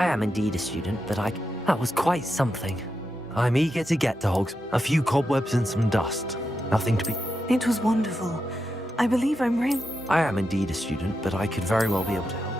I am indeed a student, but that was quite something. I'm eager to get to Hogs. A few cobwebs and some dust. Nothing to be... It was wonderful. I believe I'm really... I am indeed a student, but I could very well be able to help.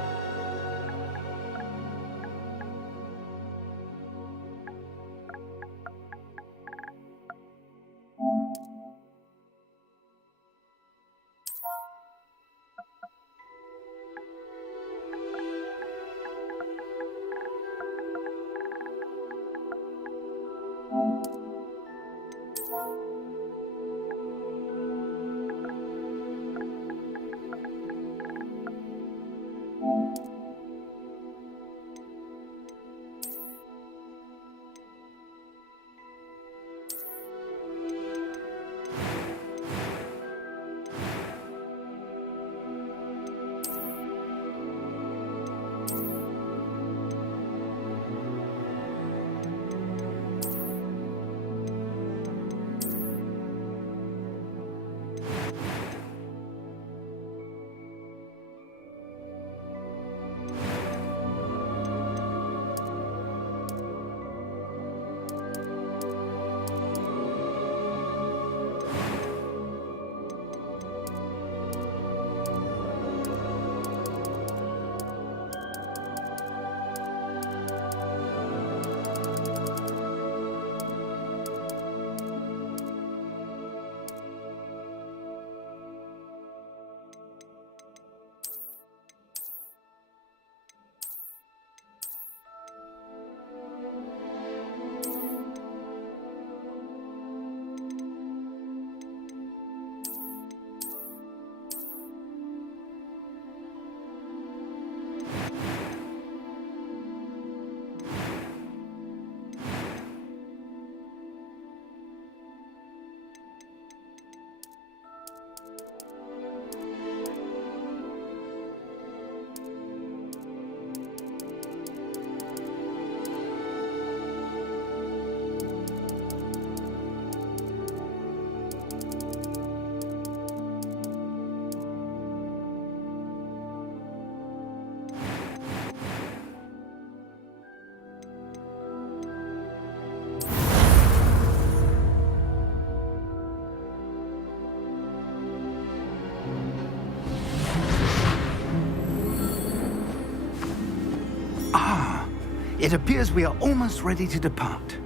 It appears we are almost ready to depart.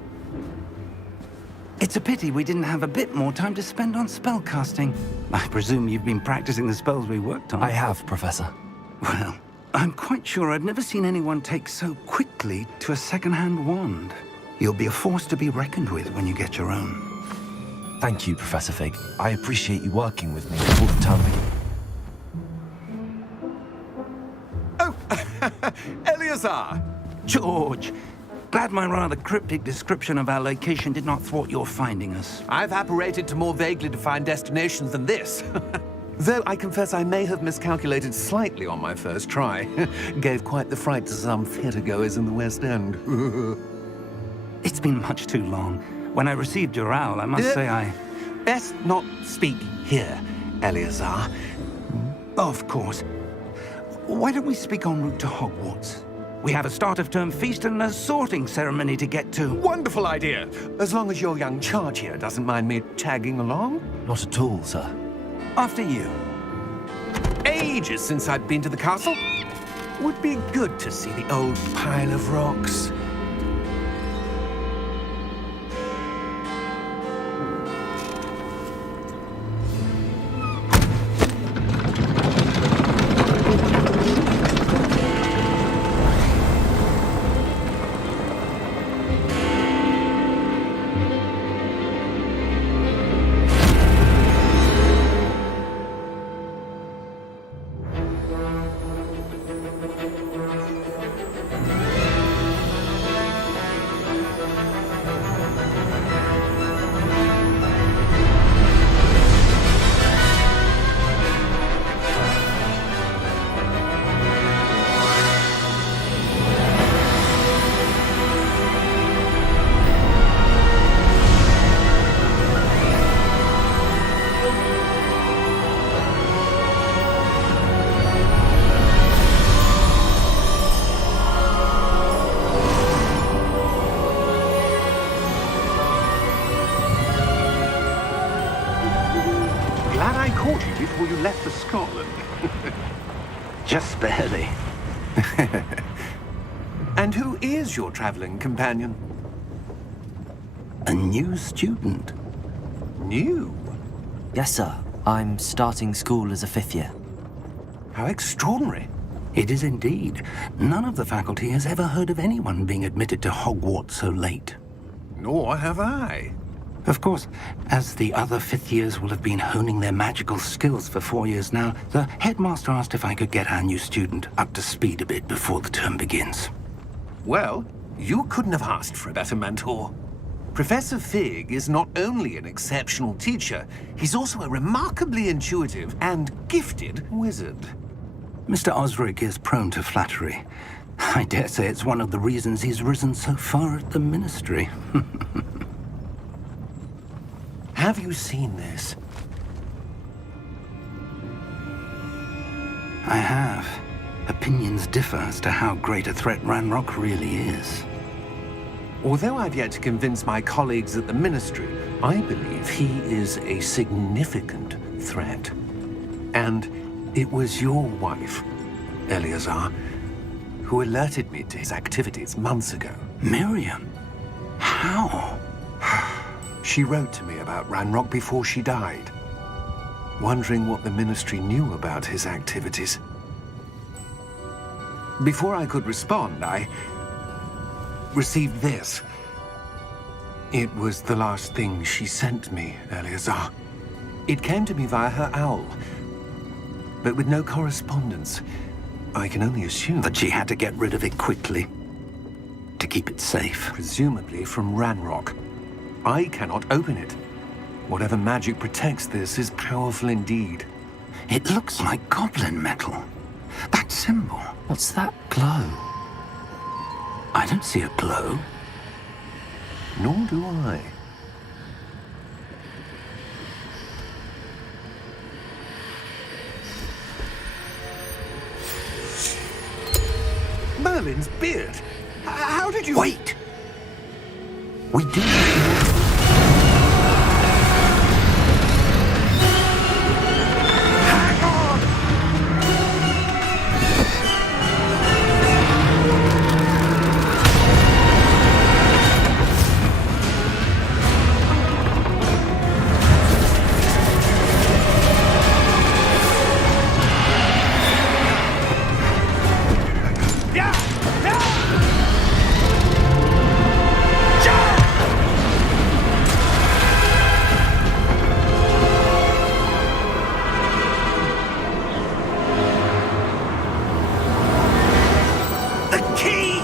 It's a pity we didn't have a bit more time to spend on spellcasting. I presume you've been practicing the spells we worked on. I have, Professor. Well, I'm quite sure I've never seen anyone take so quickly to a second-hand wand. You'll be a force to be reckoned with when you get your own. Thank you, Professor Fig. I appreciate you working with me all the time. Oh, Eleazar! George, glad my rather cryptic description of our location did not thwart your finding us. I've apparated to more vaguely defined destinations than this. Though I confess I may have miscalculated slightly on my first try. Gave quite the fright to some theatergoers in the West End. It's been much too long. When I received your owl, I must say I... Best not speak here, Eleazar. Of course. Why don't we speak en route to Hogwarts? We have a start-of-term feast and a sorting ceremony to get to. Wonderful idea! As long as your young charge here doesn't mind me tagging along. Not at all, sir. After you. Ages since I'd been to the castle. Would be good to see the old pile of rocks. caught you before you left for Scotland. Just barely. And who is your traveling companion? A new student. New? Yes, sir. I'm starting school as a 5th year. How extraordinary. It is indeed. None of the faculty has ever heard of anyone being admitted to Hogwarts so late. Nor have I. Of course, as the other 5th years will have been honing their magical skills for 4 years now, the headmaster asked if I could get our new student up to speed a bit before the term begins. Well, you couldn't have asked for a better mentor. Professor Fig is not only an exceptional teacher, he's also a remarkably intuitive and gifted wizard. Mr. Osric is prone to flattery. I dare say it's one of the reasons he's risen so far at the Ministry. Have you seen this? I have. Opinions differ as to how great a threat Ranrock really is. Although I've yet to convince my colleagues at the Ministry, I believe he is a significant threat. And it was your wife, Eleazar, who alerted me to his activities months ago. Miriam? How? She wrote to me about Ranrock before she died, wondering what the Ministry knew about his activities. Before I could respond, I received this. It was the last thing she sent me, Eleazar. It came to me via her owl, but with no correspondence. I can only assume That she had to get rid of it quickly to keep it safe. presumably from Ranrock. I cannot open it. Whatever magic protects this is powerful indeed. It looks like goblin metal. That symbol. What's that glow? I don't see a glow. Nor do I. Merlin's beard! How did you... Wait! We do. Hang on! The key!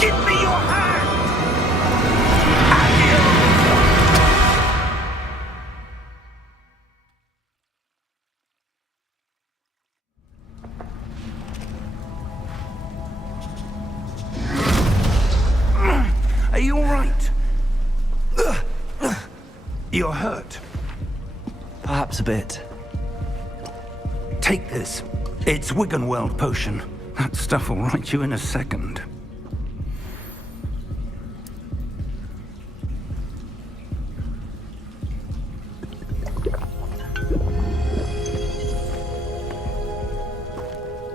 Give me your hand! Are you all right? You're hurt. Perhaps a bit. Take this. It's Wiggenweld potion. That stuff will right you in a second.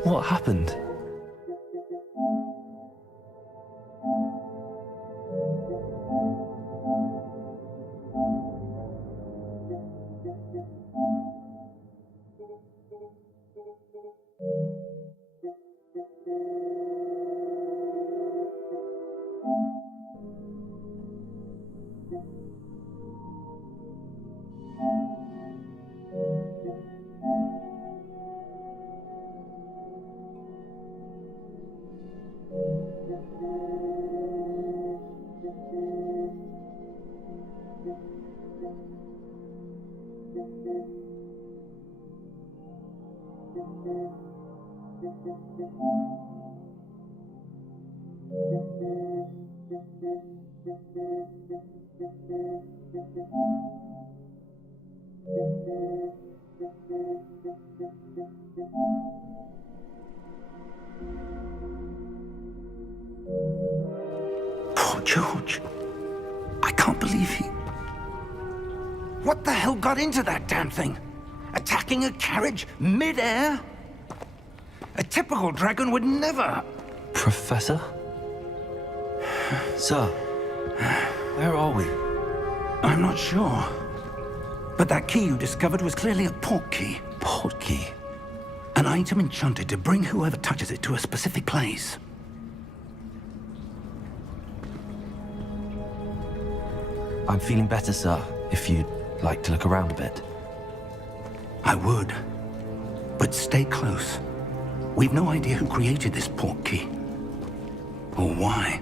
What happened? Poor George. I can't believe he... What the hell got into that damn thing? Attacking a carriage mid-air? A typical dragon would never... Professor? Sir, where are we? I'm not sure. But that key you discovered was clearly a port key. Port key? An item enchanted to bring whoever touches it to a specific place. I'm feeling better, sir, if you'd like to look around a bit. I would. But stay close. We've no idea who created this port key. Or why.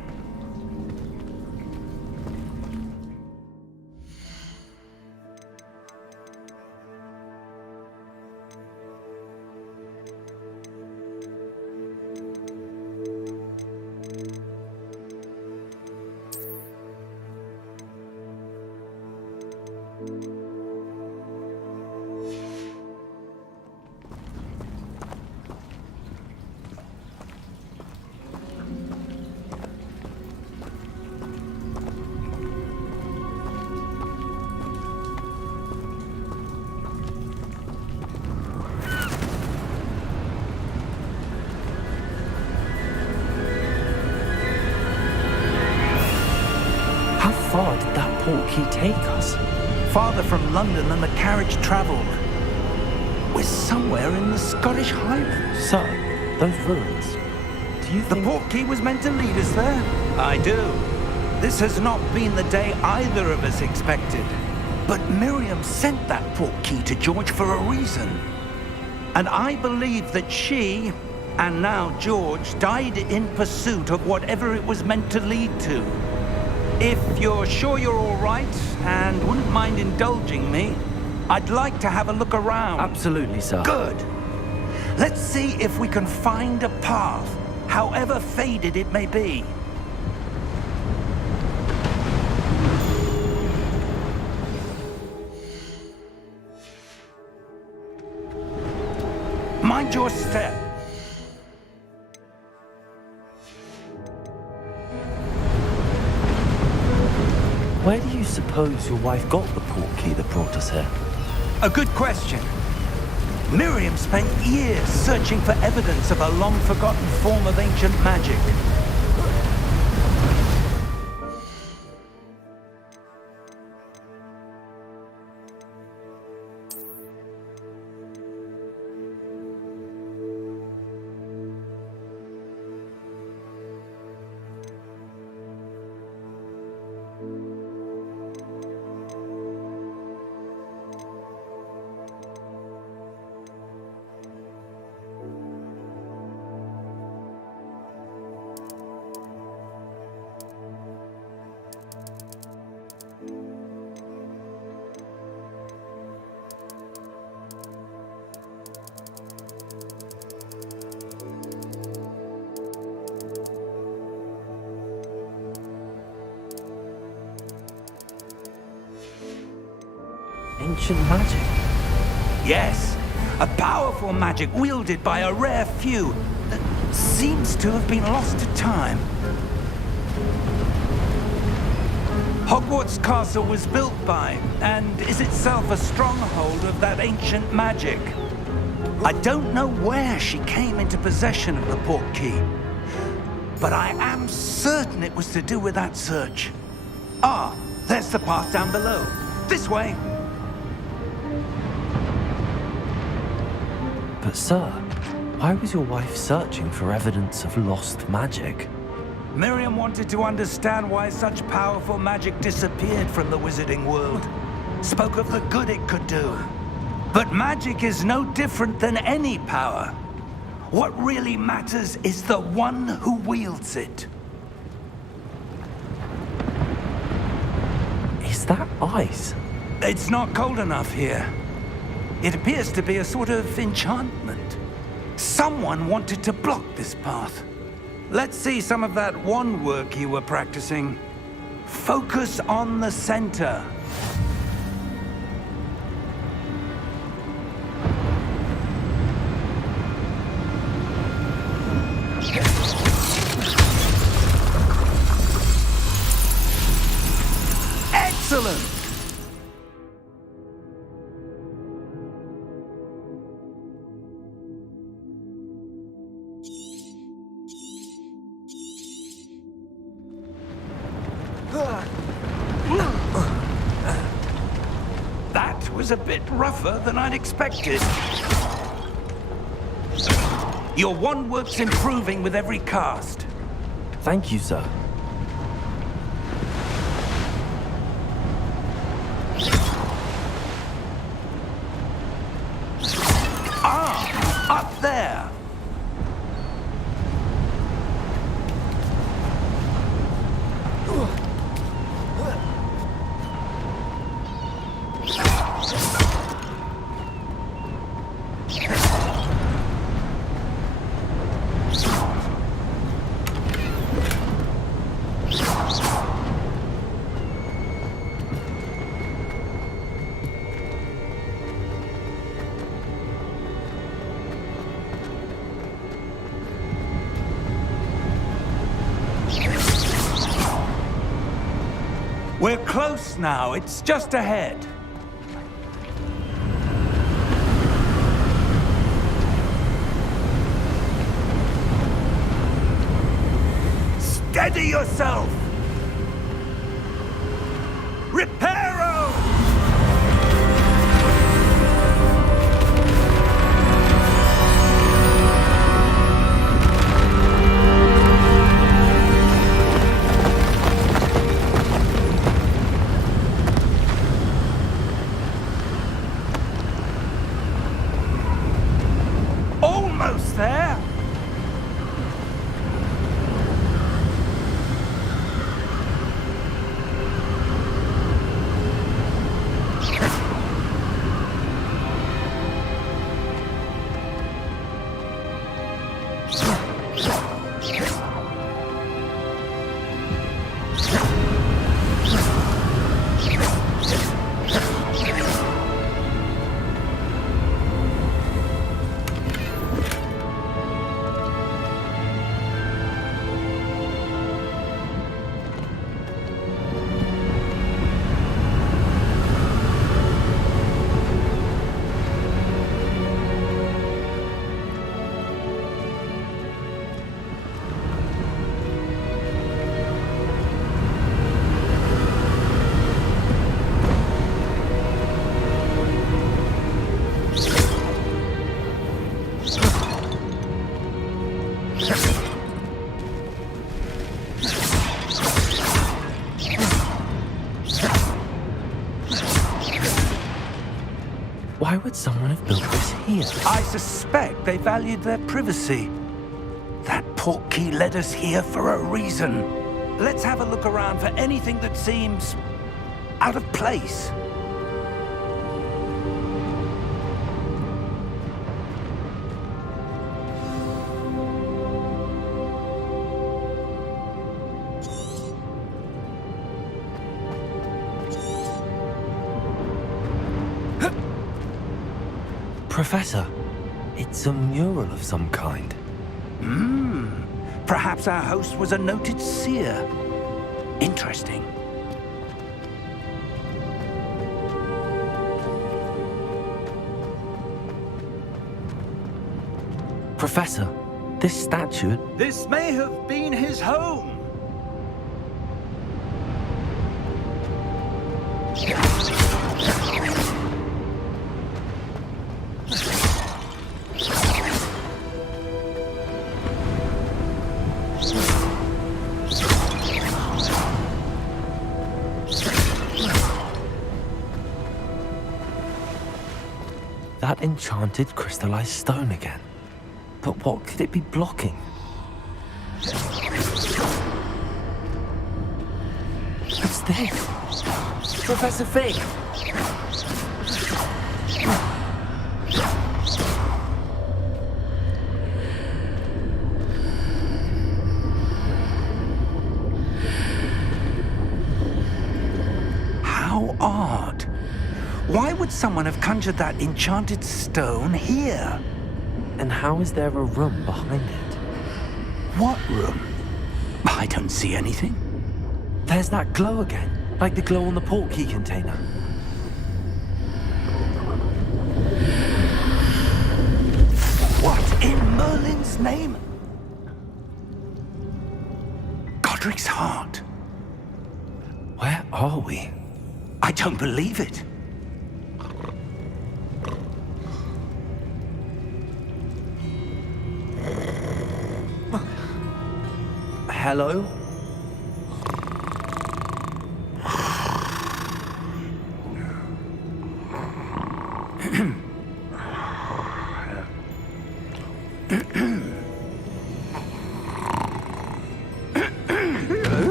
How far did that port key take us? Farther from London than the carriage travelled. We're somewhere in the Scottish Highlands. Sir, those ruins. Do you The think... port key was meant to lead us there? I do. This has not been the day either of us expected. But Miriam sent that port key to George for a reason. And I believe that she, and now George, died in pursuit of whatever it was meant to lead to. If you're sure you're all right, and wouldn't mind indulging me, I'd like to have a look around. Absolutely, sir. Good. Let's see if we can find a path, however faded it may be. Mind your step. Where do you suppose your wife got the port key that brought us here? A good question. Miriam spent years searching for evidence of a long-forgotten form of ancient magic. Ancient magic? Yes, a powerful magic wielded by a rare few that seems to have been lost to time. Hogwarts Castle was built by, and is itself a stronghold of that ancient magic. I don't know where she came into possession of the port key, but I am certain it was to do with that search. Ah, there's the path down below. This way. But sir, why was your wife searching for evidence of lost magic? Miriam wanted to understand why such powerful magic disappeared from the wizarding world. Spoke of the good it could do. But magic is no different than any power. What really matters is the one who wields it. Is that ice? It's not cold enough here. It appears to be a sort of enchantment. Someone wanted to block this path. Let's see some of that wand work you were practicing. Focus on the center. Excellent! was a bit rougher than I'd expected. Your wand work's improving with every cast. Thank you, sir. Ah, up there. We're close now. It's just ahead. Steady yourself! Reparo! Almost there! Why would someone have built this here? I suspect they valued their privacy. That portkey led us here for a reason. Let's have a look around for anything that seems out of place. Professor, it's a mural of some kind. Perhaps our host was a noted seer. Interesting. Professor, this statue... This may have been his home. That enchanted crystallized stone again. But what could it be blocking? What's this? Professor Fig! How odd. Why would someone have conjured that enchanted stone here? And how is there a room behind it? What room? I don't see anything. There's that glow again, like the glow on the portkey container. What in Merlin's name? Godric's heart. Where are we? I don't believe it. hello?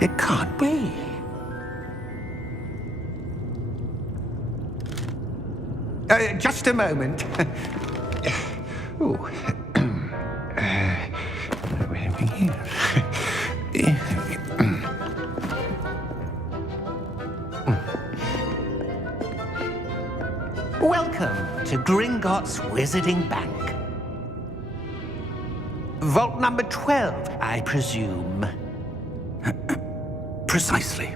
It can't be. Just a moment. Ooh. Where are we here? Welcome to Gringotts Wizarding Bank. Vault number 12, I presume. Precisely.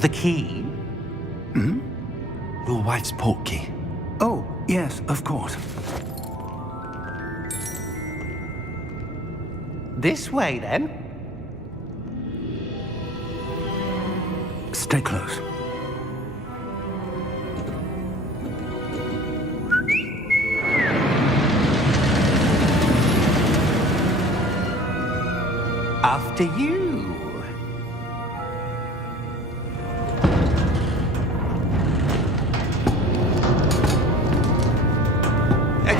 The key? Hmm? Your wife's portkey. Oh, yes, of course. This way, then. Stay close. After you.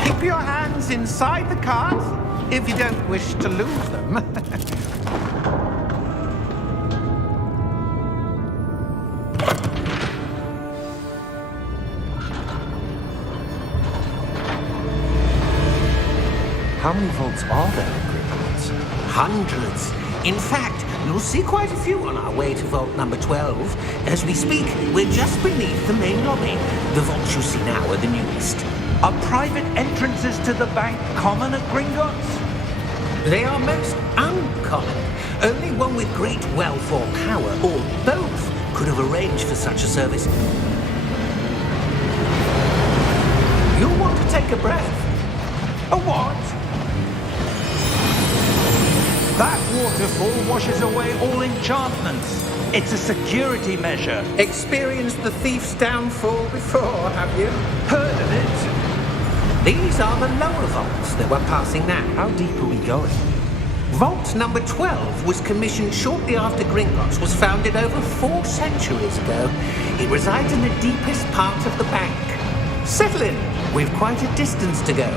Keep your hands inside the cards if you don't wish to lose them. How many vaults are there in Gringotts? Hundreds. In fact, you'll see quite a few on our way to vault number 12. As we speak, we're just beneath the main lobby. The vaults you see now are the newest. Are private entrances to the bank common at Gringotts? They are most uncommon. Only one with great wealth or power, or both, could have arranged for such a service. You'll want to take a breath. A what? That waterfall washes away all enchantments. It's a security measure. Experienced the thief's downfall before, have you? Heard of it? These are the lower vaults that we're passing now. How deep are we going? Vault number 12 was commissioned shortly after Gringotts was founded over 4 centuries ago. It resides in the deepest part of the bank. Settle in. We've quite a distance to go.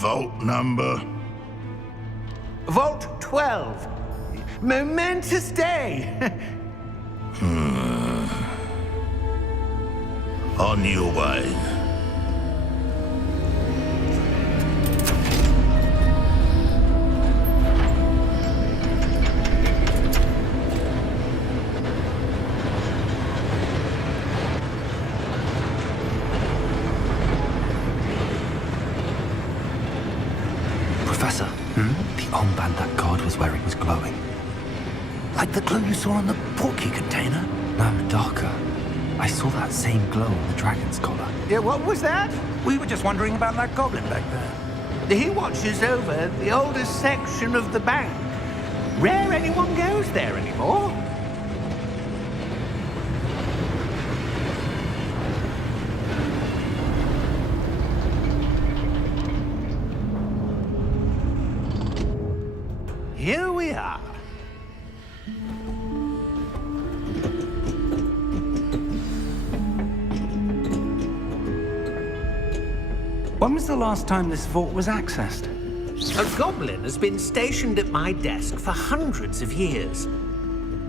Vault number? Vault 12. Momentous day. On your way. Professor, the armband that guard was wearing was glowing. Like the glow you saw on the portkey container? No, darker. I saw that same glow on the dragon's collar. Yeah, what was that? We were just wondering about that goblin back there. He watches over the oldest section of the bank. Rare anyone goes there anymore. Here we are. When was the last time this vault was accessed? A goblin has been stationed at my desk for hundreds of years.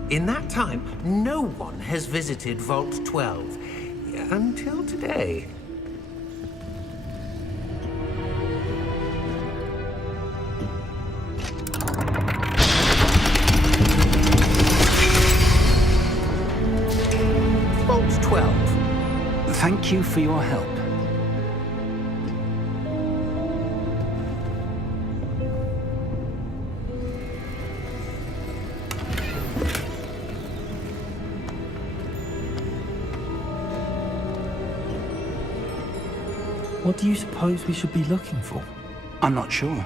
In that time, no one has visited Vault 12 until today. Vault 12. Thank you for your help. What do you suppose we should be looking for? I'm not sure.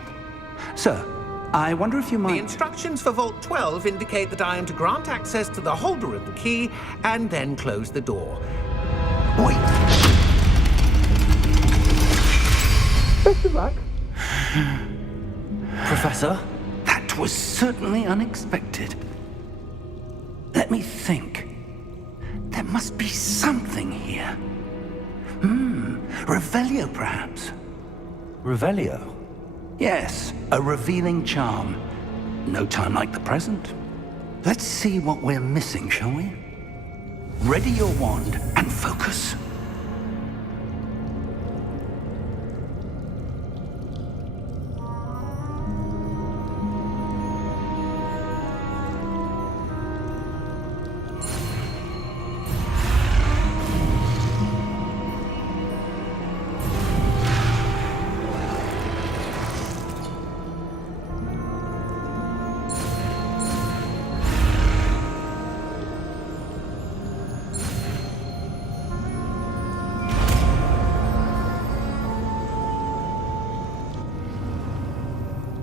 Sir, I wonder if you The might... instructions for Vault 12 indicate that I am to grant access to the holder of the key and then close the door. Wait. Professor? That was certainly unexpected. Let me think. There must be something here. Revelio, perhaps. Revelio? Yes, a revealing charm. No time like the present. Let's see what we're missing, shall we? Ready your wand and focus.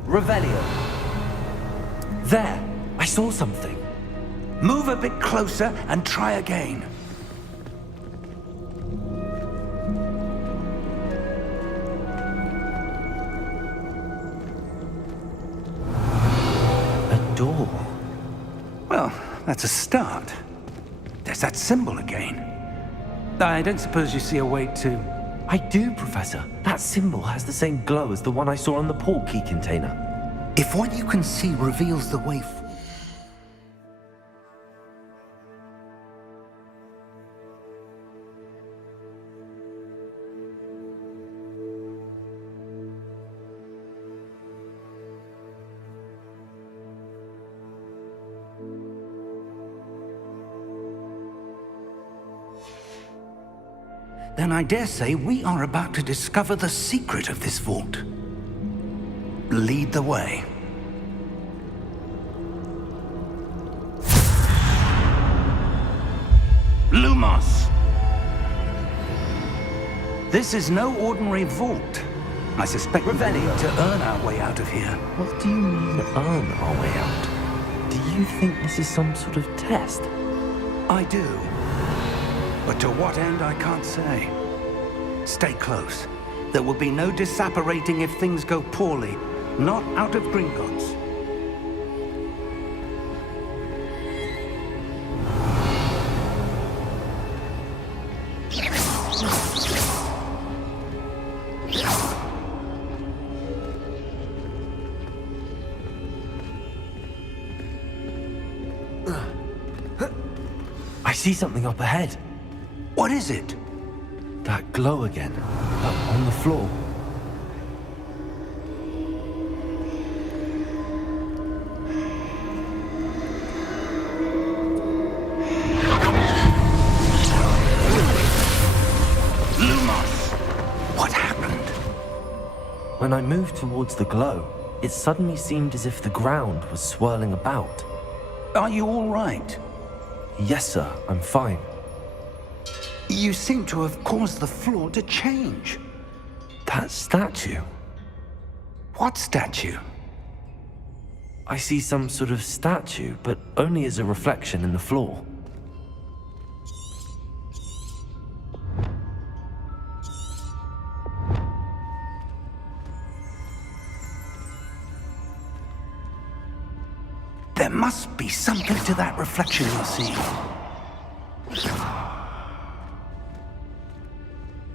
Revelio. There! I saw something. Move a bit closer and try again. A door. Well, that's a start. There's that symbol again. I don't suppose you see a way to... I do, Professor. That symbol has the same glow as the one I saw on the port key container. If what you can see reveals the way... Then I dare say we are about to discover the secret of this vault. Lead the way. Lumos! This is no ordinary vault. I suspect we need to earn our way out of here. What do you mean, earn our way out? Do you think this is some sort of test? I do. But to what end, I can't say. Stay close. There will be no disapparating if things go poorly. Not out of Gringotts. I see something up ahead. What is it? That glow again, up on the floor. Lumos! What happened? When I moved towards the glow, it suddenly seemed as if the ground was swirling about. Are you all right? Yes, sir, I'm fine. You seem to have caused the floor to change. That statue. What statue? I see some sort of statue, but only as a reflection in the floor. There must be something to that reflection you're seeing.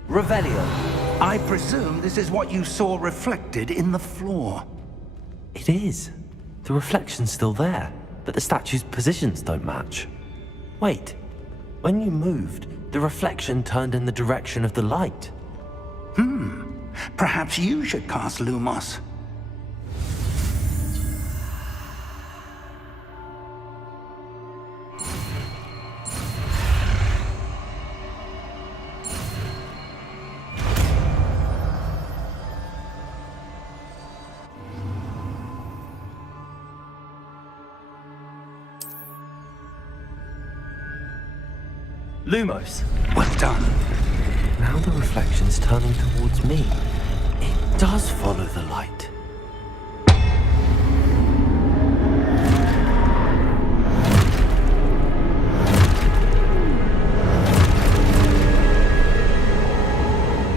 Revelio. I presume this is what you saw reflected in the floor. It is. The reflection's still there, but the statue's positions don't match. Wait. When you moved, the reflection turned in the direction of the light. Perhaps you should cast Lumos. Lumos. Well done. Now the reflection's turning towards me. It does follow the light.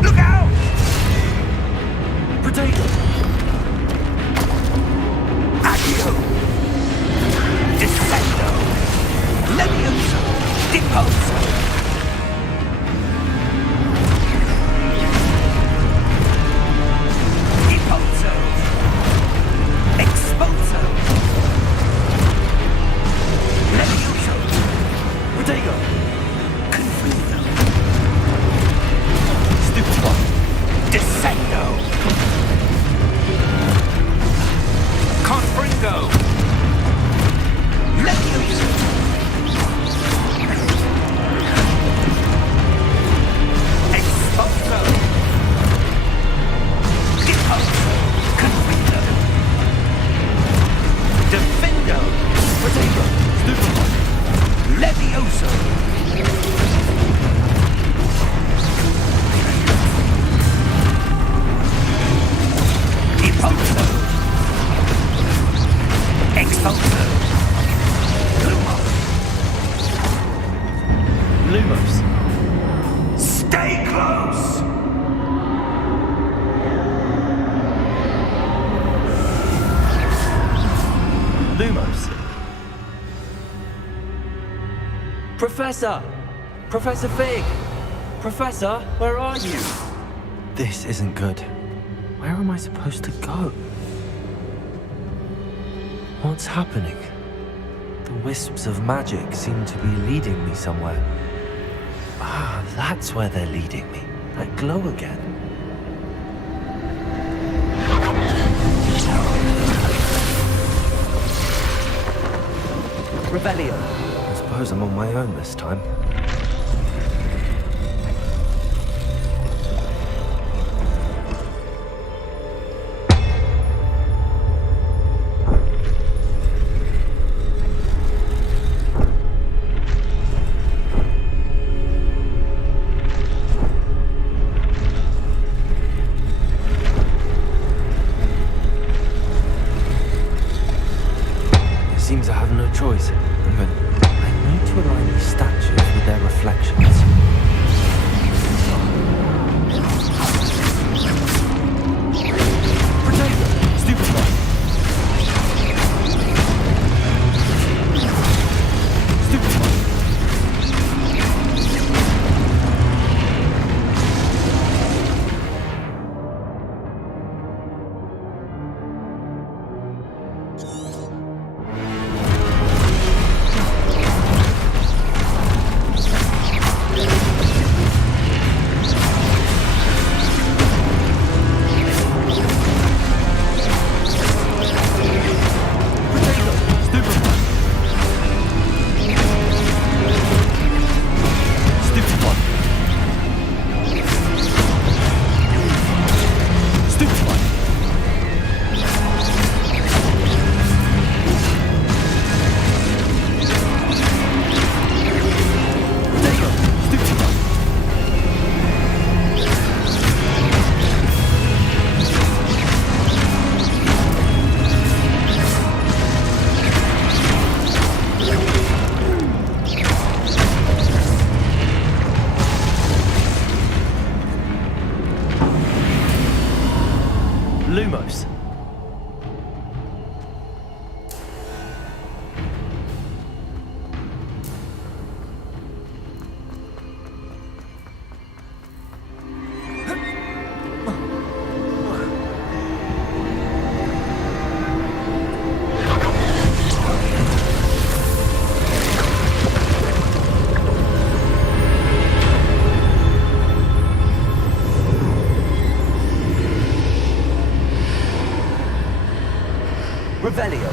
Look out! Potato! Accio! Descendo! Levioso! Deposo! Deposo! Exposo! Levioso! Potato! Confuso! Stupido! Descendo! Confringo! Levioso! Exposo! Deposo! Confuso! Defendo! Potato! Stupido! Levioso! Deposo! Exposo! Lumos! Stay close! Lumos! Professor! Professor Fig! Professor, where are you? This isn't good. Where am I supposed to go? What's happening? The wisps of magic seem to be leading me somewhere. Ah, that's where they're leading me. That glow again. Revelio. I suppose I'm on my own this time. It seems I have no choice, but I need to align these statues with their reflections. Potato! Stupid one! Stupid one! Lumos. Revelio.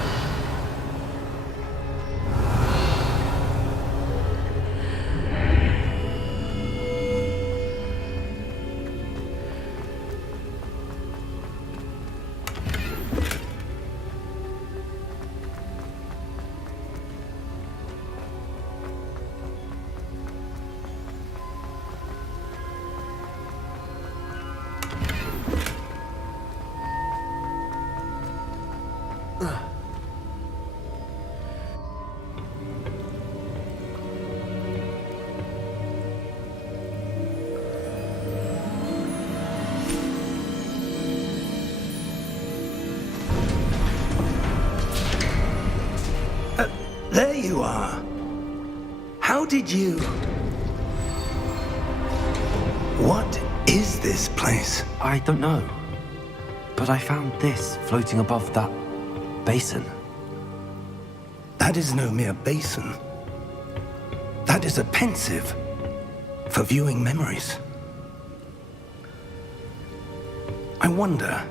There you are. How did you... What is this place? I don't know. But I found this floating above that basin. That is no mere basin. That is a pensive for viewing memories. I wonder...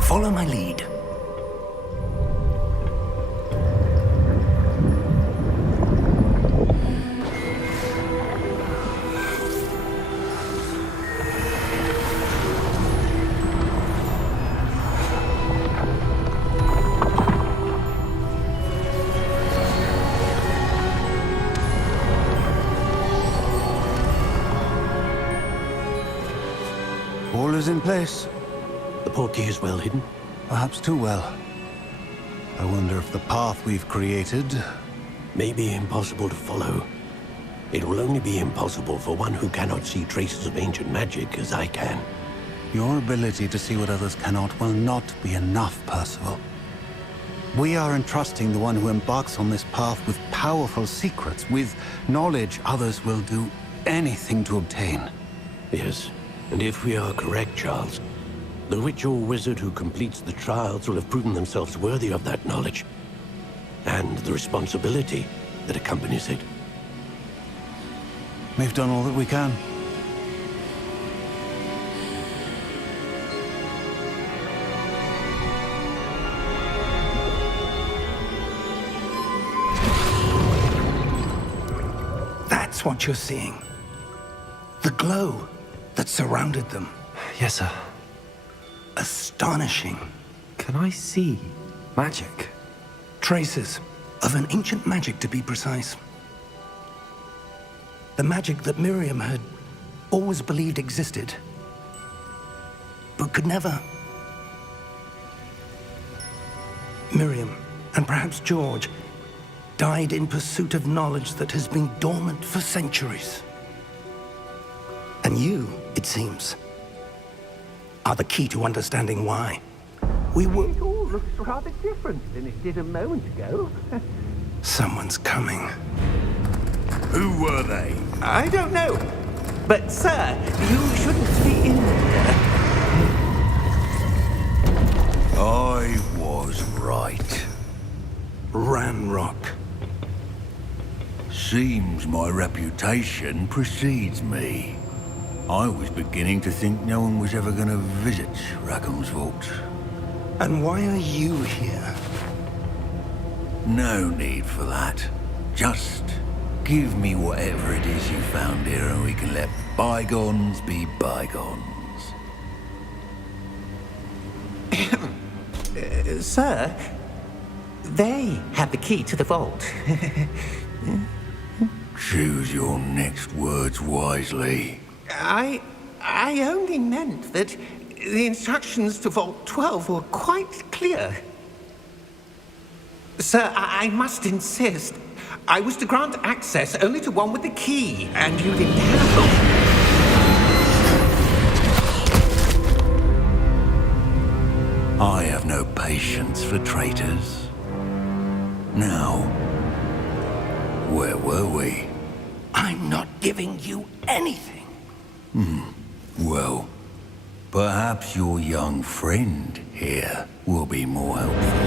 Follow my lead. All is in place. The portkey is well hidden. Perhaps too well. I wonder if the path we've created... May be impossible to follow. It will only be impossible for one who cannot see traces of ancient magic as I can. Your ability to see what others cannot will not be enough, Percival. We are entrusting the one who embarks on this path with powerful secrets, with knowledge others will do anything to obtain. Yes, and if we are correct, Charles, the witch or wizard who completes the trials will have proven themselves worthy of that knowledge, and the responsibility that accompanies it. We've done all that we can. That's what you're seeing. The glow that surrounded them. Yes, sir. Astonishing. Can I see magic? Traces of an ancient magic, to be precise. The magic that Miriam had always believed existed, but could never. Miriam, and perhaps George, died in pursuit of knowledge that has been dormant for centuries. And you, it seems, are the key to understanding why. We were... It all looks rather different than it did a moment ago. Someone's coming. Who were they? I don't know. But, sir, you shouldn't be in here. I was right. Ranrock. Seems my reputation precedes me. I was beginning to think no one was ever going to visit Rackham's vault. And why are you here? No need for that. Just give me whatever it is you found here and we can let bygones be bygones. Sir, they have the key to the vault. Choose your next words wisely. I only meant that the instructions to Vault 12 were quite clear. Sir, I must insist. I was to grant access only to one with the key, and you didn't have I have no patience for traitors. Now, where were we? I'm not giving you anything. Well, perhaps your young friend here will be more helpful.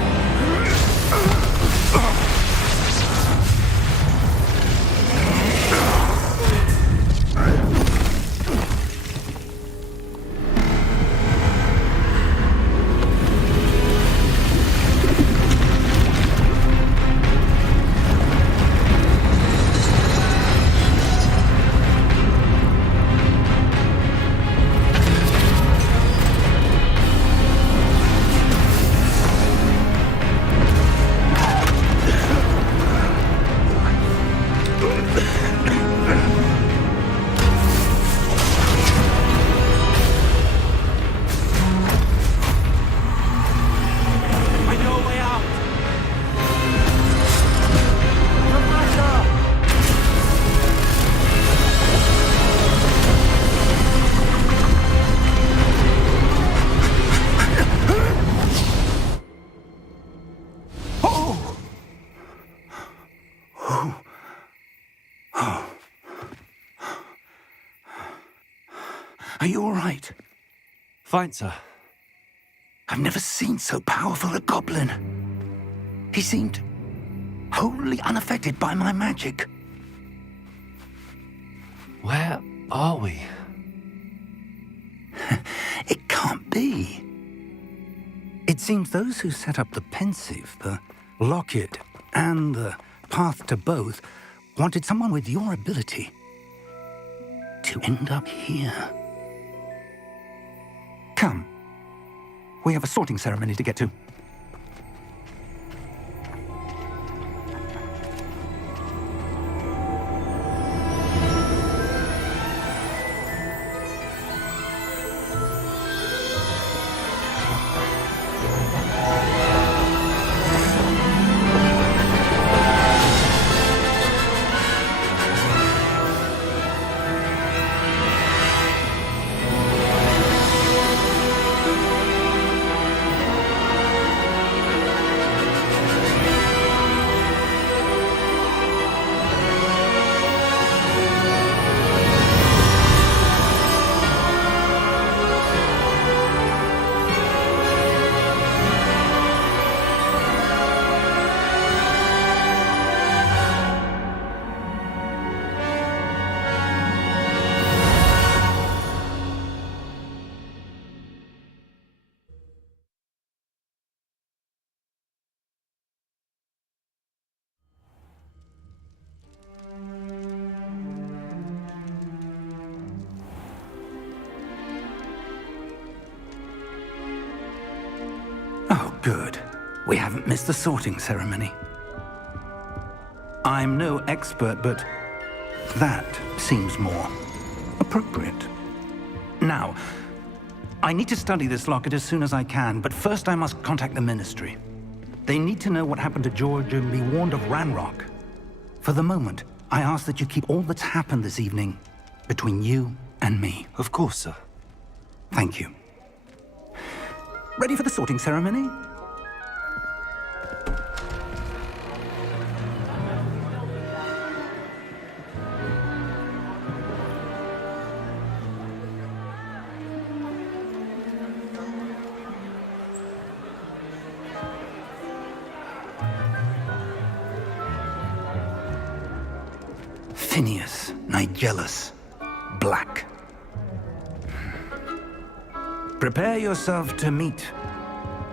Are you all right? Fine, sir. I've never seen so powerful a goblin. He seemed wholly unaffected by my magic. Where are we? It can't be. It seems those who set up the pensive, the locket, and the path to both wanted someone with your ability to end up here. Come. We have a sorting ceremony to get to. Oh, good. We haven't missed the sorting ceremony. I'm no expert, but that seems more appropriate. Now, I need to study this locket as soon as I can, but first I must contact the Ministry. They need to know what happened to George and be warned of Ranrock. For the moment, I ask that you keep all that's happened this evening between you and me. Of course, sir. Thank you. Ready for the sorting ceremony? Phineas, Nigellus, Black. Prepare yourself to meet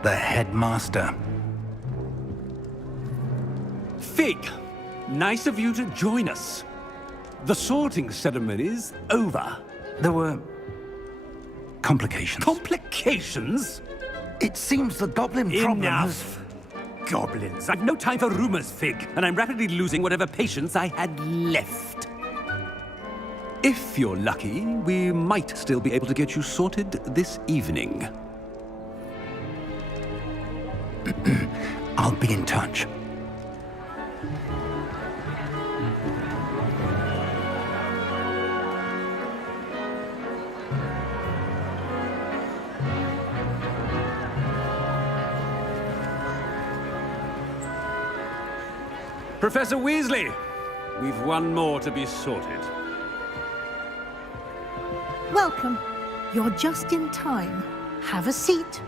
the headmaster. Fig, nice of you to join us. The sorting ceremony's over. There were complications. Complications? It seems the goblin problem Enough! Goblins. I've no time for rumors, Fig, and I'm rapidly losing whatever patience I had left. If you're lucky, we might still be able to get you sorted this evening. I'll be in touch. Professor Weasley, we've one more to be sorted. Welcome. You're just in time. Have a seat.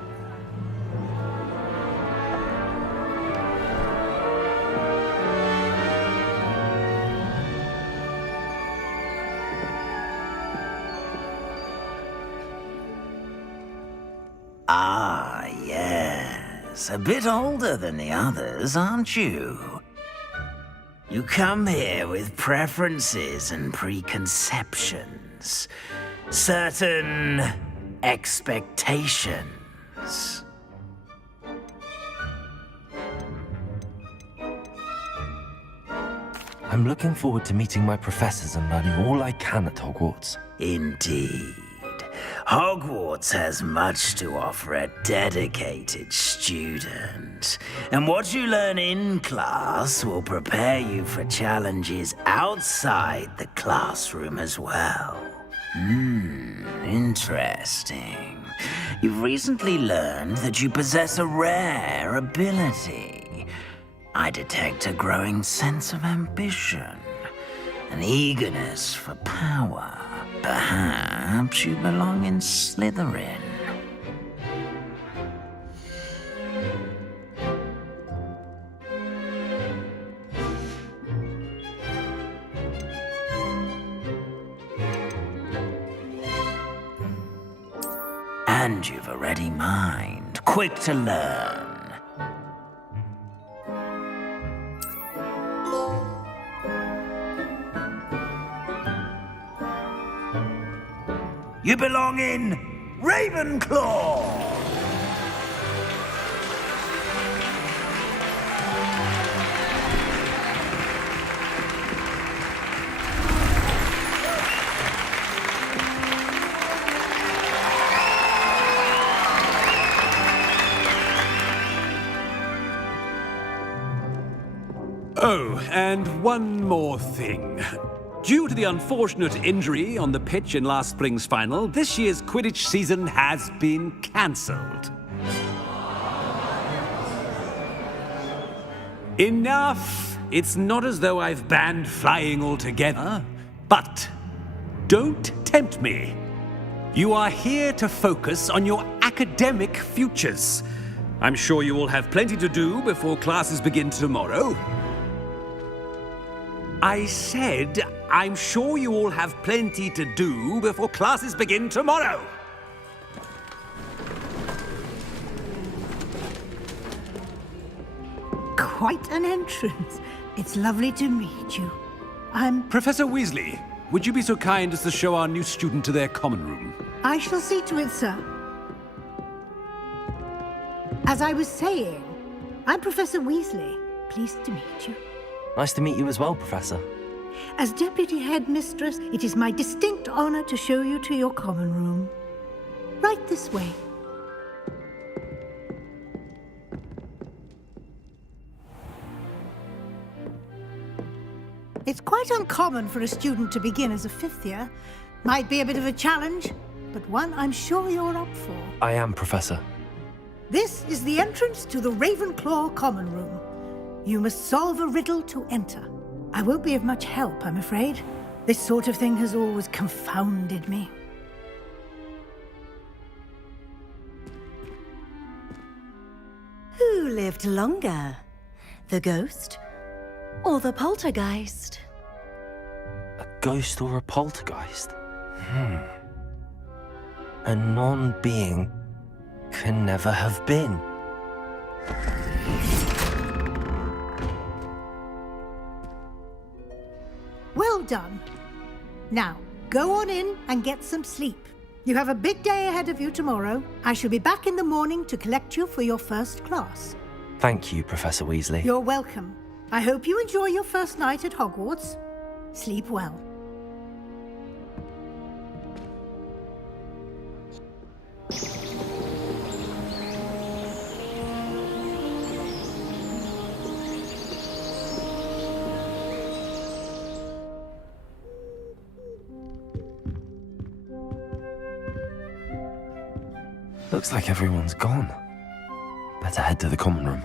Ah, yes. A bit older than the others, aren't you? You come here with preferences and preconceptions. Certain expectations. I'm looking forward to meeting my professors and learning all I can at Hogwarts. Indeed. Hogwarts has much to offer a dedicated student. And what you learn in class will prepare you for challenges outside the classroom as well. Interesting. You've recently learned that you possess a rare ability. I detect a growing sense of ambition, an eagerness for power. Perhaps you belong in Slytherin. And you've a ready mind, quick to learn. You belong in Ravenclaw! Oh, and one more thing. Due to the unfortunate injury on the pitch in last spring's final, this year's Quidditch season has been cancelled. Enough! It's not as though I've banned flying altogether, but don't tempt me. You are here to focus on your academic futures. I'm sure you will have plenty to do before classes begin tomorrow. I said, I'm sure you all have plenty to do before classes begin tomorrow. Quite an entrance. It's lovely to meet you. Professor Weasley, would you be so kind as to show our new student to their common room? I shall see to it, sir. As I was saying, I'm Professor Weasley. Pleased to meet you. Nice to meet you as well, Professor. As Deputy Headmistress, it is my distinct honor to show you to your common room. Right this way. It's quite uncommon for a student to begin as a fifth year. Might be a bit of a challenge, but one I'm sure you're up for. I am, Professor. This is the entrance to the Ravenclaw common room. You must solve a riddle to enter. I won't be of much help, I'm afraid. This sort of thing has always confounded me. Who lived longer? The ghost or the poltergeist? A ghost or a poltergeist? A non-being can never have been. Well done. Now, go on in and get some sleep. You have a big day ahead of you tomorrow. I shall be back in the morning to collect you for your first class. Thank you, Professor Weasley. You're welcome. I hope you enjoy your first night at Hogwarts. Sleep well. Looks like everyone's gone. Better head to the common room.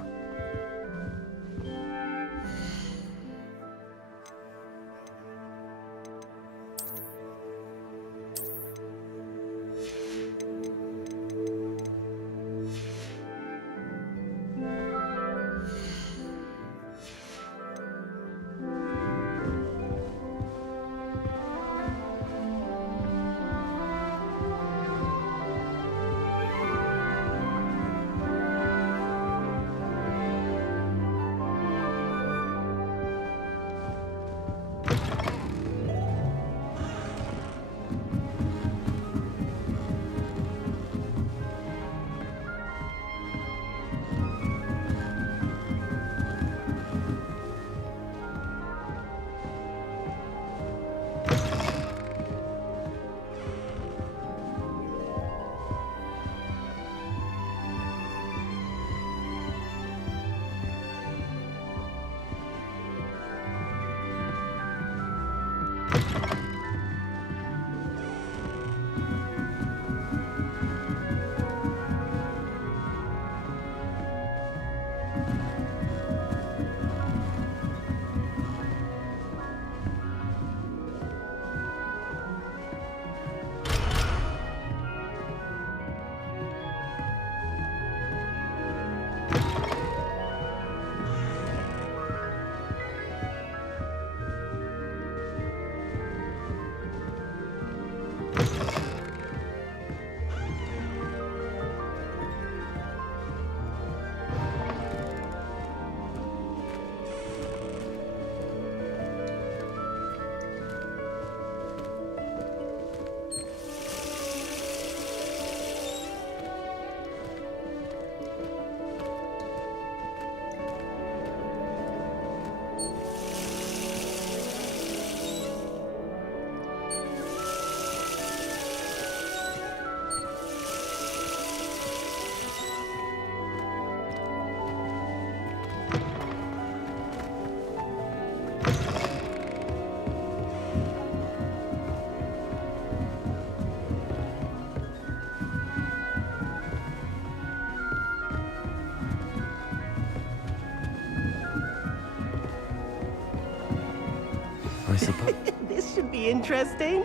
I suppose. This should be interesting.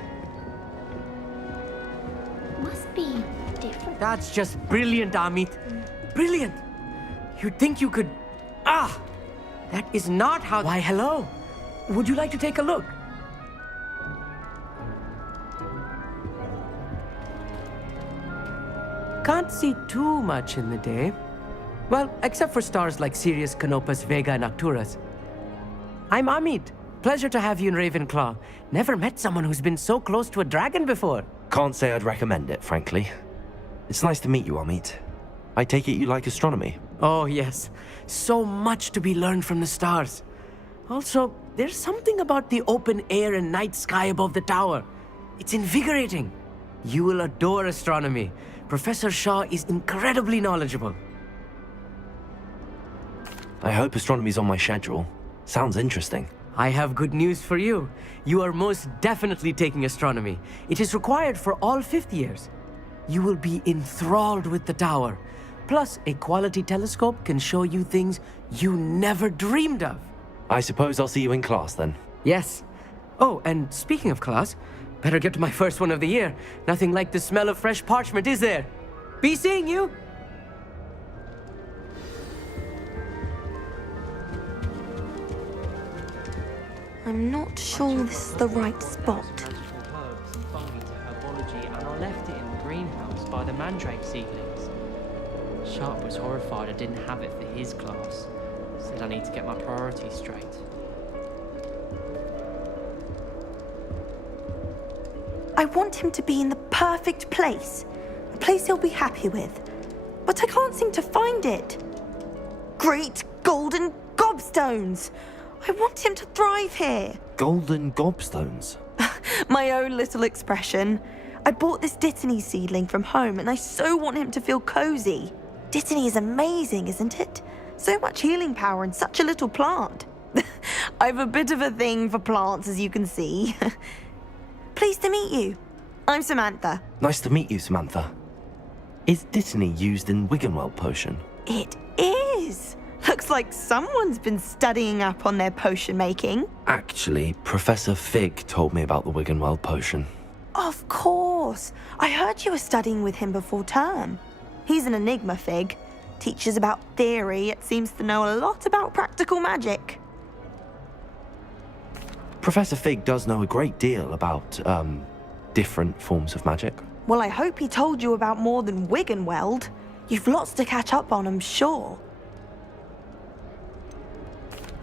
Must be different. That's just brilliant, Amit. Brilliant. You'd think you could... Ah! That is not how... Why, hello. Would you like to take a look? Can't see too much in the day. Well, except for stars like Sirius, Canopus, Vega, and Arcturus. I'm Amit. Pleasure to have you in Ravenclaw. Never met someone who's been so close to a dragon before. Can't say I'd recommend it, frankly. It's nice to meet you, Amit. I take it you like astronomy. Oh, yes. So much to be learned from the stars. Also, there's something about the open air and night sky above the tower. It's invigorating. You will adore astronomy. Professor Shaw is incredibly knowledgeable. I hope astronomy's on my schedule. Sounds interesting. I have good news for you. You are most definitely taking astronomy. It is required for all fifth years. You will be enthralled with the tower. Plus, a quality telescope can show you things you never dreamed of. I suppose I'll see you in class then. Yes. Oh, and speaking of class, better get to my first one of the year. Nothing like the smell of fresh parchment, is there? Be seeing you! I'm not sure this is the right spot. Herbs and fungi to herbology, and I left it in the greenhouse by the mandrake seedlings. Sharp was horrified I didn't have it for his class. Said I need to get my priorities straight. I want him to be in the perfect place. A place he'll be happy with. But I can't seem to find it. Great golden gobstones! I want him to thrive here. Golden gobstones? My own little expression. I bought this Dittany seedling from home and I so want him to feel cozy. Dittany is amazing, isn't it? So much healing power in such a little plant. I've a bit of a thing for plants, as you can see. Pleased to meet you. I'm Samantha. Nice to meet you, Samantha. Is Dittany used in Wiggenweld potion? It is. Looks like someone's been studying up on their potion making. Actually, Professor Fig told me about the Wiggenweld potion. Of course. I heard you were studying with him before term. He's an enigma, Fig. Teaches about theory, yet seems to know a lot about practical magic. Professor Fig does know a great deal about, different forms of magic. Well, I hope he told you about more than Wiggenweld. You've lots to catch up on, I'm sure.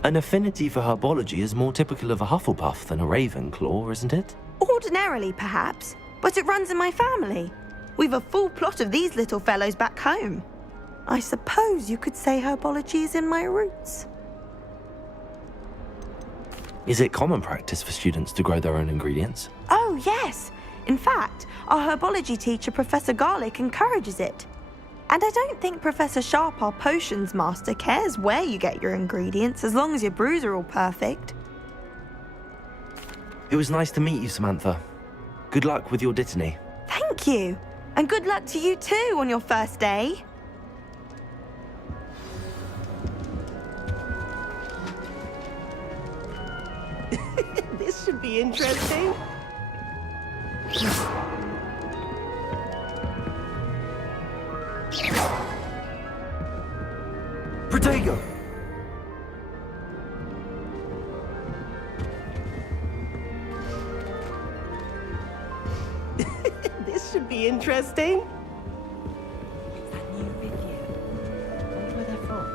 An affinity for herbology is more typical of a Hufflepuff than a Ravenclaw, isn't it? Ordinarily, perhaps, but it runs in my family. We've a full plot of these little fellows back home. I suppose you could say herbology is in my roots. Is it common practice for students to grow their own ingredients? Oh, yes. In fact, our herbology teacher, Professor Garlick, encourages it. And I don't think Professor Sharp, our potions master, cares where you get your ingredients, as long as your brews are all perfect. It was nice to meet you, Samantha. Good luck with your Dittany. Thank you. And good luck to you too on your first day. This should be interesting. Protego! This should be interesting. That new Vivian. I wonder where they're from.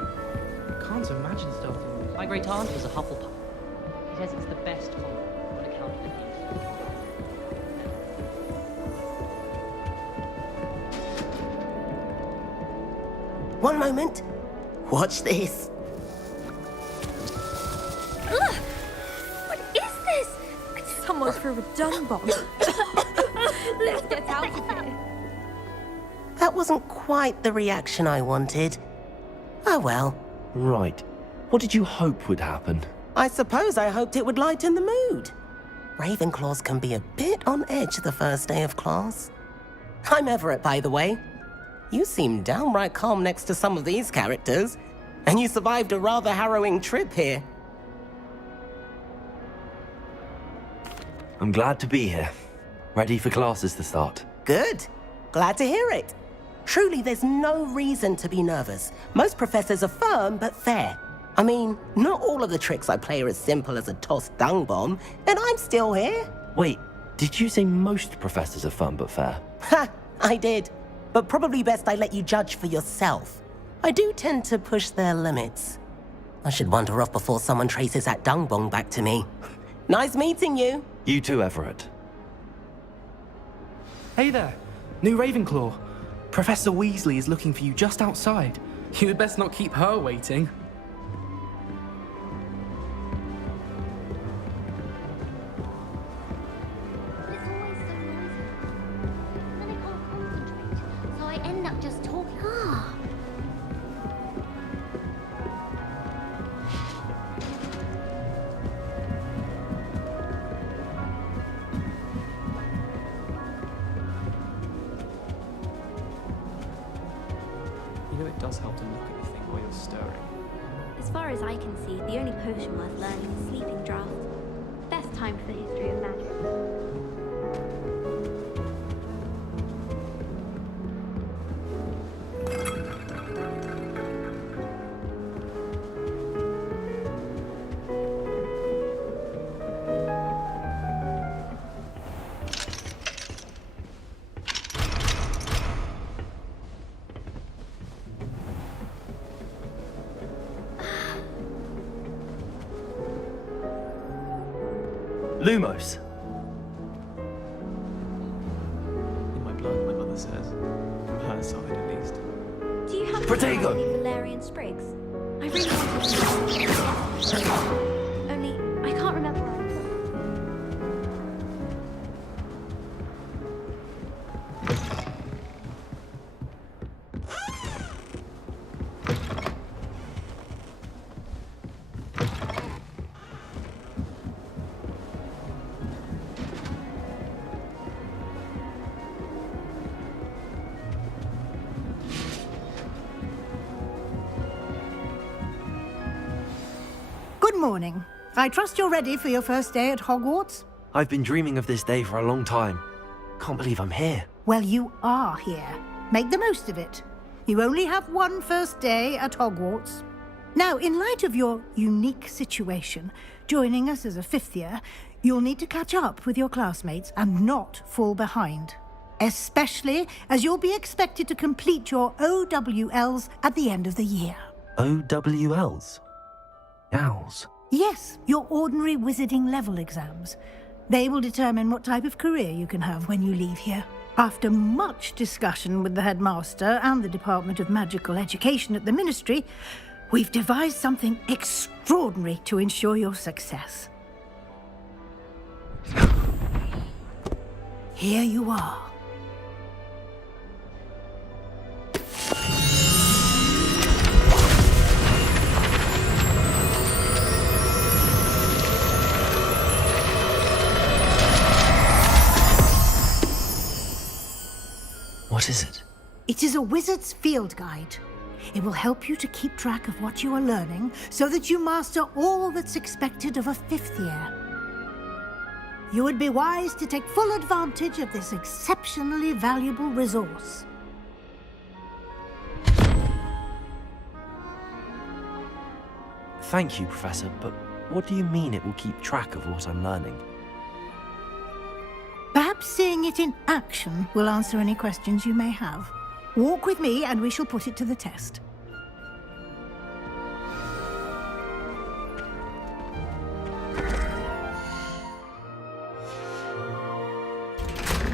I can't imagine stuff. My great aunt was a Hufflepuff. He says it's the best home on account of the heat. One moment. Watch this. Ugh! What is this? Someone threw a dung bomb. Let's get out of here. That wasn't quite the reaction I wanted. Oh well. Right. What did you hope would happen? I suppose I hoped it would lighten the mood. Ravenclaws can be a bit on edge the first day of class. I'm Everett, by the way. You seem downright calm next to some of these characters, and you survived a rather harrowing trip here. I'm glad to be here. Ready for classes to start. Good. Glad to hear it. Truly, there's no reason to be nervous. Most professors are firm but fair. I mean, not all of the tricks I play are as simple as a tossed dung bomb, and I'm still here. Wait, did you say most professors are fun but fair? Ha! I did. But probably best I let you judge for yourself. I do tend to push their limits. I should wander off before someone traces that dung bomb back to me. Nice meeting you. You too, Everett. Hey there, new Ravenclaw. Professor Weasley is looking for you just outside. You had best not keep her waiting. It's always so noisy. Then I can't concentrate, so I end up just talking. You know it does help to look at the thing while you're stirring. As far as I can see, the only potion worth learning is Sleeping Draught. Best time for the history of magic. Lumos. In my blood, my mother says. From her side, at least. Do you have Protego! any Valerian sprigs? I really want to. Only, I can't remember where I put them. Good morning. I trust you're ready for your first day at Hogwarts? I've been dreaming of this day for a long time. Can't believe I'm here. Well, you are here. Make the most of it. You only have one first day at Hogwarts. Now, in light of your unique situation, joining us as a fifth year, you'll need to catch up with your classmates and not fall behind. Especially as you'll be expected to complete your OWLs at the end of the year. OWLs? Owls. Yes, your ordinary wizarding level exams. They will determine what type of career you can have when you leave here. After much discussion with the headmaster and the Department of Magical Education at the Ministry, we've devised something extraordinary to ensure your success. Here you are. What is it? It is a wizard's field guide. It will help you to keep track of what you are learning so that you master all that's expected of a fifth year. You would be wise to take full advantage of this exceptionally valuable resource. Thank you, Professor, but what do you mean it will keep track of what I'm learning? Perhaps seeing it in action will answer any questions you may have. Walk with me and we shall put it to the test.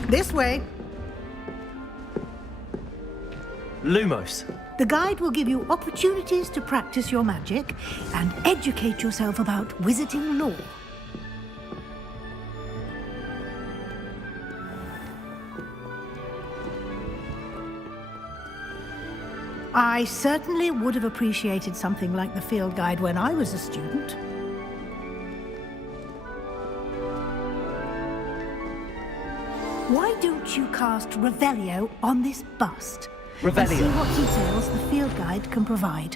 This way. Lumos. The guide will give you opportunities to practice your magic and educate yourself about wizarding lore. I certainly would have appreciated something like the field guide when I was a student. Why don't you cast Revelio on this bust? Revelio. And see what details the field guide can provide.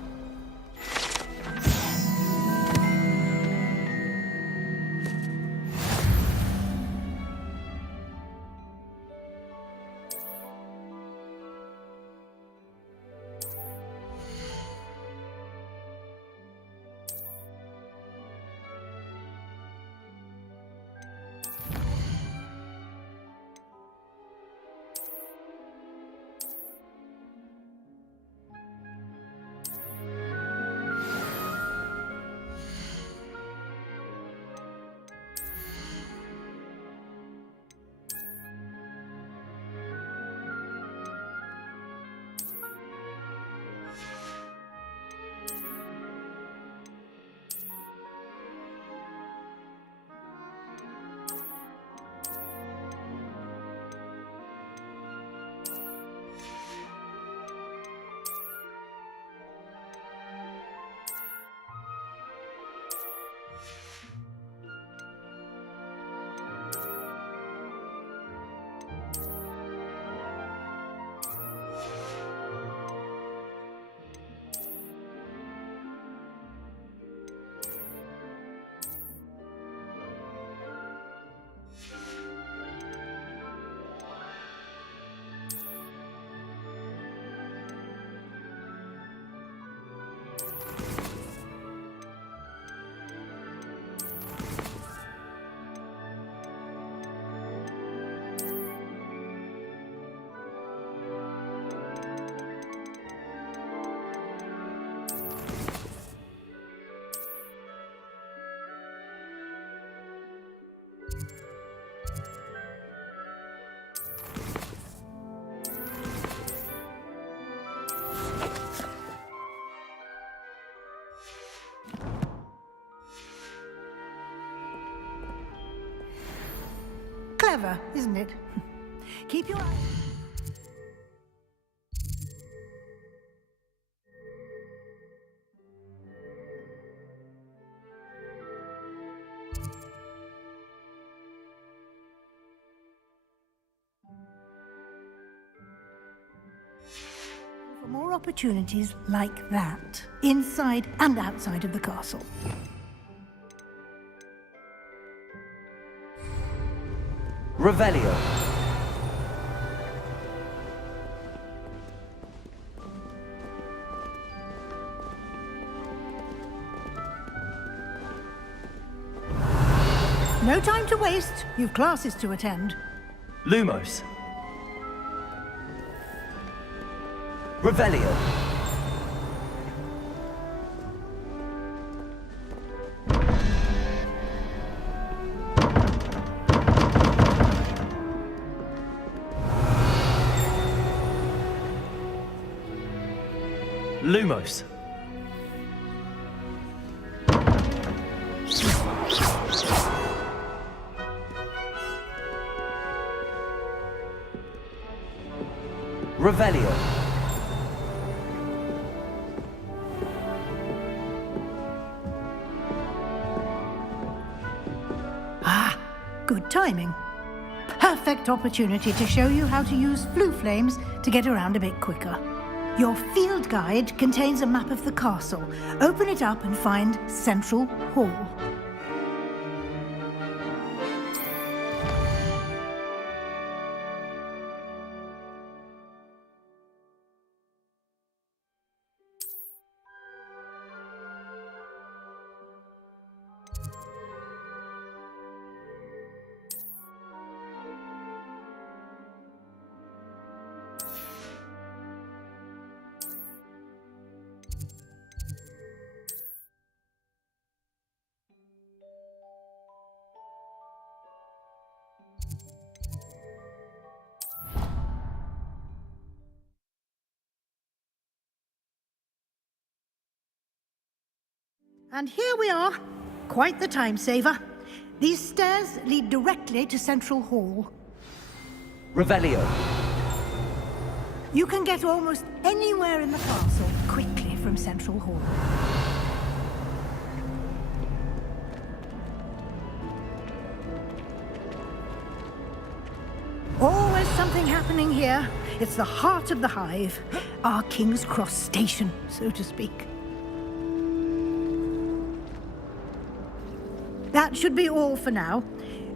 Clever, isn't it? Keep your eyes... for more opportunities like that, inside and outside of the castle. Revelio. No time to waste. You've classes to attend. Lumos. Revelio. Lumos. Revelio. Ah, good timing. Perfect opportunity to show you how to use flue flames to get around a bit quicker. Your field guide contains a map of the castle. Open it up and find Central Hall. And here we are. Quite the time saver. These stairs lead directly to Central Hall. Revelio. You can get almost anywhere in the castle quickly from Central Hall. Always something happening here. It's the heart of the hive. Our King's Cross station, so to speak. That should be all for now.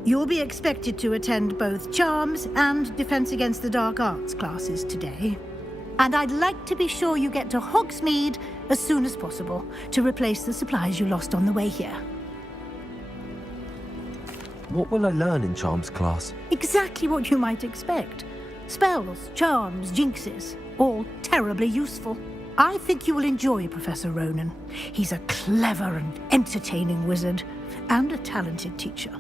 You'll be expected to attend both Charms and Defense Against the Dark Arts classes today. And I'd like to be sure you get to Hogsmeade as soon as possible to replace the supplies you lost on the way here. What will I learn in Charms class? Exactly what you might expect. Spells, charms, jinxes, all terribly useful. I think you will enjoy Professor Ronan. He's a clever and entertaining wizard, and a talented teacher.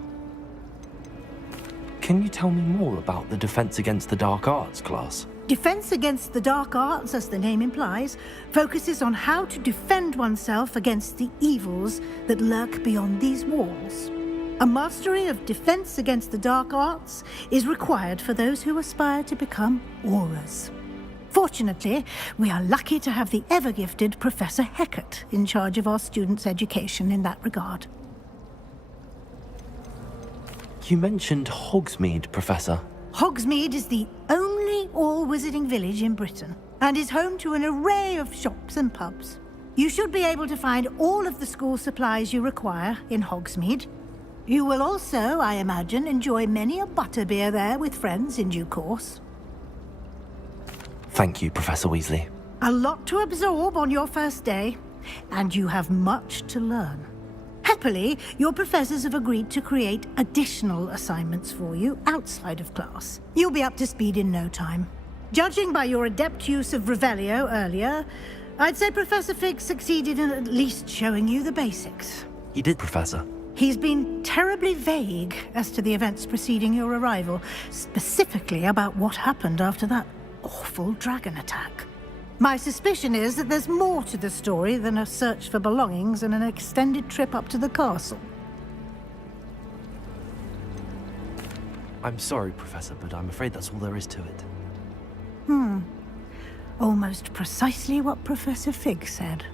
Can you tell me more about the Defense Against the Dark Arts class? Defense Against the Dark Arts, as the name implies, focuses on how to defend oneself against the evils that lurk beyond these walls. A mastery of Defense Against the Dark Arts is required for those who aspire to become Aurors. Fortunately, we are lucky to have the ever-gifted Professor Hecat in charge of our students' education in that regard. You mentioned Hogsmeade, Professor. Hogsmeade is the only all-wizarding village in Britain and is home to an array of shops and pubs. You should be able to find all of the school supplies you require in Hogsmeade. You will also, I imagine, enjoy many a butterbeer there with friends in due course. Thank you, Professor Weasley. A lot to absorb on your first day, and you have much to learn. Happily, your professors have agreed to create additional assignments for you outside of class. You'll be up to speed in no time. Judging by your adept use of Revelio earlier, I'd say Professor Fig succeeded in at least showing you the basics. He did, Professor. He's been terribly vague as to the events preceding your arrival, specifically about what happened after that awful dragon attack. My suspicion is that there's more to the story than a search for belongings and an extended trip up to the castle. I'm sorry, Professor, but I'm afraid that's all there is to it. Almost precisely what Professor Fig said.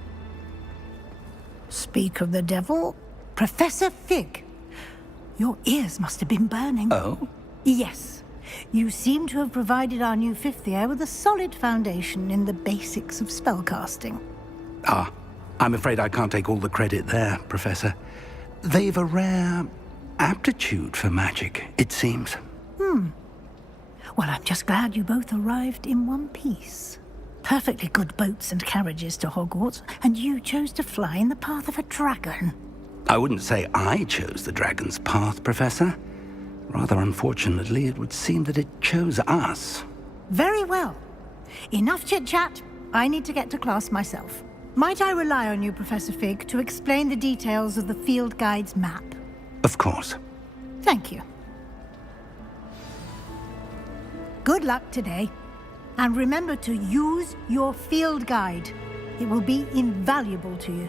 Speak of the devil, Professor Fig. Your ears must have been burning. Oh? Yes. You seem to have provided our new fifth year with a solid foundation in the basics of spellcasting. Ah, I'm afraid I can't take all the credit there, Professor. They've a rare aptitude for magic, it seems. Well, I'm just glad you both arrived in one piece. Perfectly good boats and carriages to Hogwarts, and you chose to fly in the path of a dragon. I wouldn't say I chose the dragon's path, Professor. Rather unfortunately, it would seem that it chose us. Very well. Enough chit-chat. I need to get to class myself. Might I rely on you, Professor Fig, to explain the details of the field guide's map? Of course. Thank you. Good luck today. And remember to use your field guide. It will be invaluable to you.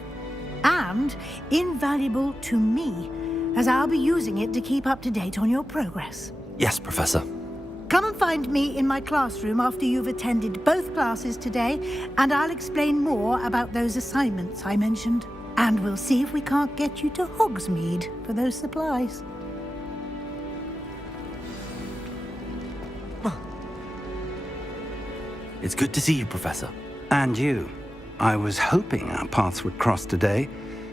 And invaluable to me, as I'll be using it to keep up to date on your progress. Yes, Professor. Come and find me in my classroom after you've attended both classes today, and I'll explain more about those assignments I mentioned. And we'll see if we can't get you to Hogsmeade for those supplies. It's good to see you, Professor. And you. I was hoping our paths would cross today,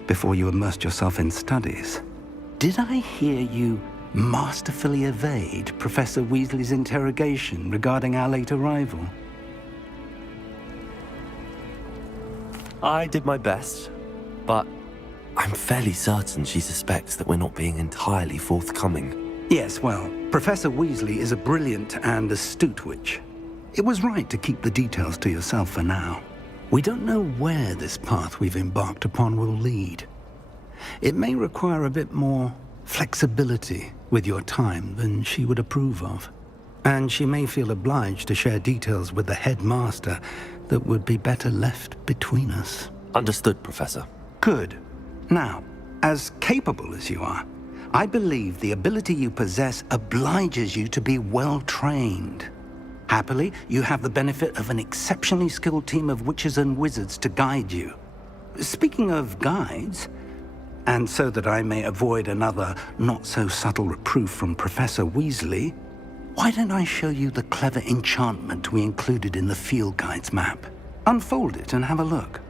before you immersed yourself in studies. Did I hear you masterfully evade Professor Weasley's interrogation regarding our late arrival? I did my best, but I'm fairly certain she suspects that we're not being entirely forthcoming. Yes, well, Professor Weasley is a brilliant and astute witch. It was right to keep the details to yourself for now. We don't know where this path we've embarked upon will lead. It may require a bit more flexibility with your time than she would approve of. And she may feel obliged to share details with the headmaster that would be better left between us. Understood, Professor. Good. Now, as capable as you are, I believe the ability you possess obliges you to be well trained. Happily, you have the benefit of an exceptionally skilled team of witches and wizards to guide you. Speaking of guides, and so that I may avoid another not-so-subtle reproof from Professor Weasley, why don't I show you the clever enchantment we included in the field guide's map? Unfold it and have a look.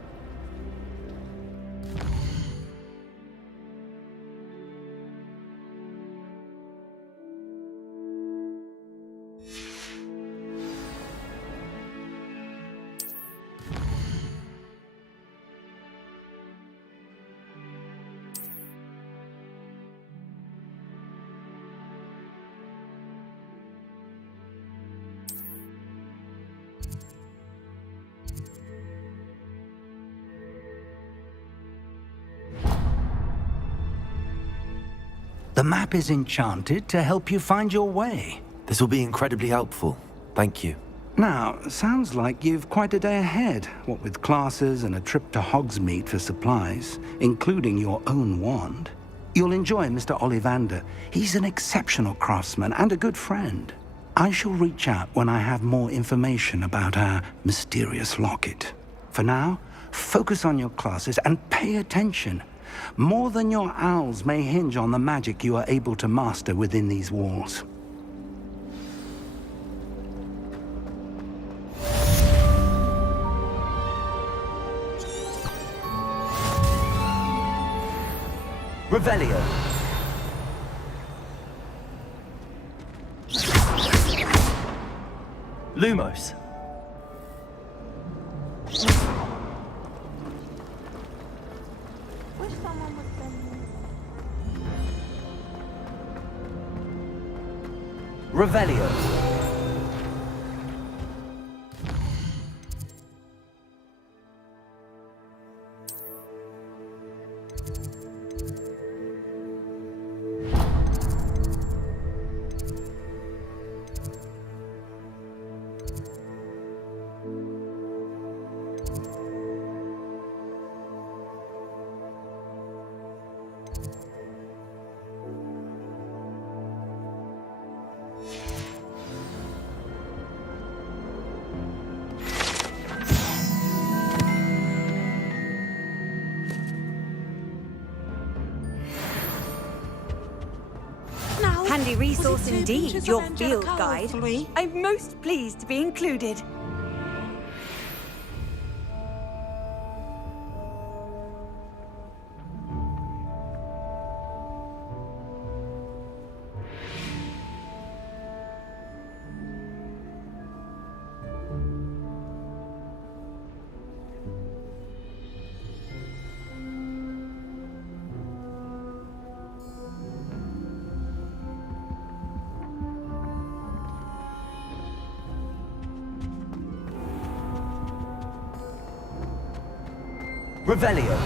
The map is enchanted to help you find your way. This will be incredibly helpful. Thank you. Now, sounds like you've quite a day ahead, what with classes and a trip to Hogsmeade for supplies, including your own wand. You'll enjoy Mr. Ollivander. He's an exceptional craftsman and a good friend. I shall reach out when I have more information about our mysterious locket. For now, focus on your classes and pay attention. More than your owls may hinge on the magic you are able to master within these walls. Revelio. Lumos. Revelio. handy resource indeed, your field guide. I'm most pleased to be included. Revelio.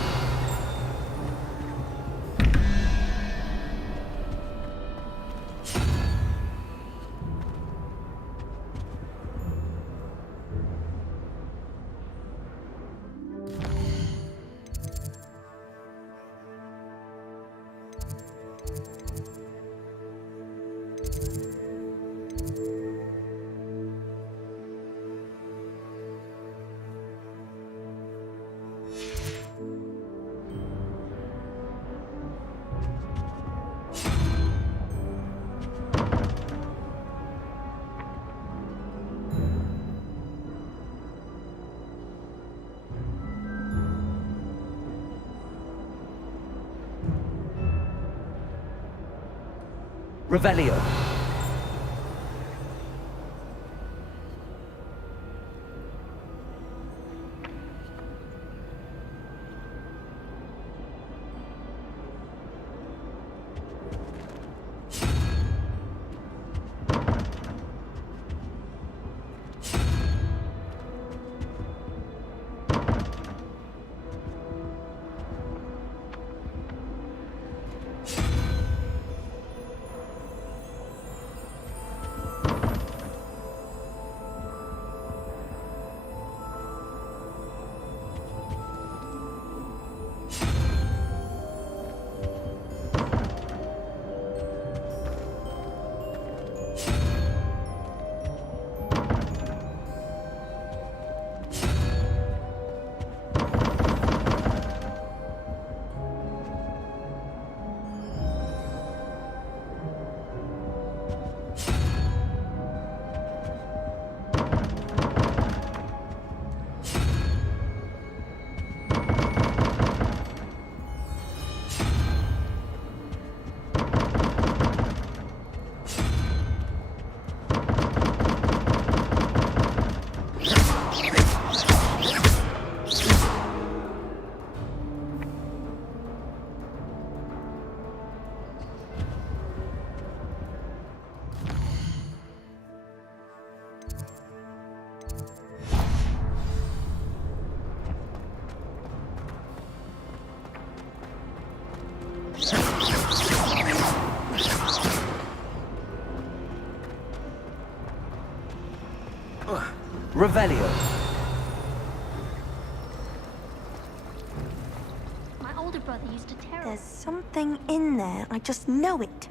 Revelio. Revelio. My older brother used to terror. There's something in there. I just know it.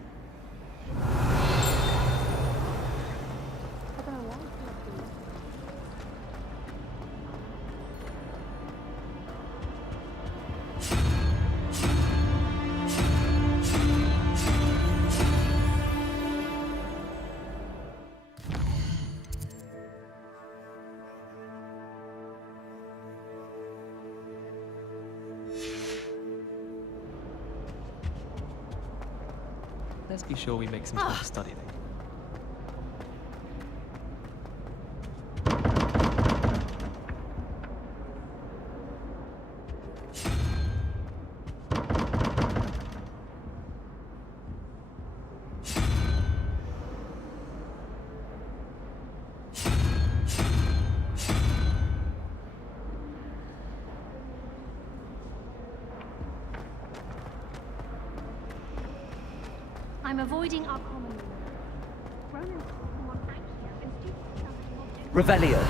Let's be sure we make some time to study then. I'm avoiding our common room. Romans call more frank here, and students tell me what to Revelio.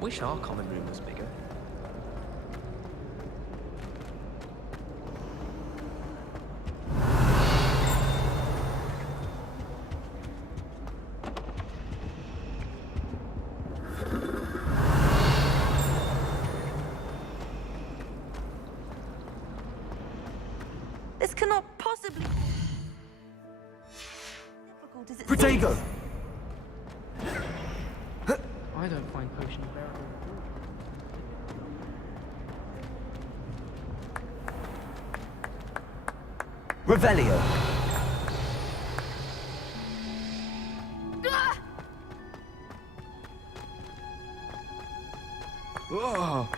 Wish our common room was bigger. This cannot possibly... difficult as it Protego! I don't find potion bearable. Revelio! Oh.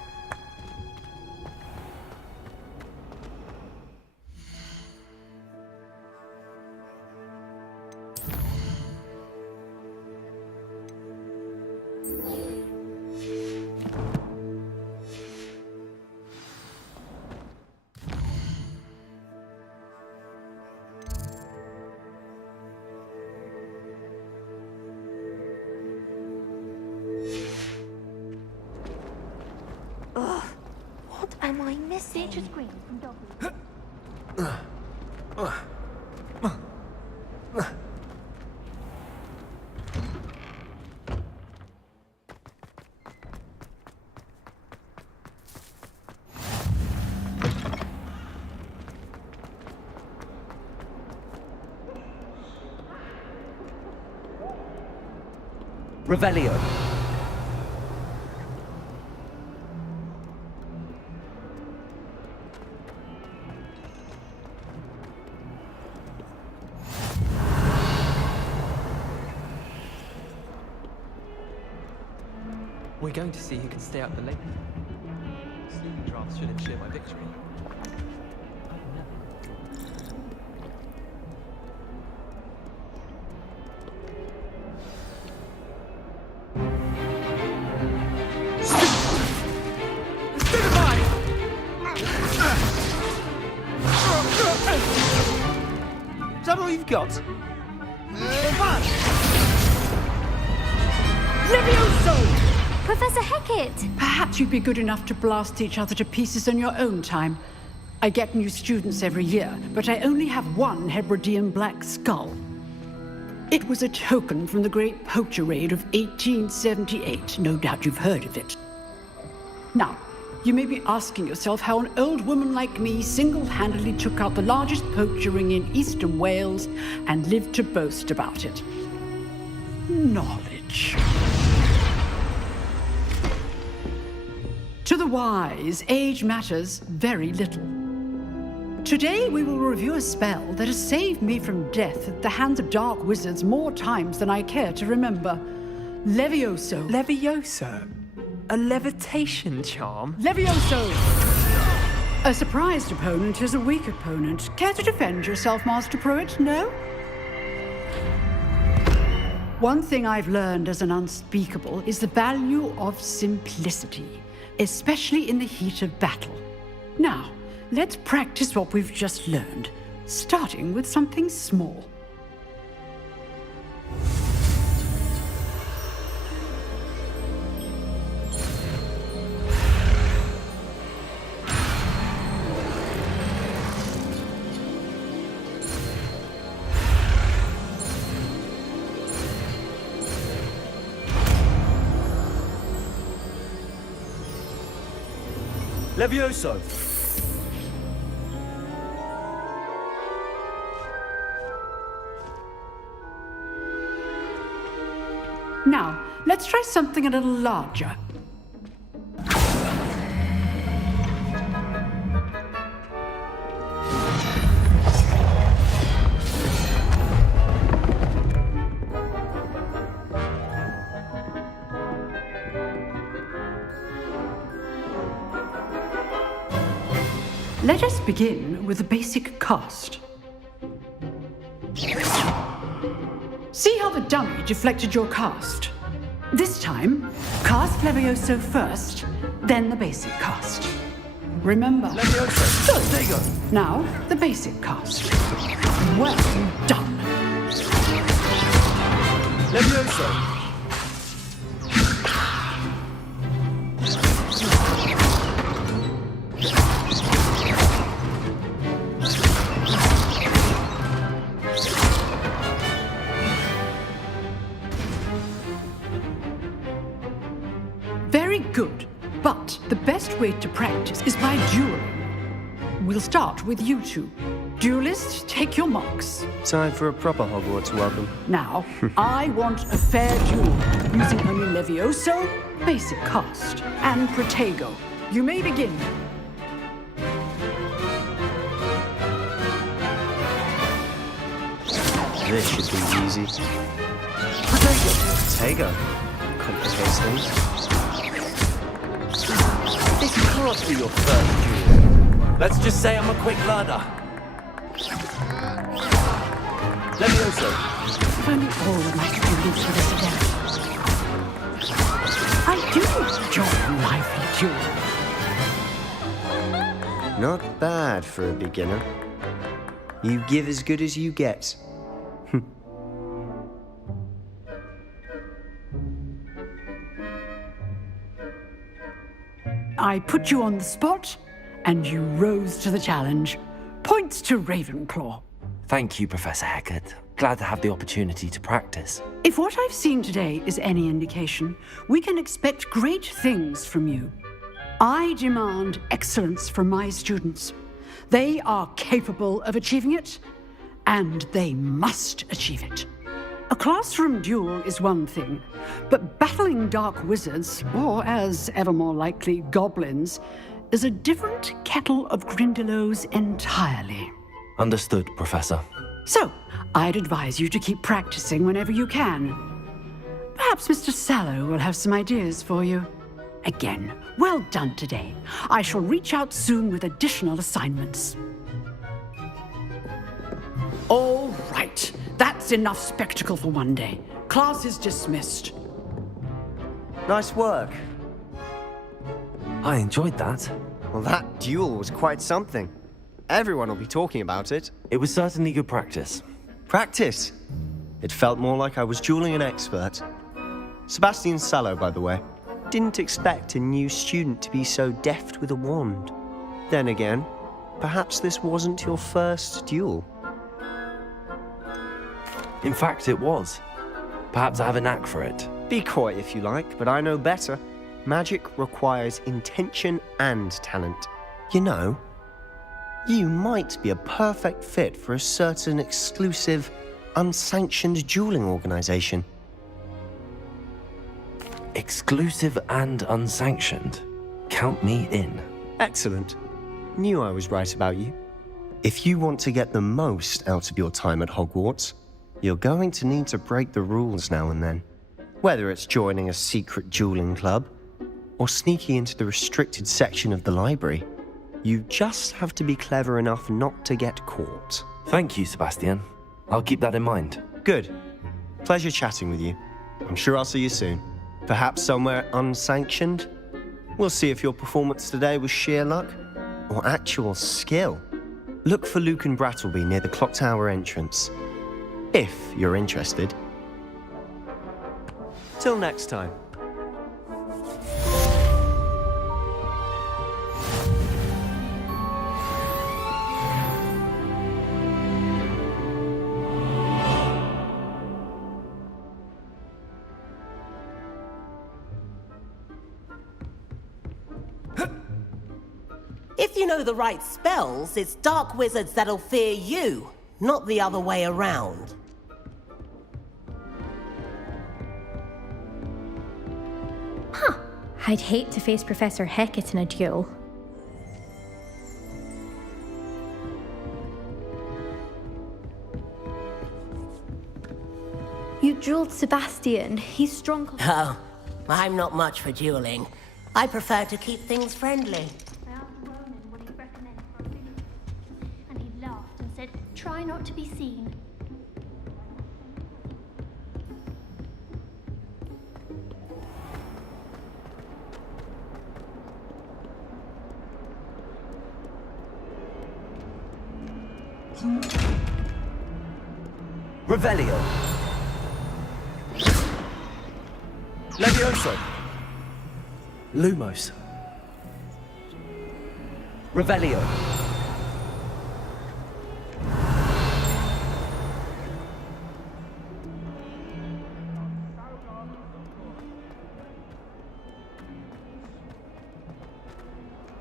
Ugh, what am I missing? Just scream from Doggy. Revelio! We're going to see who can stay out the late. Sleeping drafts should ensure my victory. Is that all you've got? Levioso! Professor Hecat! Perhaps you'd be good enough to blast each other to pieces in your own time. I get new students every year, but I only have one Hebridean black skull. It was a token from the Great Poacher Raid of 1878. No doubt you've heard of it. Now, you may be asking yourself how an old woman like me single-handedly took out the largest poacher ring in eastern Wales and lived to boast about it. Knowledge. To the wise, age matters very little. Today we will review a spell that has saved me from death at the hands of dark wizards more times than I care to remember. Levioso. Levioso? A levitation charm? Levioso! A surprised opponent is a weak opponent. Care to defend yourself, Master Pruitt? No? One thing I've learned as an unspeakable is the value of simplicity, especially in the heat of battle. Now, let's practice what we've just learned, starting with something small. Levioso! Now, let's try something a little larger. Let us begin with the basic cast. See how the dummy deflected your cast? This time, cast Levioso first, then the basic cast. Remember. Levioso! There you go! Now, the basic cast. Well done. Levioso! Very good, but the best way to practice is by dueling. We'll start with you two. Duelists, take your marks. Time for a proper Hogwarts welcome. Now, I want a fair duel, using only Levioso, basic cast, and Protego. You may begin. This should be easy. Protego. Complicates things. This can't be your first duel. Let's just say I'm a quick learner. Levioso. If only all of my students were this again. I do enjoy a lively duel. Not bad for a beginner. You give as good as you get. I put you on the spot, and you rose to the challenge. Points to Ravenclaw. Thank you, Professor Hecat. Glad to have the opportunity to practice. If what I've seen today is any indication, we can expect great things from you. I demand excellence from my students. They are capable of achieving it, and they must achieve it. A classroom duel is one thing, but battling dark wizards, or as ever more likely, goblins, is a different kettle of Grindylows entirely. Understood, Professor. So, I'd advise you to keep practicing whenever you can. Perhaps Mr. Sallow will have some ideas for you. Again, well done today. I shall reach out soon with additional assignments. All right. That's enough spectacle for one day. Class is dismissed. Nice work. I enjoyed that. Well, that duel was quite something. Everyone will be talking about it. It was certainly good practice. Practice? It felt more like I was dueling an expert. Sebastian Sallow, by the way. Didn't expect a new student to be so deft with a wand. Then again, perhaps this wasn't your first duel. In fact, it was. Perhaps I have a knack for it. Be coy if you like, but I know better. Magic requires intention and talent. You know, you might be a perfect fit for a certain exclusive, unsanctioned dueling organization. Exclusive and unsanctioned? Count me in. Excellent. Knew I was right about you. If you want to get the most out of your time at Hogwarts, you're going to need to break the rules now and then. Whether it's joining a secret dueling club, or sneaking into the restricted section of the library, you just have to be clever enough not to get caught. Thank you, Sebastian. I'll keep that in mind. Good. Pleasure chatting with you. I'm sure I'll see you soon. Perhaps somewhere unsanctioned? We'll see if your performance today was sheer luck, or actual skill. Look for Luke and Brattleby near the clock tower entrance. If you're interested. Till next time. If you know the right spells, it's dark wizards that'll fear you, not the other way around. Huh. I'd hate to face Professor Hecat in a duel. You dueled Sebastian. He's strong. Oh, I'm not much for dueling. I prefer to keep things friendly. I asked Ronan what he'd recommend for a villain, and he laughed and said, "Try not to be seen." Revelio. Levioso. Lumos. Revelio.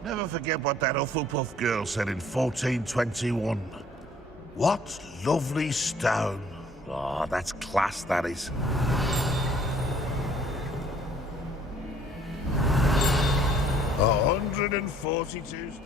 Never forget what that Hufflepuff girl said in 1421. What lovely stone. Oh, that's class, that is. 142 staircases.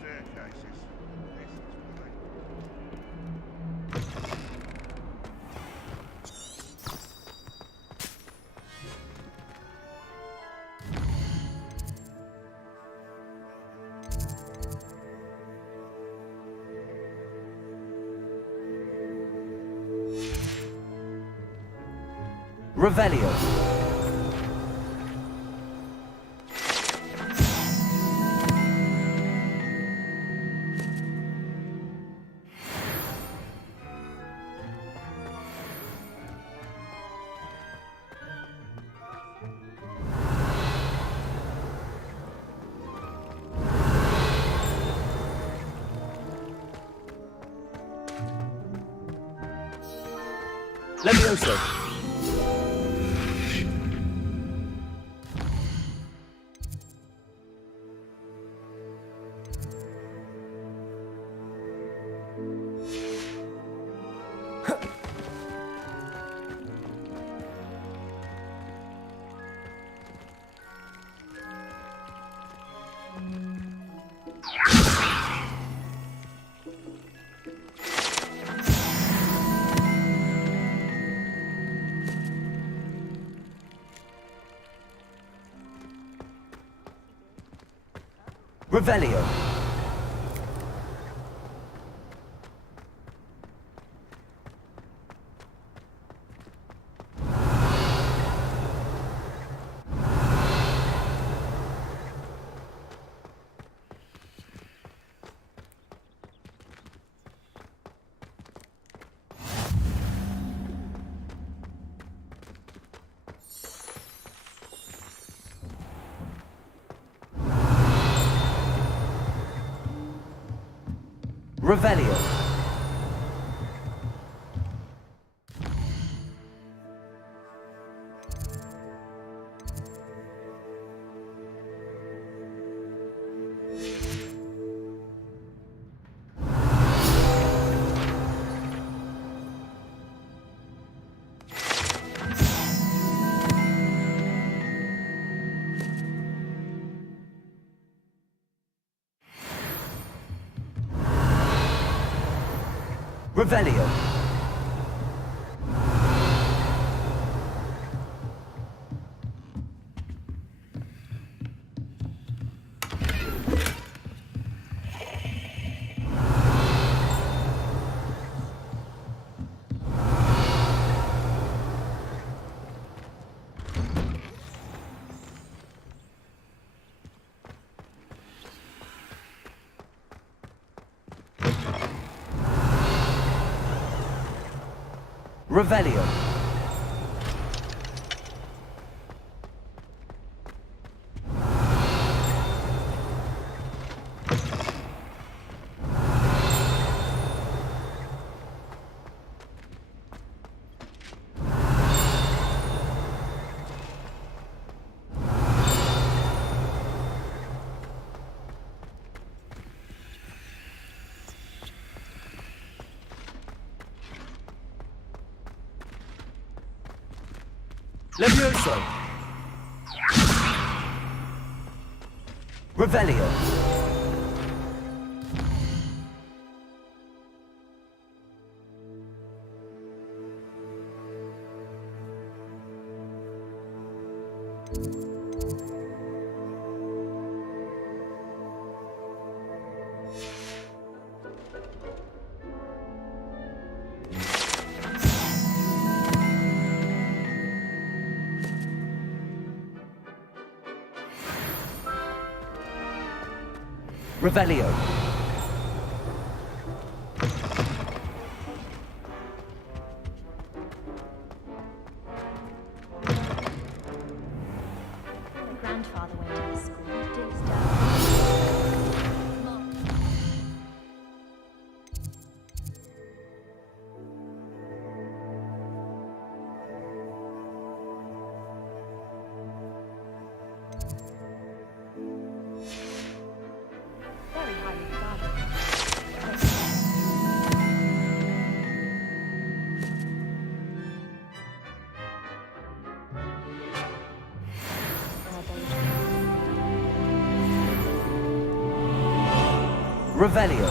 Revelio. Levioso. Revelio. Revelio. Revelio. Revelio. Levioso. Revelio. Revelio. My grandfather went to this school. Dick's dad. Mom. Very highly Revelio.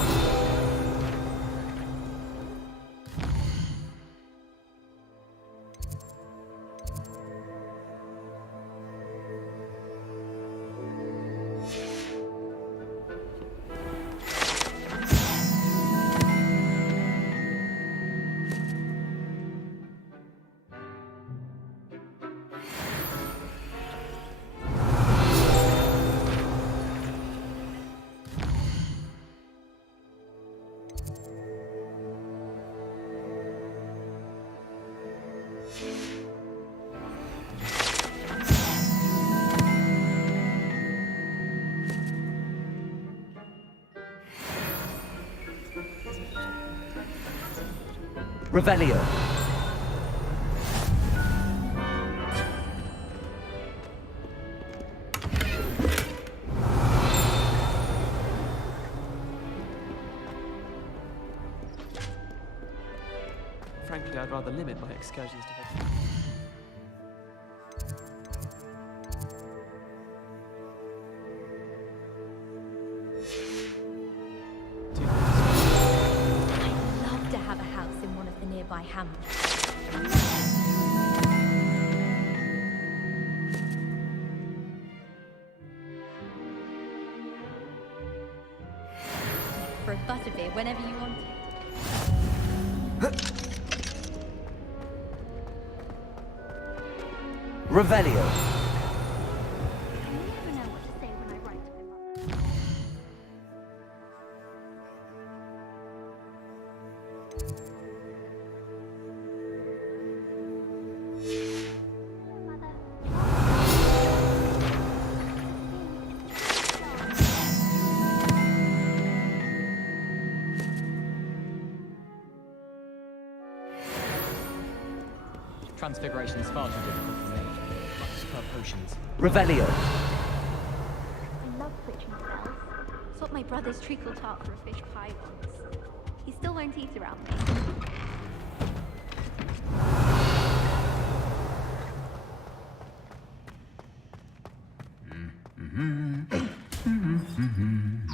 Revelio. Frankly, I'd rather limit my excursions to her. I'd love to have a house in one of the nearby hamlets. For a butterbeer whenever you want it. Revelio. I never know what to say when I write to my mother. Transfiguration's far too difficult for me. Much prefer potions. Revelio. I love preaching spells. Swapped my brother's treacle tart for a fish pie once. He still won't eat around me.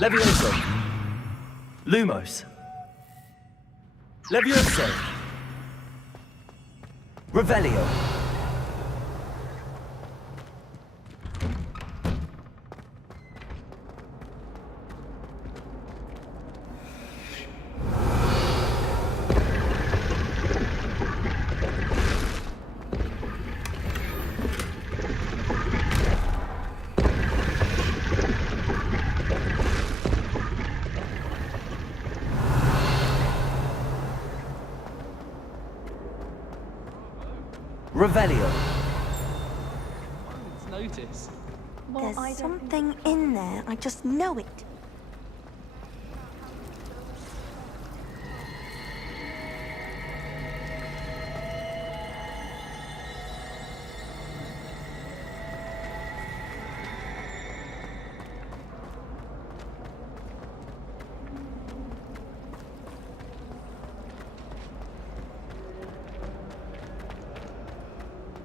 Levioso. Lumos. Levioso. Revelio. Revelio. Moment's notice. There's something in there. I just know it.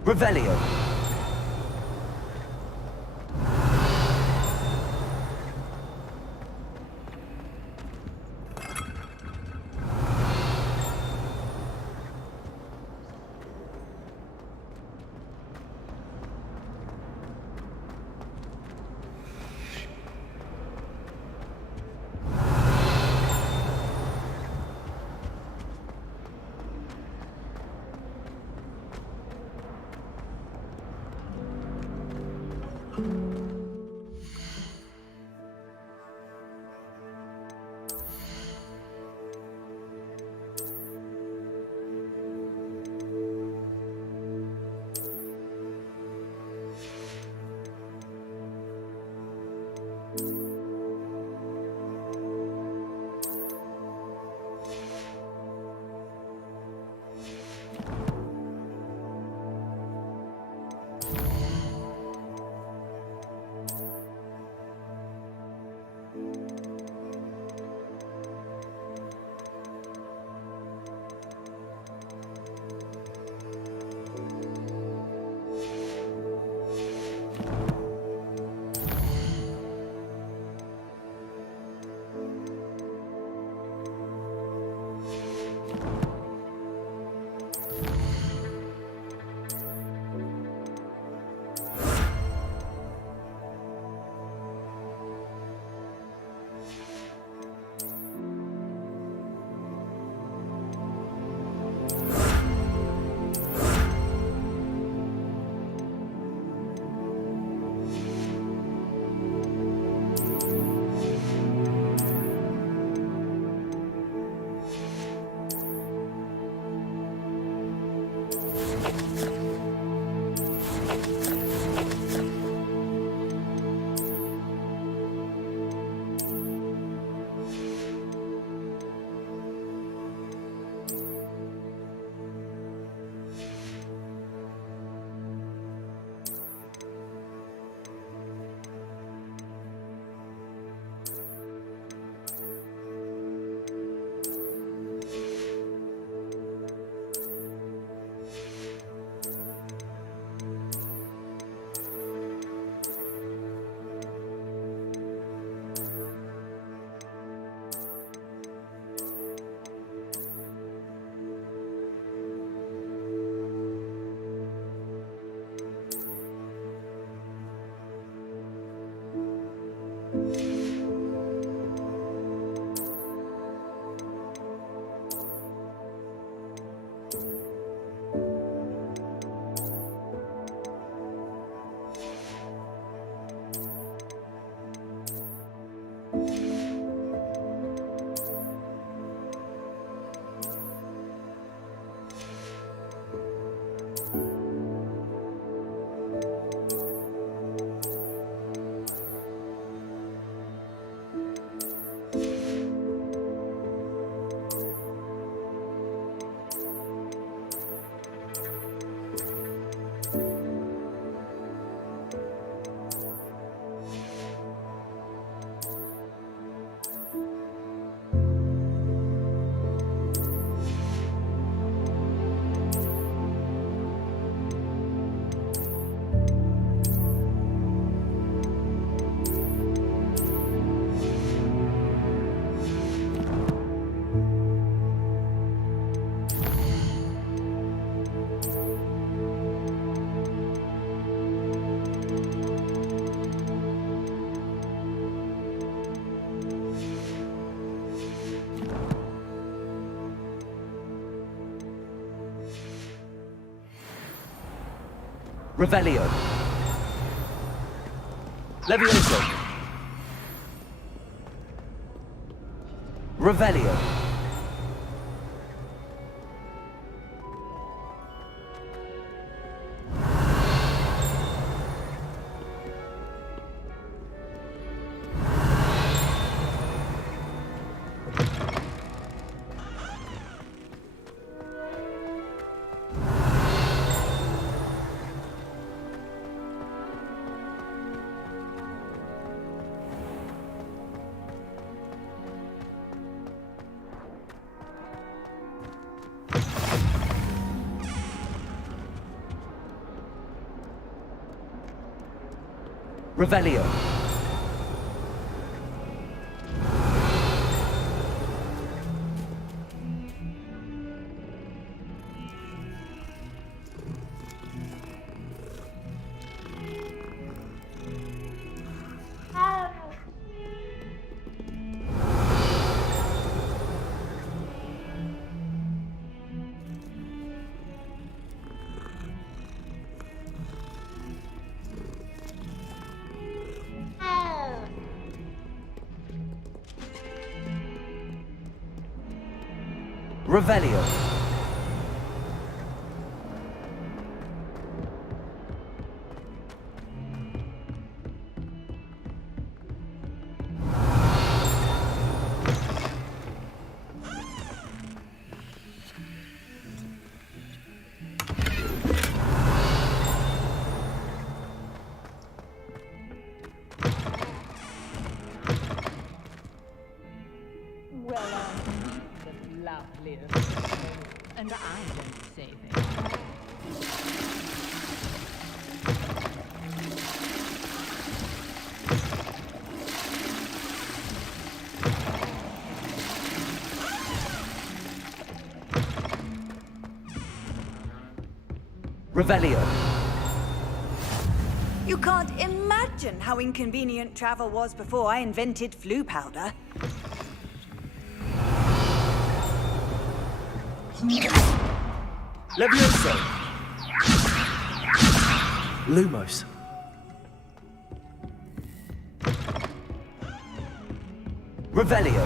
Revelio. Revelio. Levioso. Revelio. Revelio. Revelio. Well, the loveliest. And I don't say things. Revelio. You can't imagine how inconvenient travel was before I invented flu powder. Levioso. Lumos. Revelio.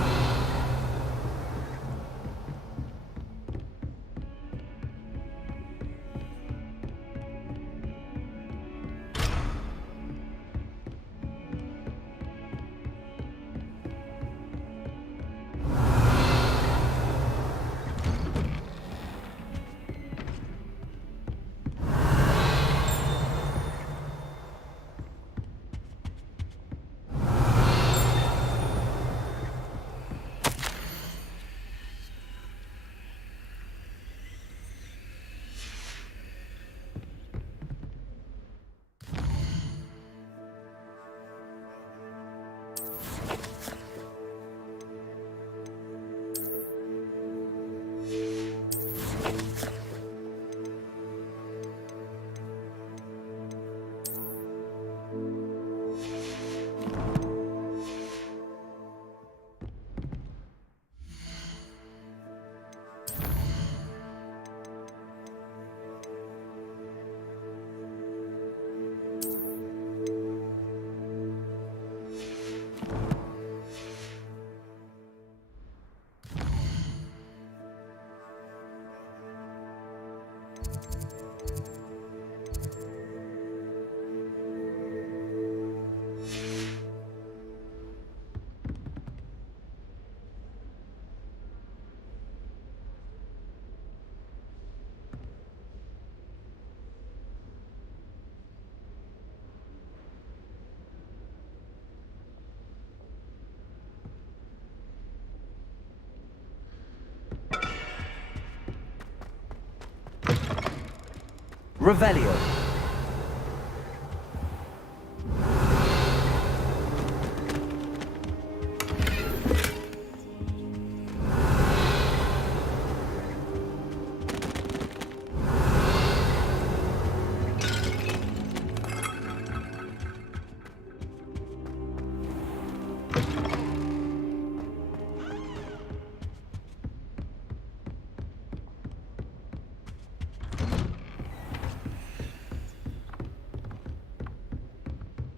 Revelio.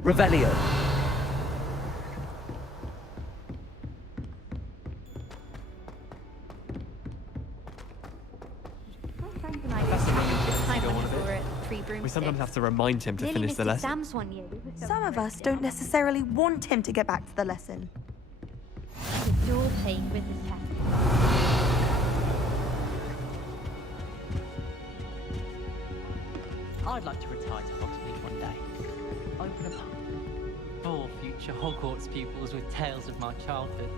Revelio. We sometimes have to remind him to finish the lesson. Some of us don't necessarily want him to get back to the lesson. You're playing with the tech. I'd like to retire to Hogsmeade one day. Open a pub. For future Hogwarts pupils with tales of my childhood.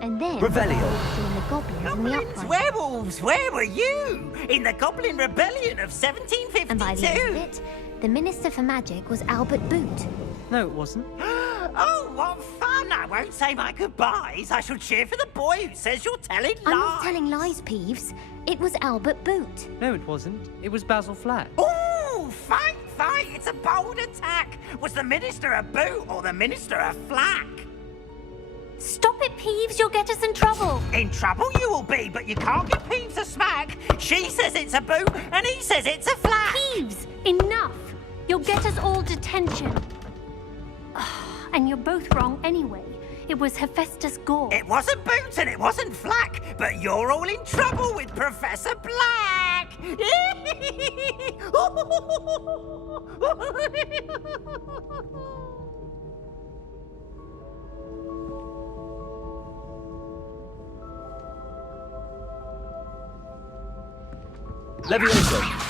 And then Revelio. join the goblins in the uprising. Werewolves, where were you? In the Goblin Rebellion of 1752? And by the end of it, the Minister for Magic was Albert Boot. No, it wasn't. Oh, what fun! I won't say my goodbyes. I shall cheer for the boy who says you're telling lies. I'm not telling lies, Peeves. It was Albert Boot. No, it wasn't. It was Basil Flack. Ooh, fight! It's a bold attack. Was the Minister a boot or the Minister a flack? Stop it, Peeves. You'll get us in trouble. In trouble you will be, but you can't give Peeves a smack. She says it's a boot, and he says it's a flack. Peeves, enough. You'll get us all detention. And you're both wrong anyway. It was Hephaestus Gore. It wasn't Boots and it wasn't Flack, but you're all in trouble with Professor Black! Levioso.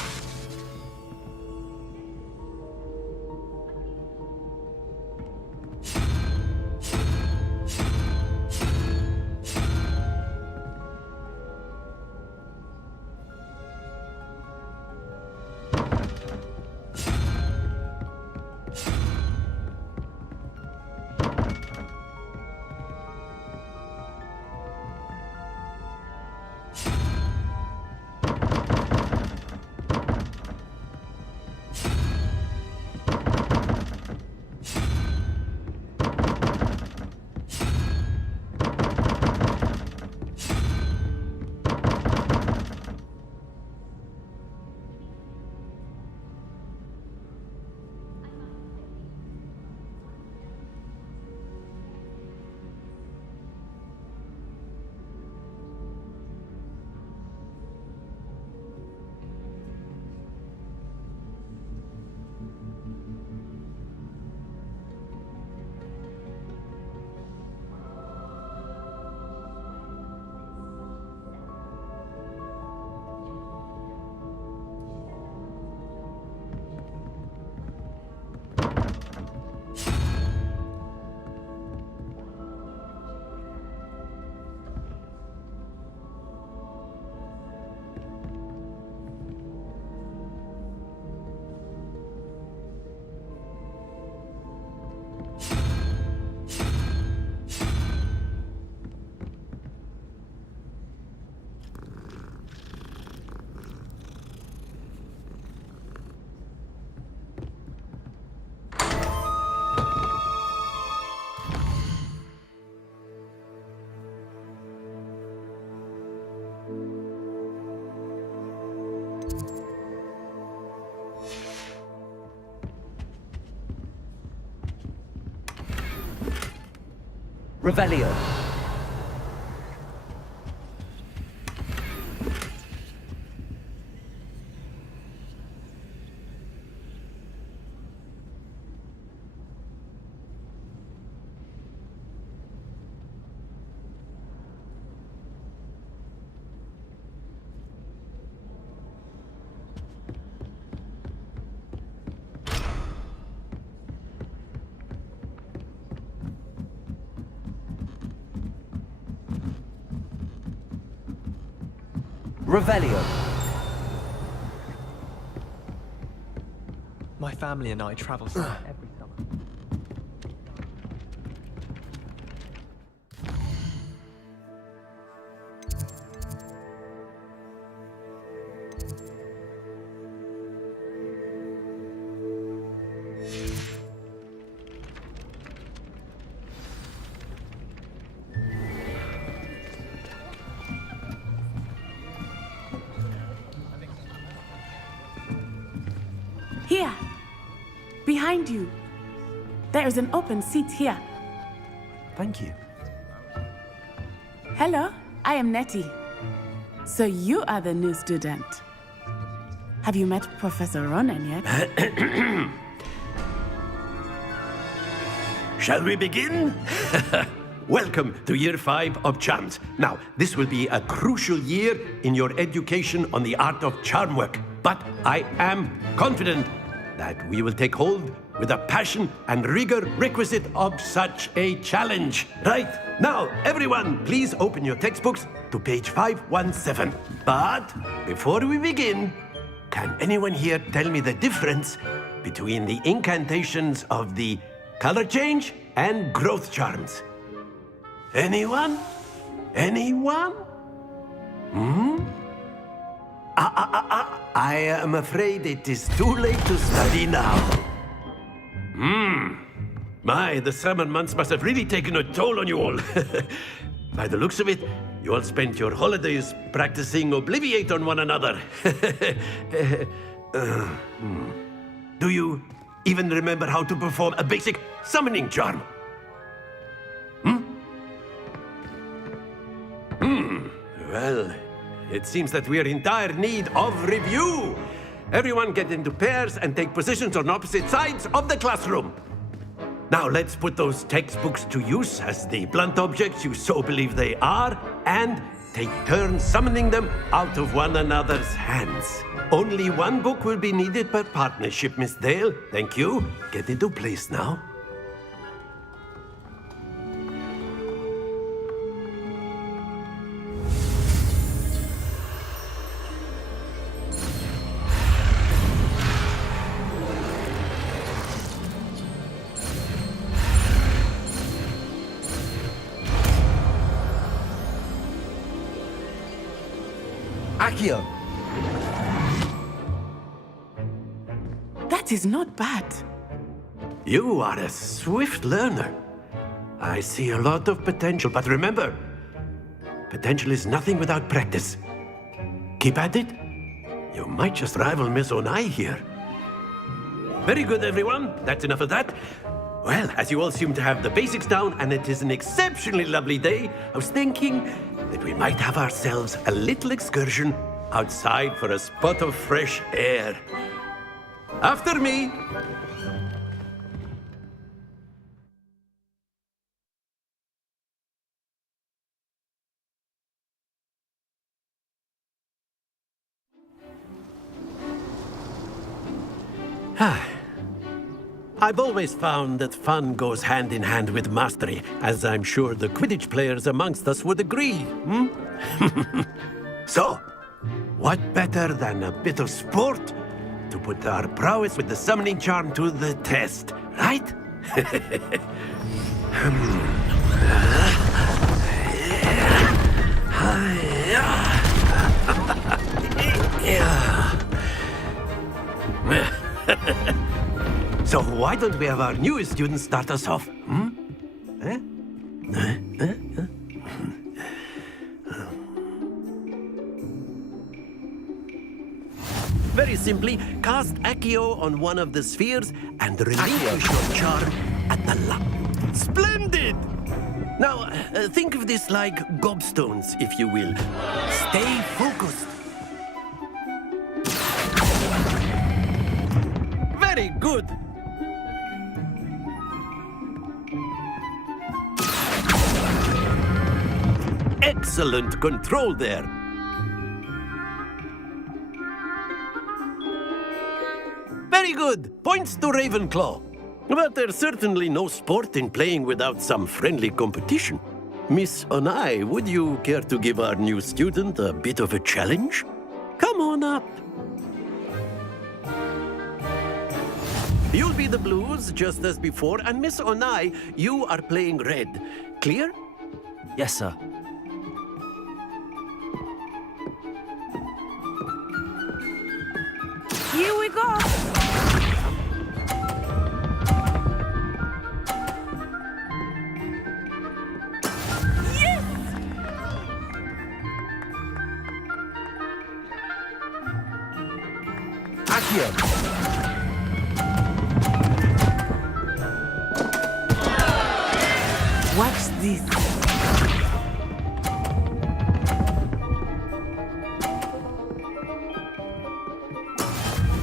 Revelio. Revelio. My family and I travel south every summer. Here. Behind you. There is an open seat here. Thank you. Hello, I am Nettie. So you are the new student. Have you met Professor Ronan yet? Shall we begin? Welcome to Year 5 of Charms. Now, this will be a crucial year in your education on the art of charm work. But I am confident that we will take hold with the passion and rigor requisite of such a challenge. Right, now, everyone, please open your textbooks to page 517. But before we begin, can anyone here tell me the difference between the incantations of the color change and growth charms? Anyone? Anyone? I am afraid it is too late to study now. My, the summer months must have really taken a toll on you all. By the looks of it, you all spent your holidays practicing Obliviate on one another. Do you even remember how to perform a basic summoning charm? Well, it seems that we are in dire need of review. Everyone get into pairs and take positions on opposite sides of the classroom. Now let's put those textbooks to use as the blunt objects you so believe they are, and take turns summoning them out of one another's hands. Only one book will be needed per partnership, Miss Dale. Thank you. Get into place now. Accio! That is not bad. You are a swift learner. I see a lot of potential, but remember, potential is nothing without practice. Keep at it. You might just rival Miss Onai here. Very good, everyone. That's enough of that. Well, as you all seem to have the basics down, and it is an exceptionally lovely day, I was thinking that we might have ourselves a little excursion outside for a spot of fresh air. After me. I've always found that fun goes hand in hand with mastery, as I'm sure the Quidditch players amongst us would agree. So, what better than a bit of sport to put our prowess with the summoning charm to the test, right? So why don't we have our newest student start us off? Very simply, cast Accio on one of the spheres and relinquish your charm at the last. Splendid! Now, think of this like gobstones, if you will. Stay focused. Very good. Excellent control there. Very good. Points to Ravenclaw. But there's certainly no sport in playing without some friendly competition. Miss Onai, would you care to give our new student a bit of a challenge? Come on up. You'll be the blues, just as before, and Miss Onai, you are playing red. Clear? Yes, sir. Here we go. Accio! this?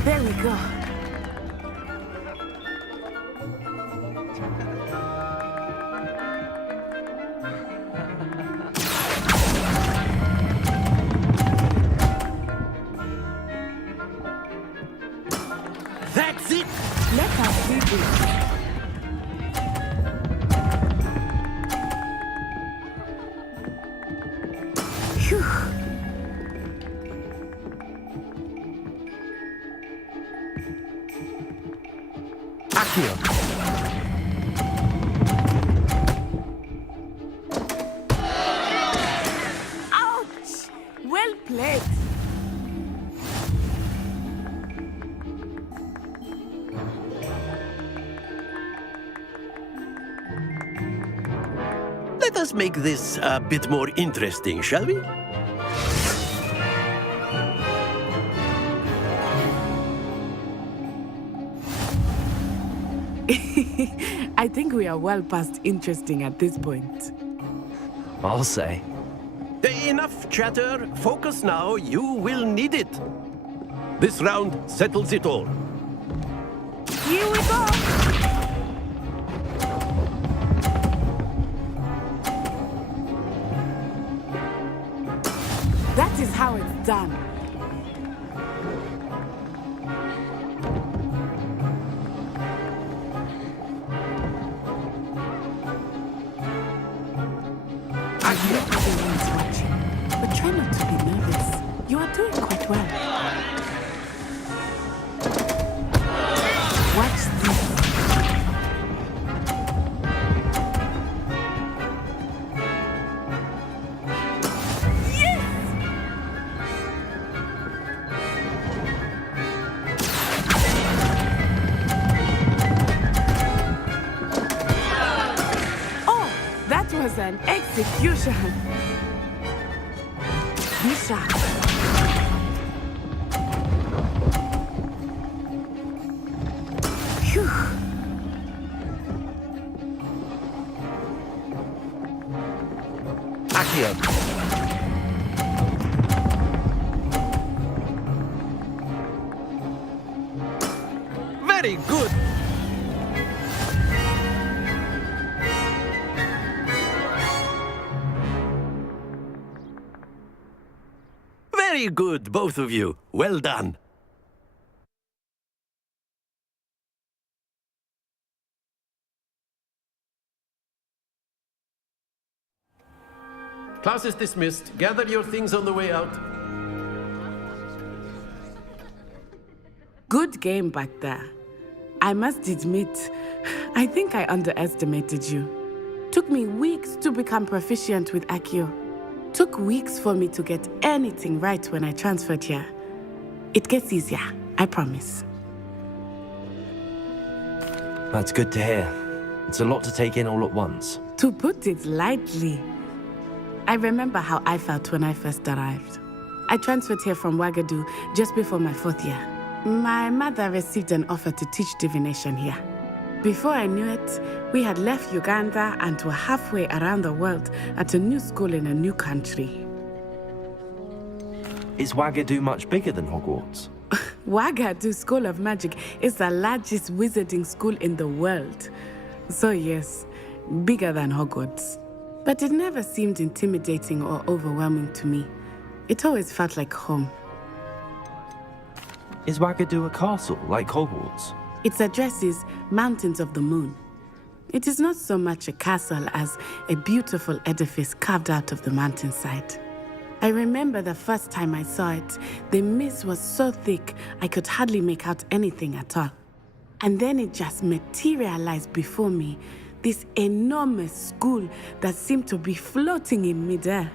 There we go. That's it! Let us see this. Phew. Accio. Ouch! Well played. Let us make this a bit more interesting, shall we? I think we are well past interesting at this point. I'll say. Enough chatter. Focus now. You will need it. This round settles it all. Here we go! That is how it's done. I know everyone's watching, but try not to be nervous. You are doing quite well. Watch this. That was an execution. Be sharp. Phew. Accio. Very good. Very good, both of you. Well done. Class is dismissed. Gather your things on the way out. Good game back there. I must admit, I think I underestimated you. Took me weeks to become proficient with Accio. Took weeks for me to get anything right when I transferred here. It gets easier, I promise. That's good to hear. It's a lot to take in all at once. To put it lightly, I remember how I felt when I first arrived. I transferred here from Ouagadougou just before my 4th year. My mother received an offer to teach divination here. Before I knew it, we had left Uganda and were halfway around the world at a new school in a new country. Is Ouagadougou much bigger than Hogwarts? Ouagadougou School of Magic is the largest wizarding school in the world. So yes, bigger than Hogwarts. But it never seemed intimidating or overwhelming to me. It always felt like home. Is Ouagadougou a castle, like Hogwarts? Its address is Mountains of the Moon. It is not so much a castle as a beautiful edifice carved out of the mountainside. I remember the first time I saw it, the mist was so thick I could hardly make out anything at all. And then it just materialized before me, this enormous school that seemed to be floating in midair.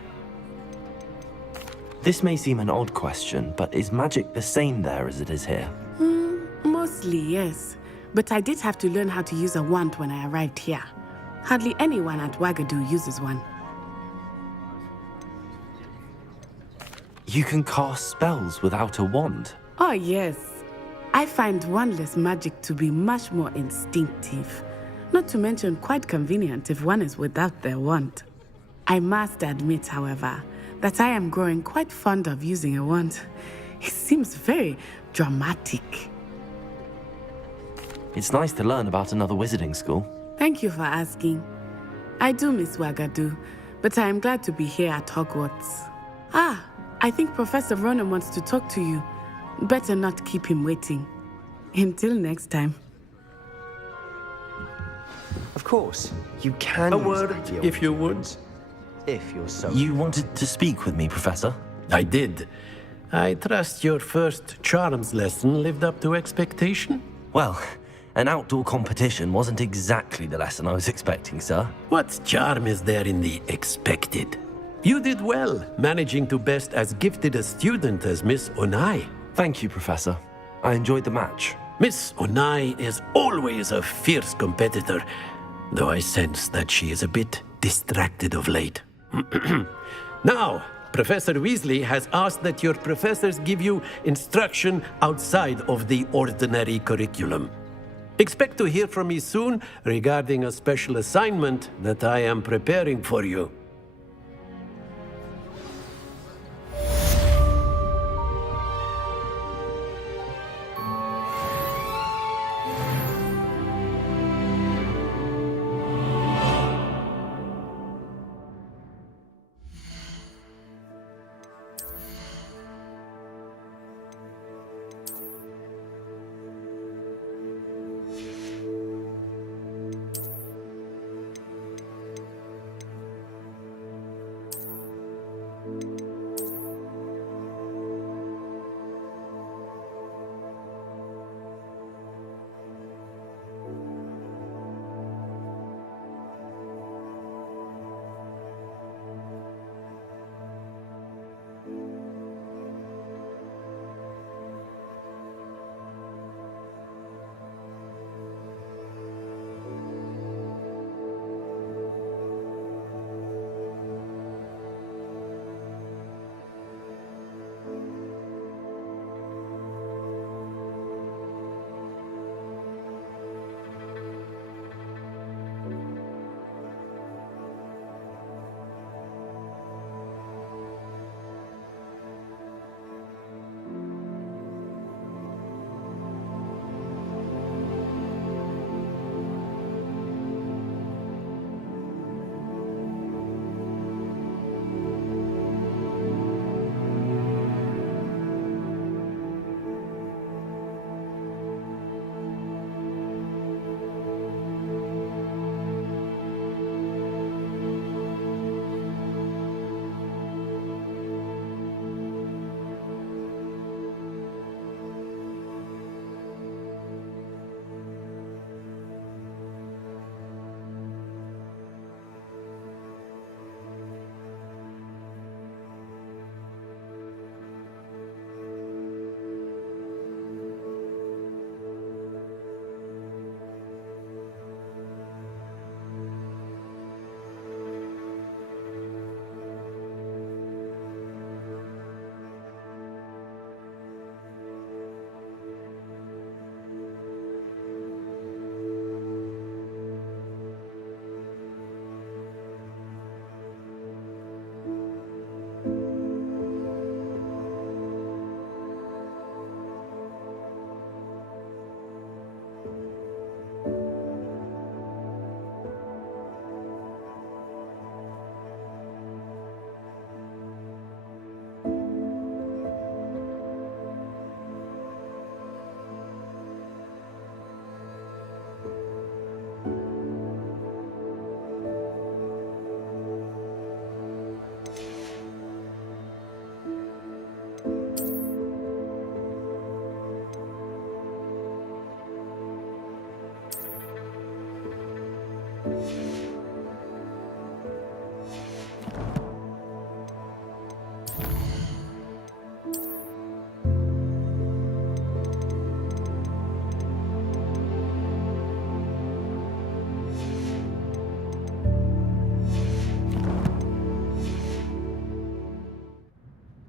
This may seem an odd question, but is magic the same there as it is here? Mostly, yes. But I did have to learn how to use a wand when I arrived here. Hardly anyone at Ouagadougou uses one. You can cast spells without a wand? Oh, yes. I find wandless magic to be much more instinctive. Not to mention quite convenient if one is without their wand. I must admit, however, that I am growing quite fond of using a wand. It seems very dramatic. It's nice to learn about another wizarding school. Thank you for asking. I do miss Wagadu, but I am glad to be here at Hogwarts. Ah, I think Professor Ronan wants to talk to you. Better not keep him waiting. Until next time. Of course, you can A use word, magic if you would. If you're so... You wanted to speak with me, Professor? I did. I trust your first charms lesson lived up to expectation? Well, an outdoor competition wasn't exactly the lesson I was expecting, sir. What charm is there in the expected? You did well, managing to best as gifted a student as Miss Onai. Thank you, Professor. I enjoyed the match. Miss Onai is always a fierce competitor, though I sense that she is a bit distracted of late. Now, Professor Weasley has asked that your professors give you instruction outside of the ordinary curriculum. Expect to hear from me soon regarding a special assignment that I am preparing for you.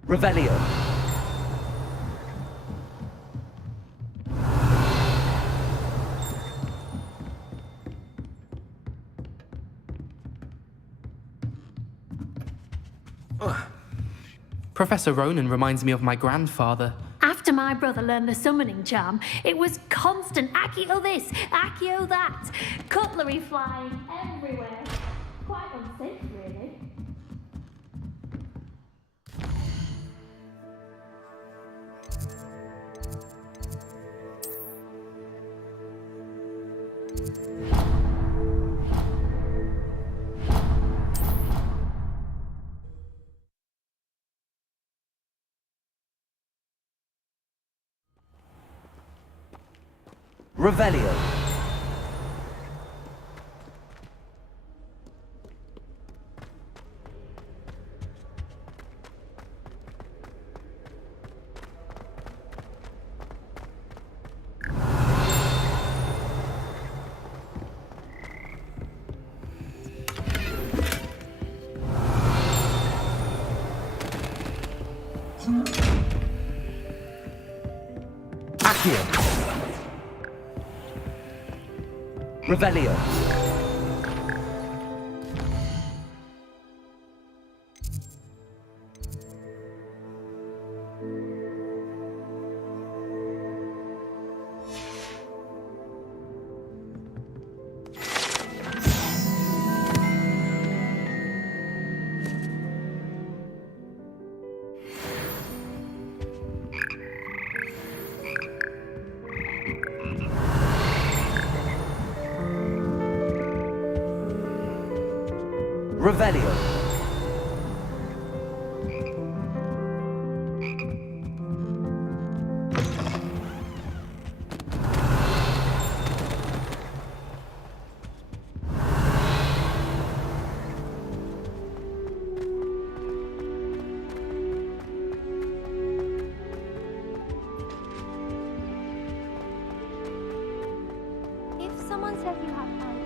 Revelio. Professor Ronan reminds me of my grandfather. After my brother learned the summoning charm, it was constant Accio this, Accio that, cutlery flying everywhere. Quite unsafe, really. Revelio. Accio. Revelio. Revelio. If someone says you have time,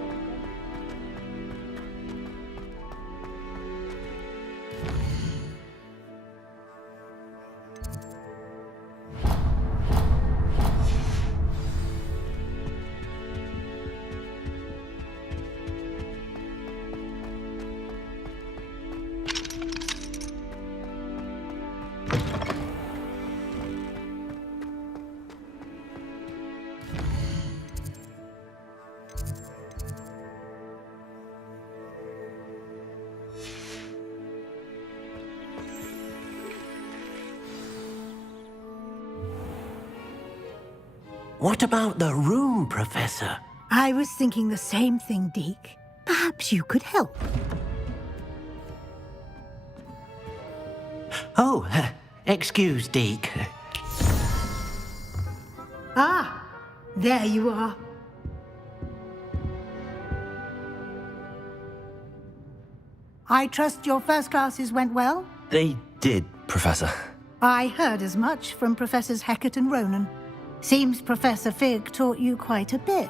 What about the room, Professor? I was thinking the same thing, Deke. Perhaps you could help. Oh, excuse, Deke. Ah, there you are. I trust your first classes went well? They did, Professor. I heard as much from Professors Hecat and Ronan. Seems Professor Fig taught you quite a bit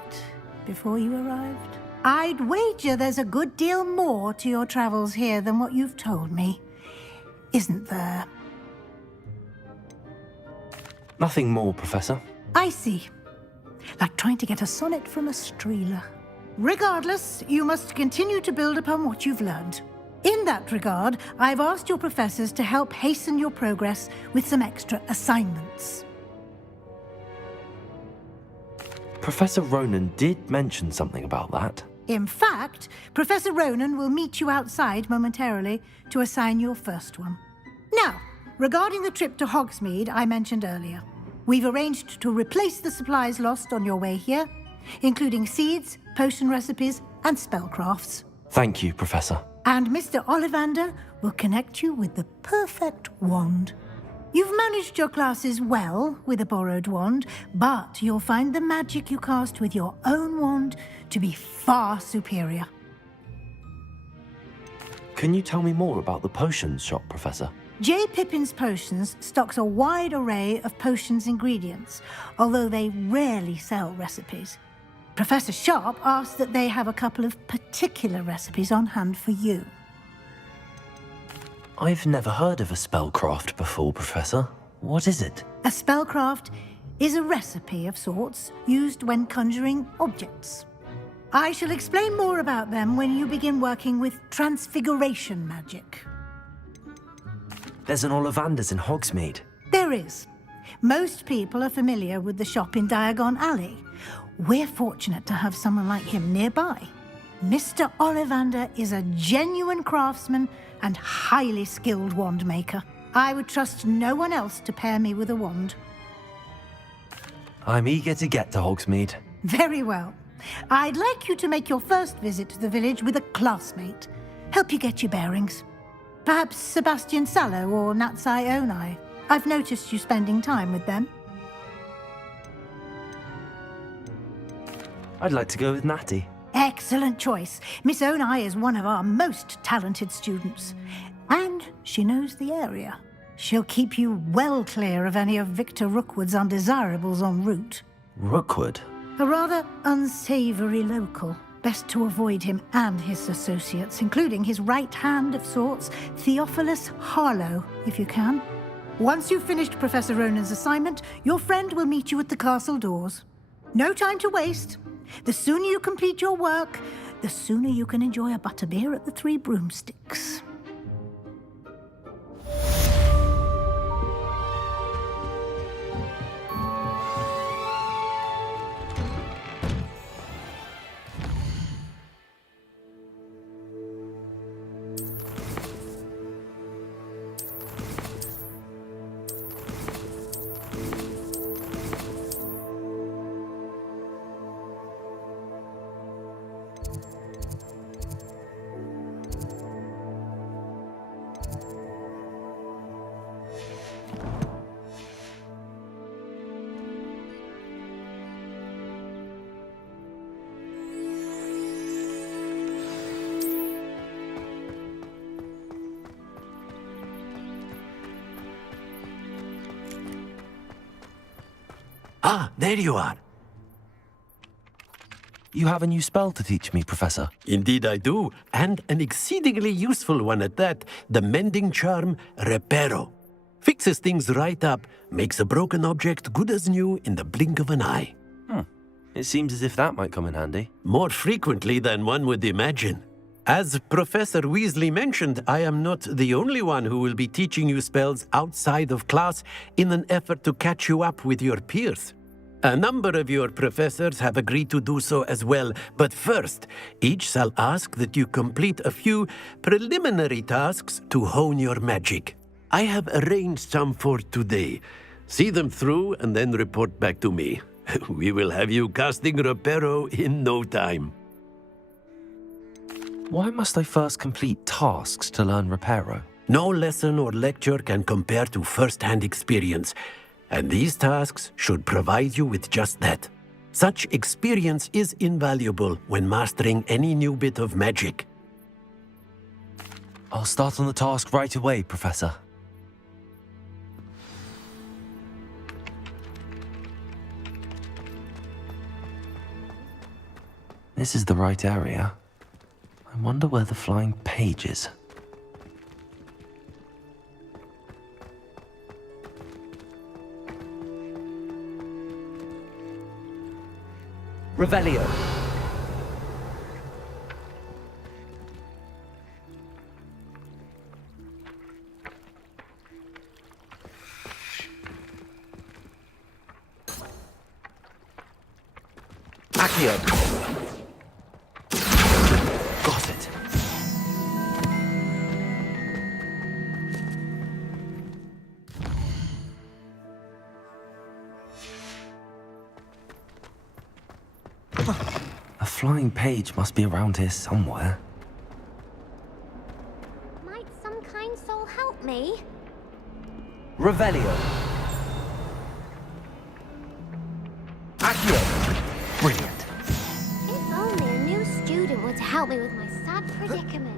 before you arrived. I'd wager there's a good deal more to your travels here than what you've told me. Isn't there? Nothing more, Professor. I see. Like trying to get a sonnet from a streeler. Regardless, you must continue to build upon what you've learned. In that regard, I've asked your professors to help hasten your progress with some extra assignments. Professor Ronan did mention something about that. In fact, Professor Ronan will meet you outside momentarily to assign your first one. Now, regarding the trip to Hogsmeade I mentioned earlier, we've arranged to replace the supplies lost on your way here, including seeds, potion recipes, and spellcrafts. Thank you, Professor. And Mr. Ollivander will connect you with the perfect wand. You've managed your classes well with a borrowed wand, but you'll find the magic you cast with your own wand to be far superior. Can you tell me more about the potions shop, Professor? J. Pippin's Potions stocks a wide array of potions ingredients, although they rarely sell recipes. Professor Sharp asked that they have a couple of particular recipes on hand for you. I've never heard of a spellcraft before, Professor. What is it? A spellcraft is a recipe of sorts used when conjuring objects. I shall explain more about them when you begin working with transfiguration magic. There's an Ollivander's in Hogsmeade. There is. Most people are familiar with the shop in Diagon Alley. We're fortunate to have someone like him nearby. Mr. Ollivander is a genuine craftsman and highly skilled wand maker. I would trust no one else to pair me with a wand. I'm eager to get to Hogsmeade. Very well. I'd like you to make your first visit to the village with a classmate. Help you get your bearings. Perhaps Sebastian Sallow or Natsai Onai. I've noticed you spending time with them. I'd like to go with Natty. Excellent choice. Miss Onai is one of our most talented students. And she knows the area. She'll keep you well clear of any of Victor Rookwood's undesirables en route. Rookwood? A rather unsavory local. Best to avoid him and his associates, including his right hand of sorts, Theophilus Harlow, if you can. Once you've finished Professor Ronan's assignment, your friend will meet you at the castle doors. No time to waste. The sooner you complete your work, the sooner you can enjoy a butterbeer at the Three Broomsticks. Ah, there you are. You have a new spell to teach me, Professor. Indeed I do, and an exceedingly useful one at that. The mending charm, Reparo. Fixes things right up, makes a broken object good as new in the blink of an eye. It seems as if that might come in handy. More frequently than one would imagine. As Professor Weasley mentioned, I am not the only one who will be teaching you spells outside of class in an effort to catch you up with your peers. A number of your professors have agreed to do so as well, but first, each shall ask that you complete a few preliminary tasks to hone your magic. I have arranged some for today. See them through and then report back to me. We will have you casting Reparo in no time. Why must I first complete tasks to learn Reparo? No lesson or lecture can compare to first-hand experience, and these tasks should provide you with just that. Such experience is invaluable when mastering any new bit of magic. I'll start on the task right away, Professor. This is the right area. I wonder where the flying page is. Revelio. Accio. Got it. A flying page must be around here somewhere. Might some kind soul help me? Revelio. Accio. Brilliant. If only a new student were to help me with my sad predicament.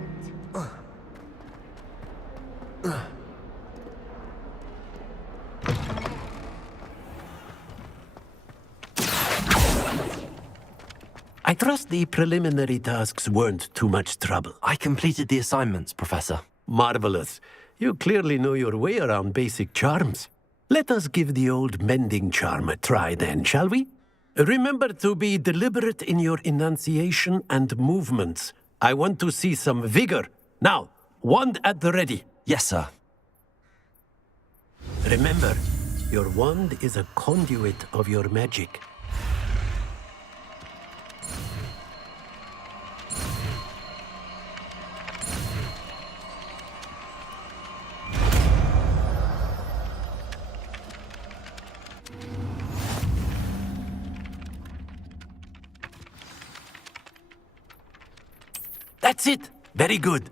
I trust the preliminary tasks weren't too much trouble. I completed the assignments, Professor. Marvelous. You clearly know your way around basic charms. Let us give the old mending charm a try then, shall we? Remember to be deliberate in your enunciation and movements. I want to see some vigor. Now, wand at the ready. Yes, sir. Remember, your wand is a conduit of your magic. That's it! Very good.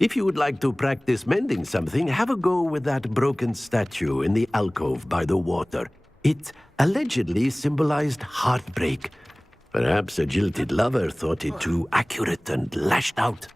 If you would like to practice mending something, have a go with that broken statue in the alcove by the water. It allegedly symbolized heartbreak. Perhaps a jilted lover thought it too accurate and lashed out.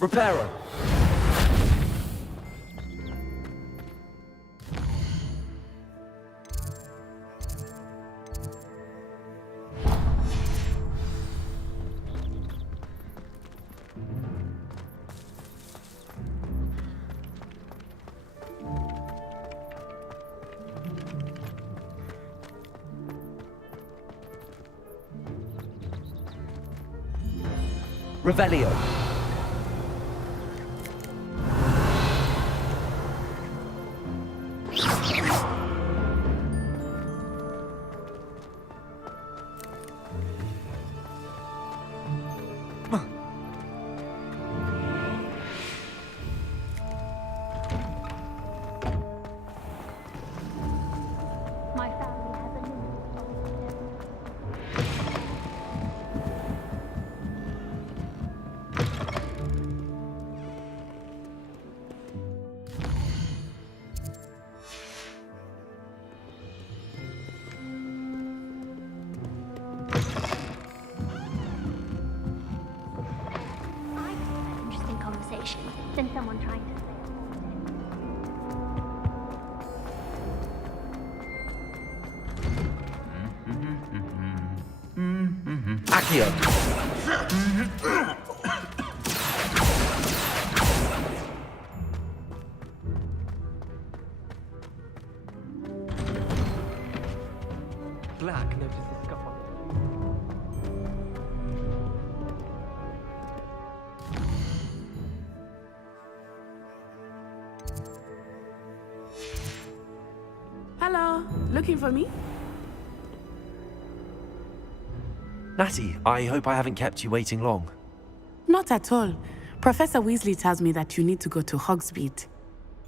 Repairer! Revelio. My family has a limit. Interesting conversation than someone trying to say Accio. Black notices the scuff on it. Hello, looking for me? Natty, I hope I haven't kept you waiting long. Not at all. Professor Weasley tells me that you need to go to Hogsmeade.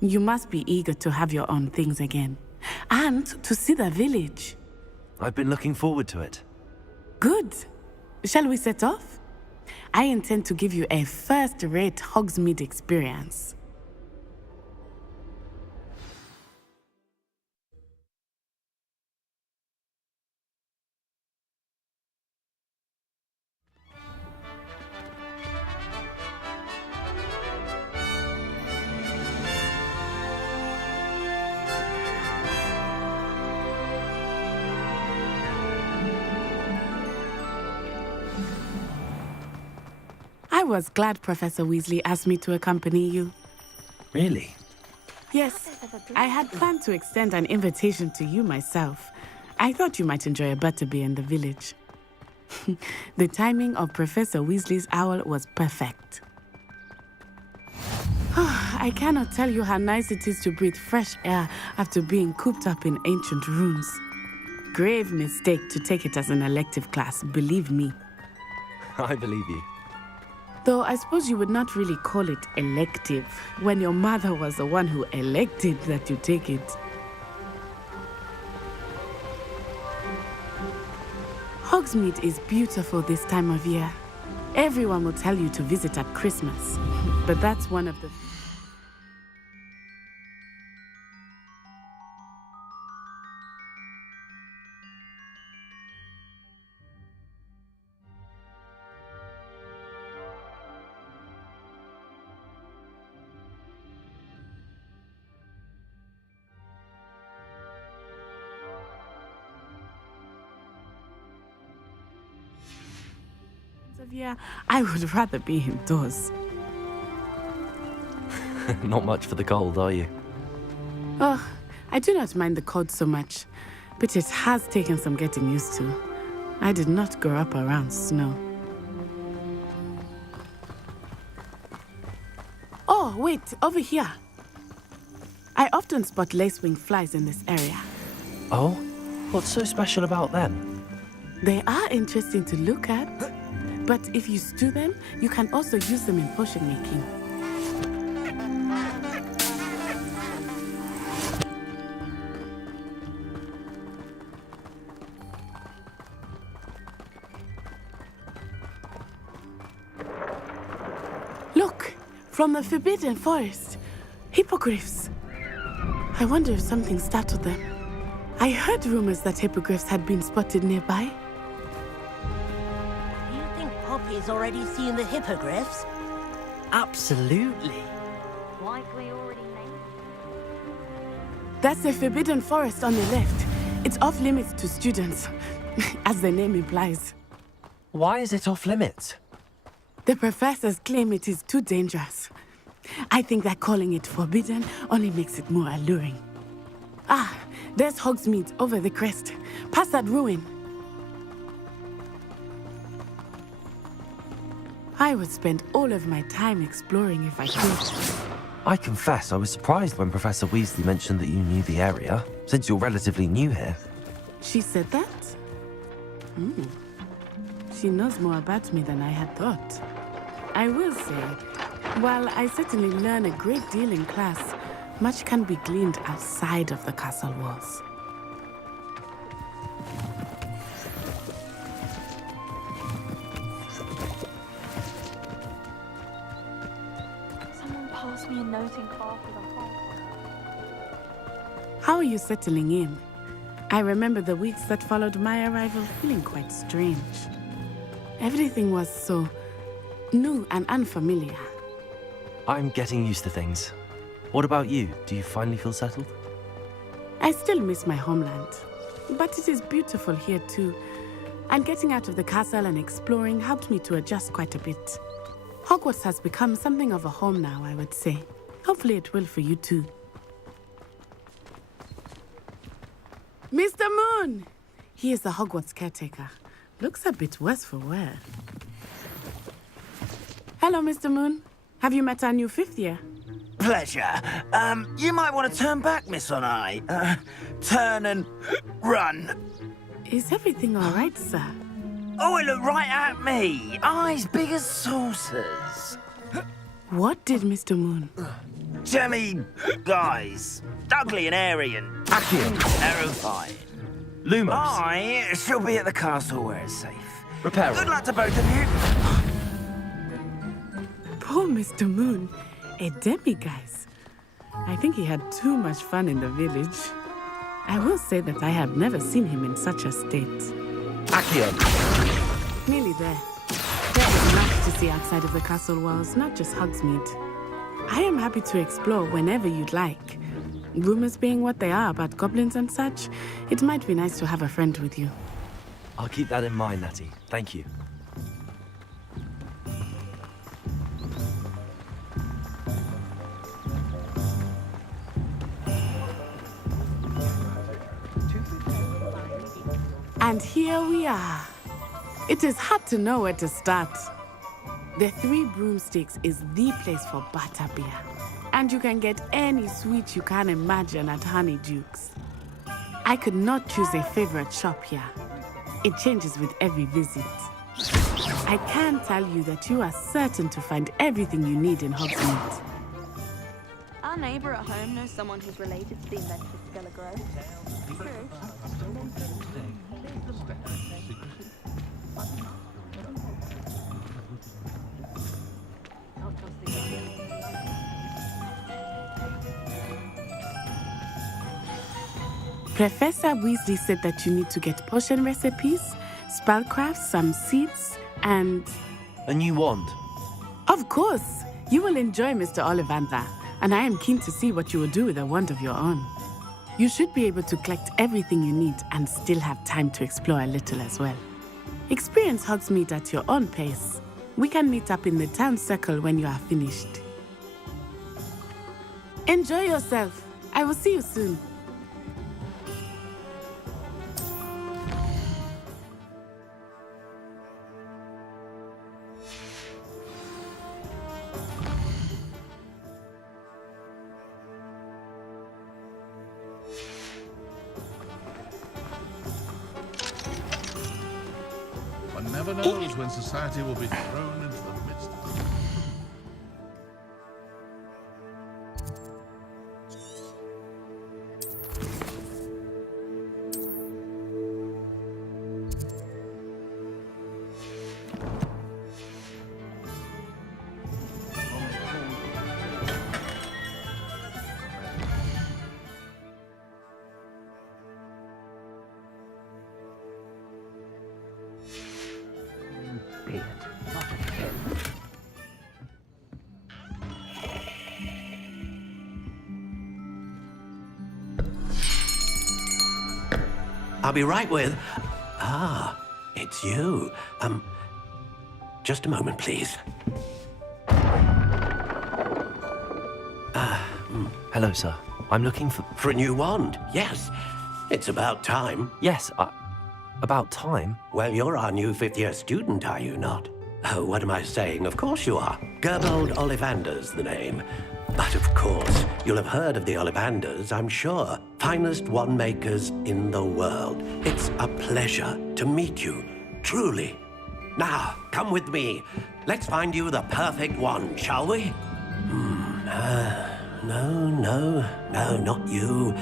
You must be eager to have your own things again. And to see the village. I've been looking forward to it. Good. Shall we set off? I intend to give you a first-rate Hogsmeade experience. I was glad Professor Weasley asked me to accompany you. Really? Yes, I had planned to extend an invitation to you myself. I thought you might enjoy a butterbeer in the village. The timing of Professor Weasley's owl was perfect. I cannot tell you how nice it is to breathe fresh air after being cooped up in ancient rooms. Grave mistake to take it as an elective class, believe me. I believe you. Though I suppose you would not really call it elective when your mother was the one who elected that you take it. Hogsmeade is beautiful this time of year. Everyone will tell you to visit at Christmas, but that's one of the... yeah, I would rather be indoors. Not much for the cold, are you? Oh, I do not mind the cold so much, but it has taken some getting used to. I did not grow up around snow. Oh, wait, over here. I often spot lacewing flies in this area. Oh? What's so special about them? They are interesting to look at, but if you stew them, you can also use them in potion making. Look, from the Forbidden Forest, hippogriffs. I wonder if something startled them. I heard rumors that hippogriffs had been spotted nearby. Do you think Poppy's already seen the hippogriffs? Absolutely. Like we already know. That's the Forbidden Forest on the left. It's off limits to students, as the name implies. Why is it off limits? The professors claim it is too dangerous. I think that calling it forbidden only makes it more alluring. Ah, there's Hogsmeade over the crest, past that ruin. I would spend all of my time exploring if I could. I confess I was surprised when Professor Weasley mentioned that you knew the area, since you're relatively new here. She said that? She knows more about me than I had thought. I will say, while I certainly learn a great deal in class, much can be gleaned outside of the castle walls. Someone passed me a note in class with a heart. How are you settling in? I remember the weeks that followed my arrival feeling quite strange. Everything was so new and unfamiliar. I'm getting used to things. What about you? Do you finally feel settled? I still miss my homeland, but it is beautiful here too. And getting out of the castle and exploring helped me to adjust quite a bit. Hogwarts has become something of a home now, I would say. Hopefully it will for you too. Mr. Moon! He is the Hogwarts caretaker. Looks a bit worse for wear. Hello, Mr. Moon. Have you met our new fifth year? Pleasure. You might want to turn back, Miss On-Eye. Turn and run. Is everything all right, sir? Oh, it looked right at me. Eyes big as saucers. What did Mr. Moon? Jemmy guys. Ugly and airy and terrifying. Lumos. I shall be at the castle where it's safe. Reparo. Good luck to both of you. Poor Mr. Moon. A demiguise. I think he had too much fun in the village. I will say that I have never seen him in such a state. Accio. Nearly there. There is much to see outside of the castle walls, not just Hogsmeade. I am happy to explore whenever you'd like. Rumors being what they are about goblins and such, it might be nice to have a friend with you. I'll keep that in mind, Natty. Thank you. And here we are. It is hard to know where to start. The Three Broomsticks is the place for butterbeer. And you can get any sweet you can imagine at Honeyduke's. I could not choose a favorite shop here. It changes with every visit. I can tell you that you are certain to find everything you need in Hogsmeade. Our neighbour at home knows someone who's related to the inventor of Skelegrove. Professor Weasley said that you need to get potion recipes, spellcrafts, some seeds, and... A new wand. Of course! You will enjoy Mr. Ollivander, and I am keen to see what you will do with a wand of your own. You should be able to collect everything you need and still have time to explore a little as well. Experience Hogsmeade at your own pace. We can meet up in the town circle when you are finished. Enjoy yourself. I will see you soon. One never knows when society will be thrown into the midst of it. I'll be right with... Ah, it's you. Just a moment, please. Hello, sir. I'm looking for... For a new wand, yes. It's about time. Yes, about time? Well, you're our new fifth-year student, are you not? Oh, what am I saying? Of course you are. Gerbold Ollivander's the name. But of course, you'll have heard of the Ollivanders, I'm sure. Finest wand makers in the world. It's a pleasure to meet you, truly. Now, come with me. Let's find you the perfect wand, shall we? No, not you.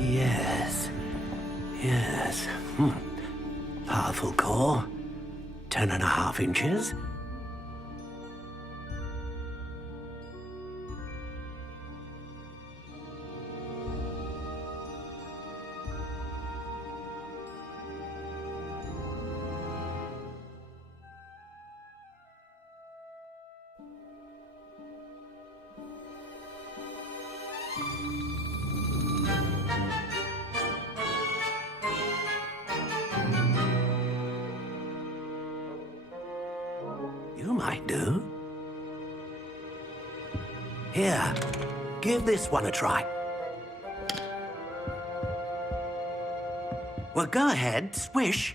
Yes. Powerful core. 10.5 inches. You might do. Here, give this one a try. Well, go ahead, swish.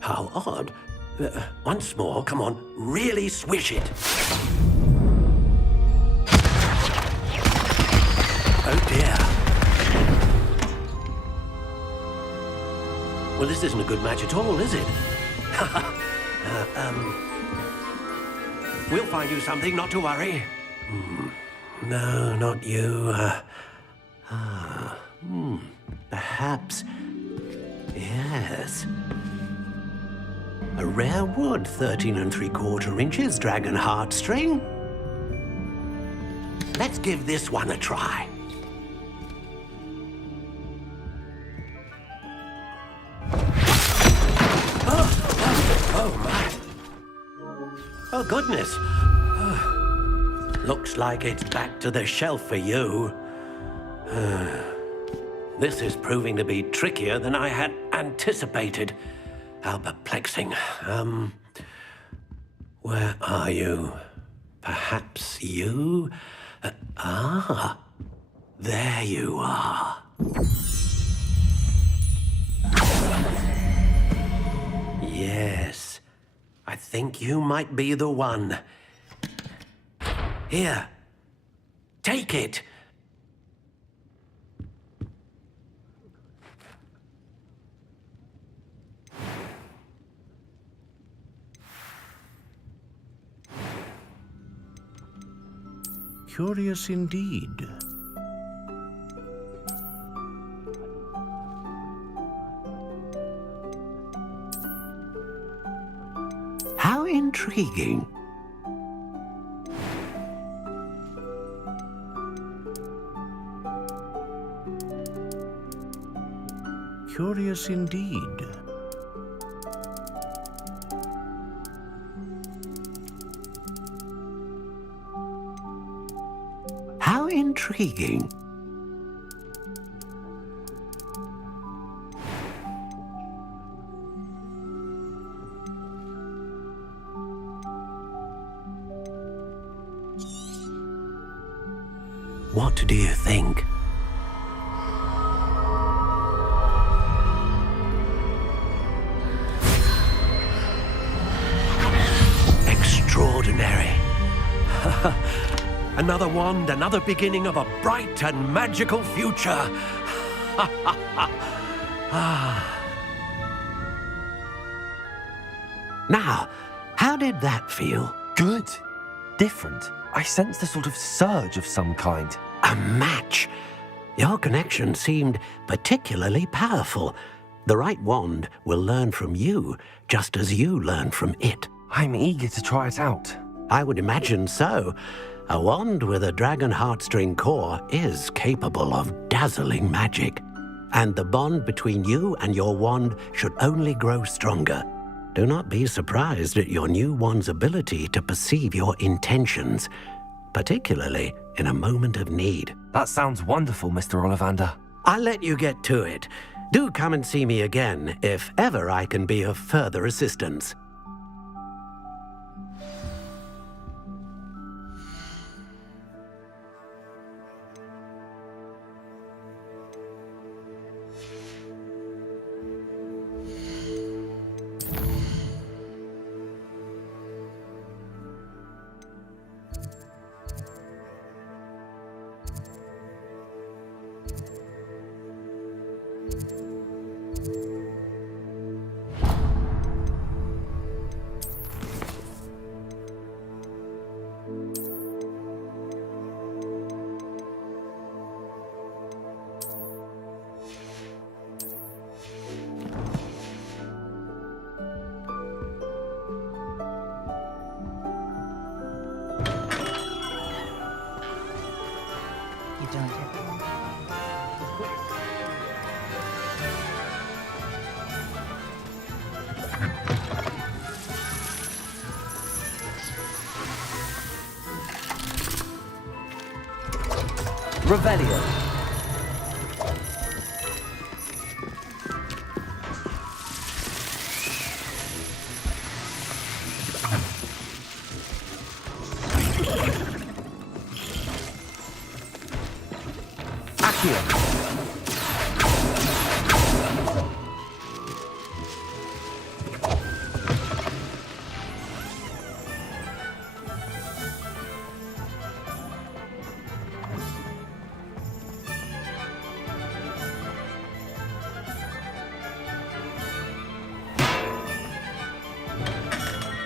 How odd. Once more, come on, really swish it. Oh dear. Well, this isn't a good match at all, is it? We'll find you something, not to worry. No, not you. Perhaps. Yes. A rare wood, 13 3/4 inches, dragon heartstring. Let's give this one a try. Oh my. Oh, goodness. Looks like it's back to the shelf for you. This is proving to be trickier than I had anticipated. How perplexing. Where are you? Perhaps you? There you are. Yes, I think you might be the one. Here, take it. Curious indeed. How intriguing. Curious indeed. How intriguing. What do you think? Extraordinary. Another wand, another beginning of a bright and magical future. Now, how did that feel? Good. Different. I sensed a sort of surge of some kind. A match. Your connection seemed particularly powerful. The right wand will learn from you, just as you learn from it. I'm eager to try it out. I would imagine so. A wand with a dragon heartstring core is capable of dazzling magic. And the bond between you and your wand should only grow stronger. Do not be surprised at your new wand's ability to perceive your intentions, particularly in a moment of need. That sounds wonderful, Mr. Ollivander. I'll let you get to it. Do come and see me again if ever I can be of further assistance. You don't have to. Revelio.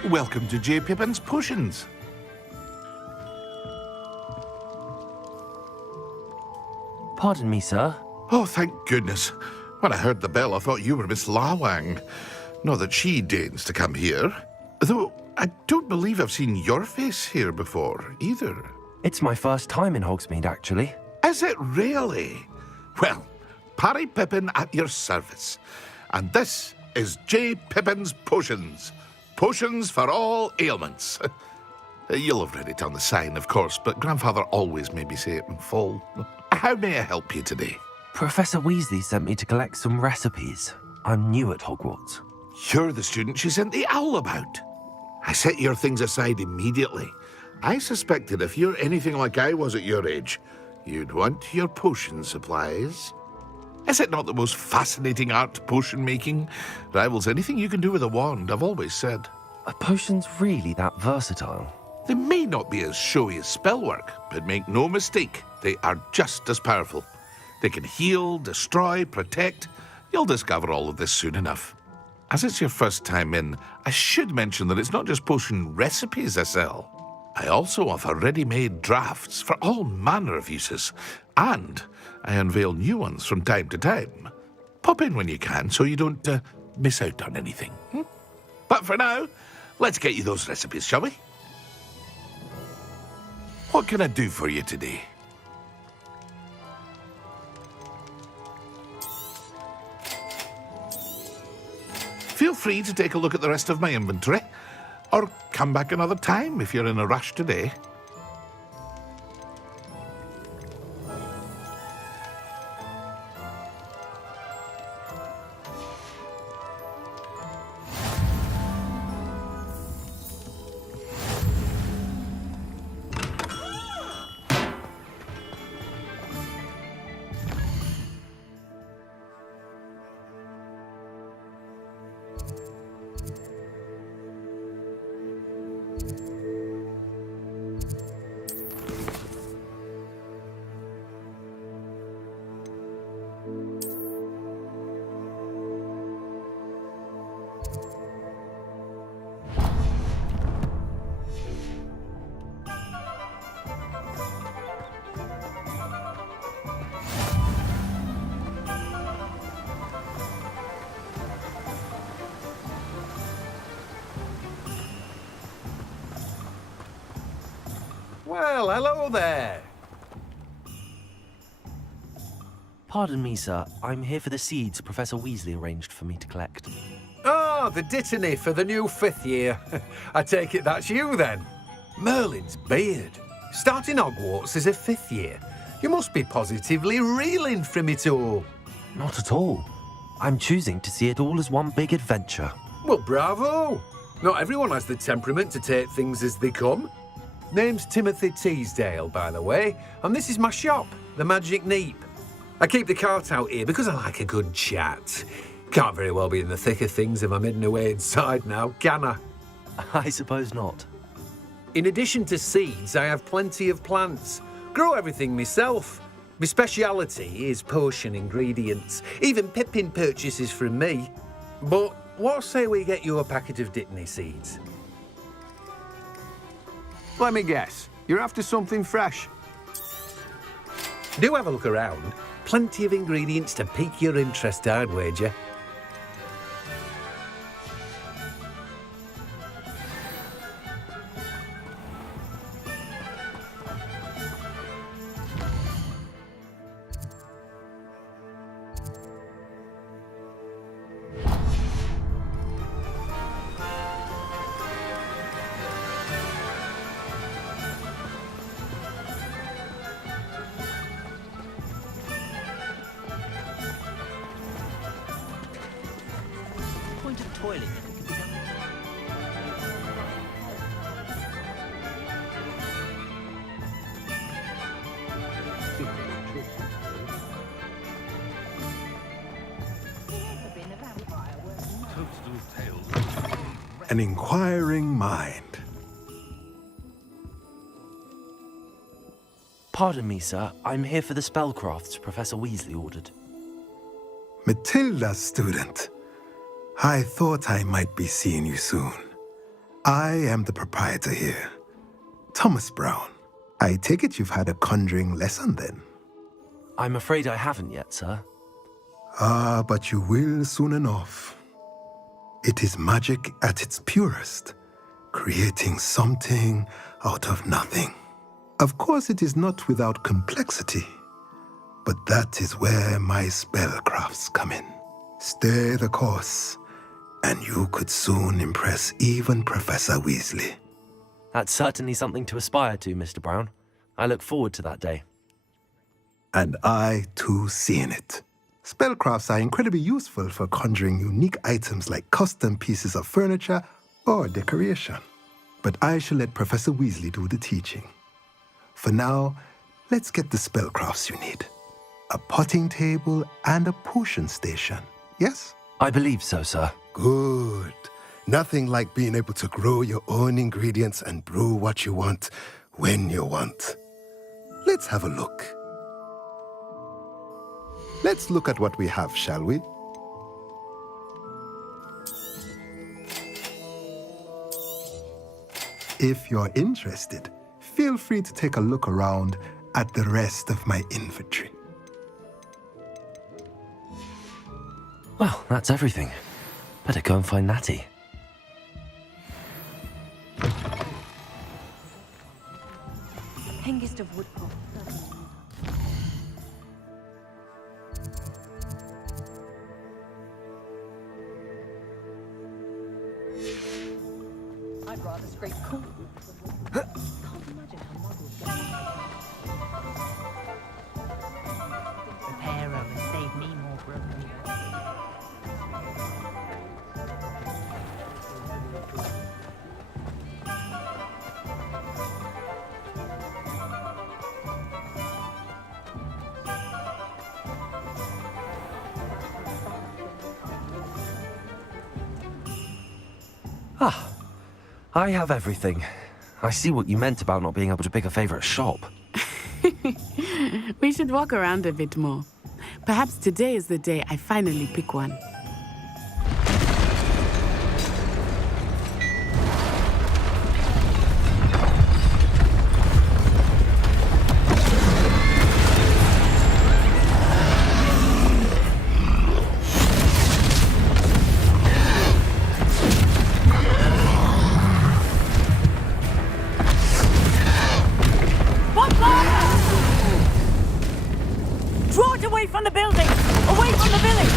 Welcome to J. Pippin's Potions. Pardon me, sir. Oh, thank goodness. When I heard the bell, I thought you were Miss Lawang. Not that she deigns to come here. Though, I don't believe I've seen your face here before, either. It's my first time in Hogsmeade, actually. Is it really? Well, Parry Pippin at your service. And this is J. Pippin's Potions. Potions for all ailments. You'll have read it on the sign, of course, but Grandfather always made me say it in full. How may I help you today? Professor Weasley sent me to collect some recipes. I'm new at Hogwarts. You're the student she sent the owl about. I set your things aside immediately. I suspected if you're anything like I was at your age, you'd want your potion supplies. Is it not the most fascinating art, potion making? Rivals anything you can do with a wand, I've always said. Are potions really that versatile? They may not be as showy as spellwork, but make no mistake, they are just as powerful. They can heal, destroy, protect. You'll discover all of this soon enough. As it's your first time in, I should mention that it's not just potion recipes I sell. I also offer ready-made drafts for all manner of uses, and I unveil new ones from time to time. Pop in when you can so you don't miss out on anything. But for now, let's get you those recipes, shall we? What can I do for you today? Feel free to take a look at the rest of my inventory, or come back another time if you're in a rush today. Well, hello there. Pardon me, sir. I'm here for the seeds Professor Weasley arranged for me to collect. Oh, the dittany for the new 5th year. I take it that's you, then. Merlin's beard. Starting Hogwarts as a 5th year. You must be positively reeling from it all. Not at all. I'm choosing to see it all as one big adventure. Well, bravo. Not everyone has the temperament to take things as they come. Name's Timothy Teasdale, by the way, and this is my shop, the Magic Neep. I keep the cart out here because I like a good chat. Can't very well be in the thick of things if I'm hidden away inside now, can I? I suppose not. In addition to seeds, I have plenty of plants. Grow everything myself. My speciality is potion ingredients. Even Pippin purchases from me. But what say we get you a packet of Dittany seeds? Let me guess. You're after something fresh. Do have a look around. Plenty of ingredients to pique your interest, I'd wager. Toilet. An inquiring mind. Pardon me, sir. I'm here for the spellcrafts Professor Weasley ordered. Matilda's student. I thought I might be seeing you soon. I am the proprietor here, Thomas Brown. I take it you've had a conjuring lesson then? I'm afraid I haven't yet, sir. Ah, but you will soon enough. It is magic at its purest, creating something out of nothing. Of course, it is not without complexity, but that is where my spellcrafts come in. Stay the course, and you could soon impress even Professor Weasley. That's certainly something to aspire to, Mr. Brown. I look forward to that day. And I, too, seeing it. Spellcrafts are incredibly useful for conjuring unique items like custom pieces of furniture or decoration. But I shall let Professor Weasley do the teaching. For now, let's get the spellcrafts you need. A potting table and a potion station, yes? I believe so, sir. Good. Nothing like being able to grow your own ingredients and brew what you want when you want. Let's have a look. Let's look at what we have, shall we? If you're interested, feel free to take a look around at the rest of my inventory. Well, that's everything. Better go and find Natty. Hengist of Woodpole. I'd rather scrape cool. Can't imagine how muggles Prepare and save me more broken. Ah, I have everything. I see what you meant about not being able to pick a favorite shop. We should walk around a bit more. Perhaps today is the day I finally pick one. Get away from the building! Away from the village!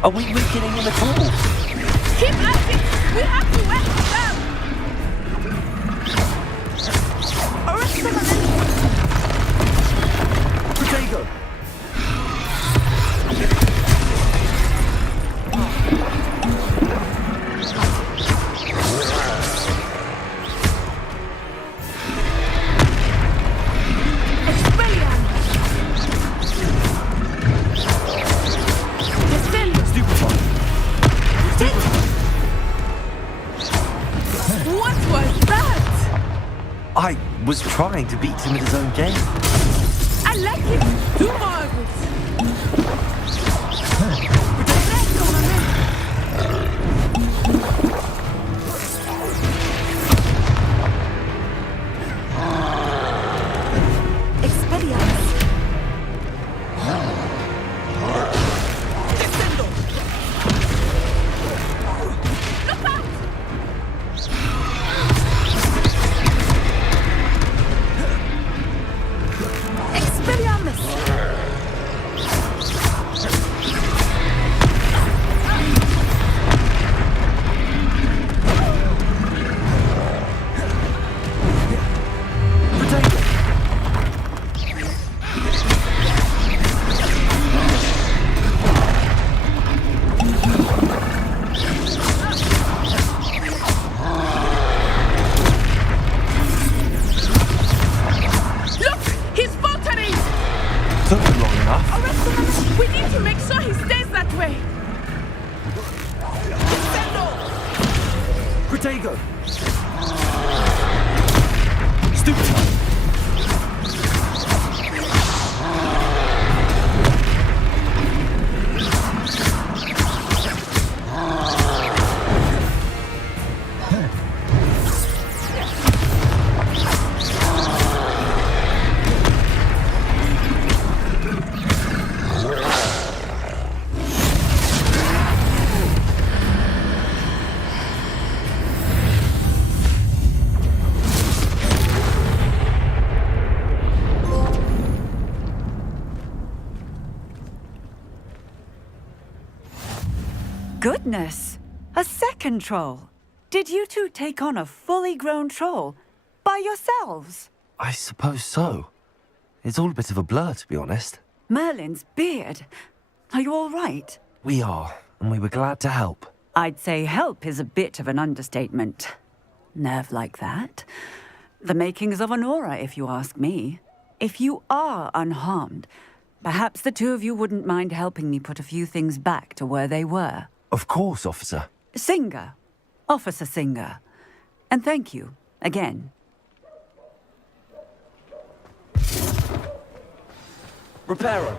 Are we weakening him at all? Keep at it! We have to wear him down! Arrest him and then... Potato! What was that? I was trying to beat him at his own game. I like it! Do more of it! Expelliarmus! We need to make sure he stays that way. Protego! Stupid! Goodness! A second troll! Did you two take on a fully grown troll? By yourselves? I suppose so. It's all a bit of a blur, to be honest. Merlin's beard. Are you all right? We are, and we were glad to help. I'd say help is a bit of an understatement. Nerve like that. The makings of an aura, if you ask me. If you are unharmed, perhaps the two of you wouldn't mind helping me put a few things back to where they were. Of course, officer. Singer. Officer Singer. And thank you, again. Reparo.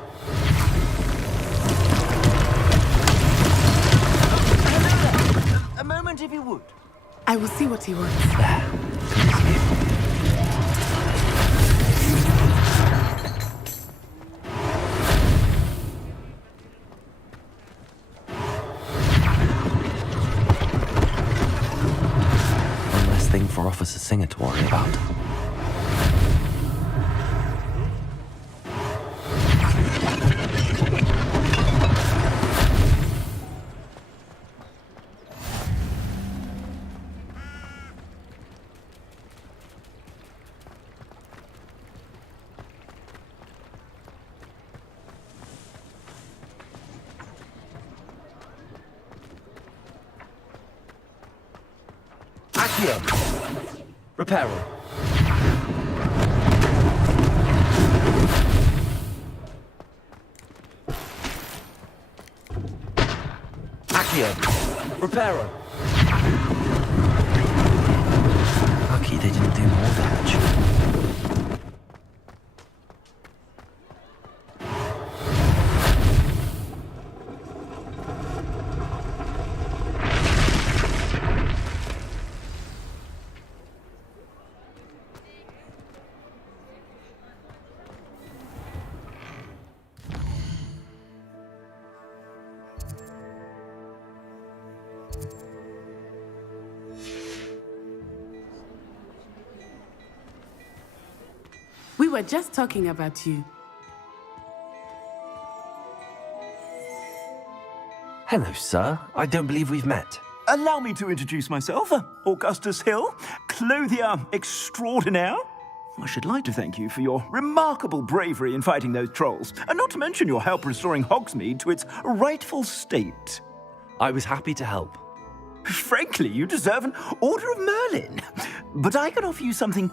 A moment, if you would. I will see what he wants. One less thing for Officer Singer to worry about. Reparo. Accio. Reparo. Lucky they didn't do more damage. We were just talking about you. Hello, sir. I don't believe we've met. Allow me to introduce myself, Augustus Hill, clothier extraordinaire. I should like to thank you for your remarkable bravery in fighting those trolls, and not to mention your help restoring Hogsmeade to its rightful state. I was happy to help. Frankly, you deserve an Order of Merlin. But I can offer you something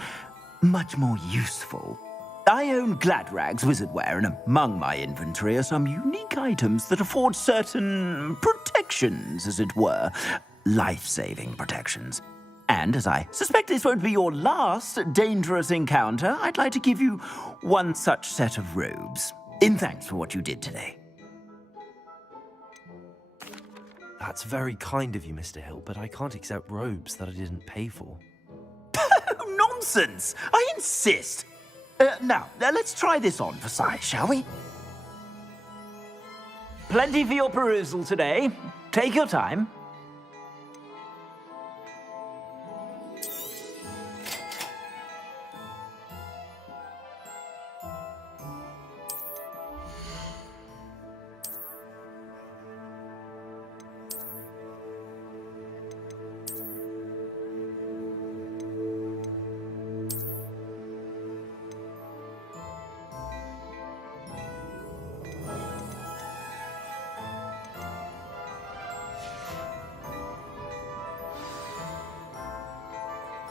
much more useful. I own Gladrag's wizardware, and among my inventory are some unique items that afford certain protections, as it were. Life-saving protections. And as I suspect this won't be your last dangerous encounter, I'd like to give you one such set of robes, in thanks for what you did today. That's very kind of you, Mr. Hill, but I can't accept robes that I didn't pay for. Nonsense! I insist! Now, let's try this on for size, shall we? Plenty for your perusal today. Take your time.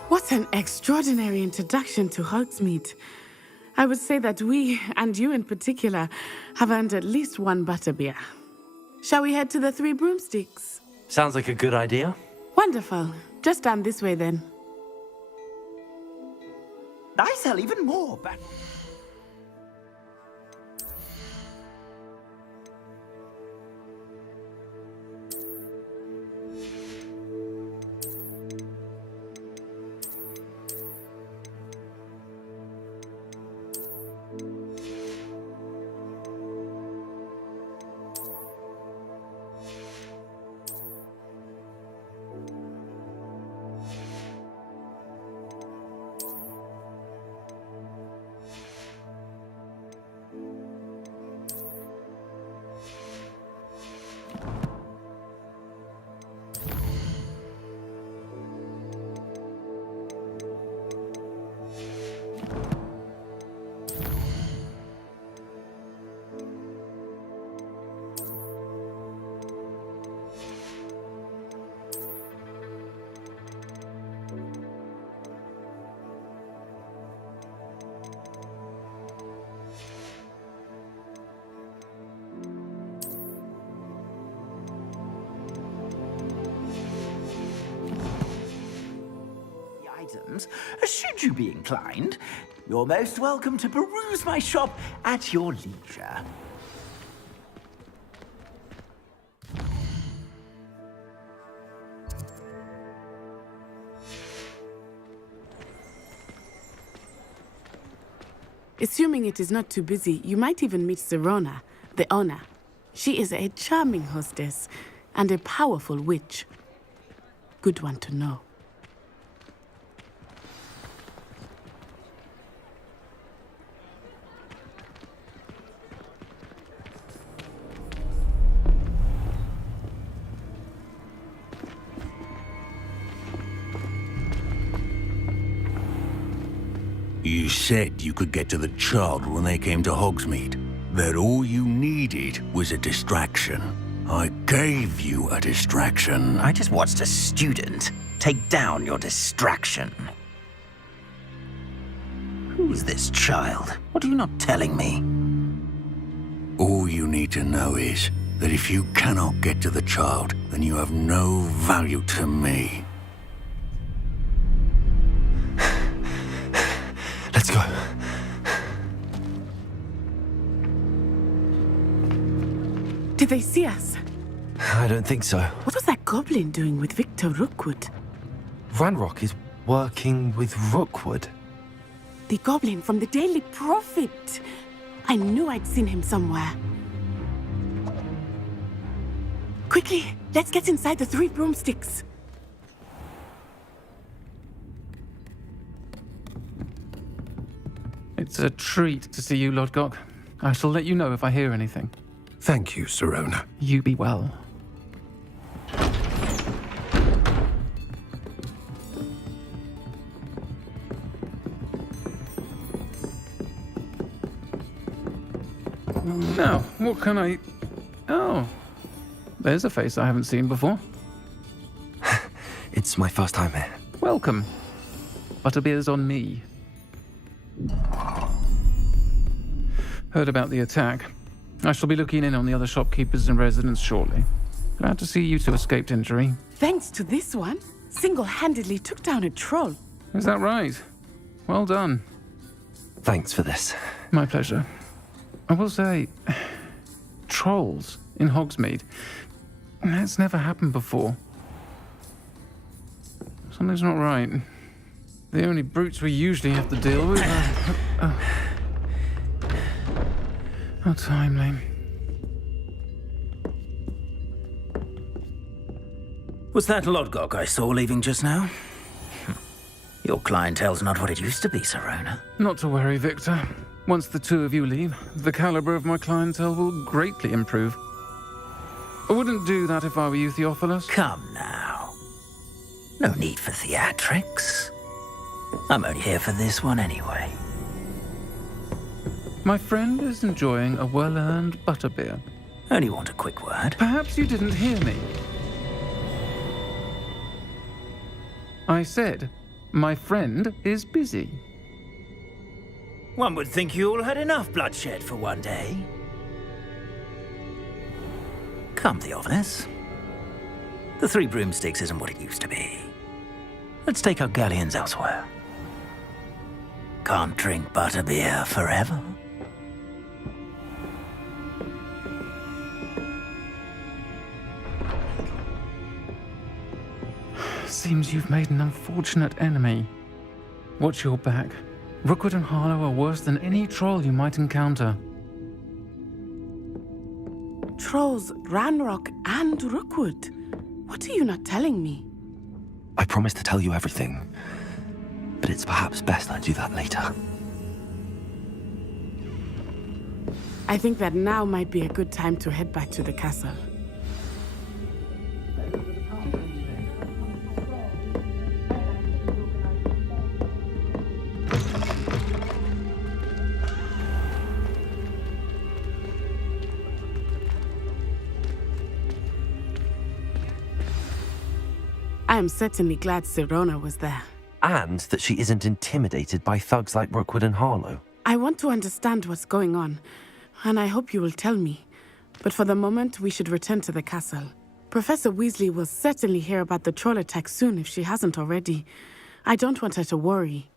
What an extraordinary introduction to Hogsmeade. I would say that we, and you in particular, have earned at least one butterbeer. Shall we head to the Three Broomsticks? Sounds like a good idea. Wonderful. Just down this way then. I sell even more back. Should you be inclined, you're most welcome to peruse my shop at your leisure. Assuming it is not too busy, you might even meet Serona, the owner. She is a charming hostess and a powerful witch. Good one to know. You said you could get to the child when they came to Hogsmeade. That all you needed was a distraction. I gave you a distraction. I just watched a student take down your distraction. Who's this child? What are you not telling me? All you need to know is that if you cannot get to the child, then you have no value to me. Let's go. Did they see us? I don't think so. What was that goblin doing with Victor Rookwood? Ranrock is working with Rookwood. The goblin from the Daily Prophet. I knew I'd seen him somewhere. Quickly, let's get inside the Three Broomsticks. It's a treat to see you, Lodgok. I shall let you know if I hear anything. Thank you, Sirona. You be well. Now, what can I... Oh, there's a face I haven't seen before. It's my first time here. Welcome. Butterbeer's on me. Heard about the attack. I shall be looking in on the other shopkeepers and residents shortly. Glad to see you two escaped injury. Thanks to this one, single-handedly took down a troll. Is that right? Well done. Thanks for this. My pleasure. I will say, trolls in Hogsmeade. That's never happened before. Something's not right. The only brutes we usually have to deal with are... How timely. Was that Lodgok I saw leaving just now? Your clientele's not what it used to be, Sirona. Not to worry, Victor. Once the two of you leave, the caliber of my clientele will greatly improve. I wouldn't do that if I were you, Theophilus. Come now. No need for theatrics. I'm only here for this one anyway. My friend is enjoying a well-earned butterbeer. Only want a quick word. Perhaps you didn't hear me. I said, my friend is busy. One would think you all had enough bloodshed for one day. Come, Theophilus. The Three Broomsticks isn't what it used to be. Let's take our galleons elsewhere. Can't drink butterbeer forever. Seems you've made an unfortunate enemy. Watch your back. Rookwood and Harlow are worse than any troll you might encounter. Trolls, Ranrock, and Rookwood. What are you not telling me? I promised to tell you everything, but it's perhaps best I do that later. I think that now might be a good time to head back to the castle. I am certainly glad Sirona was there. And that she isn't intimidated by thugs like Rookwood and Harlow. I want to understand what's going on, and I hope you will tell me. But for the moment, we should return to the castle. Professor Weasley will certainly hear about the troll attack soon if she hasn't already. I don't want her to worry.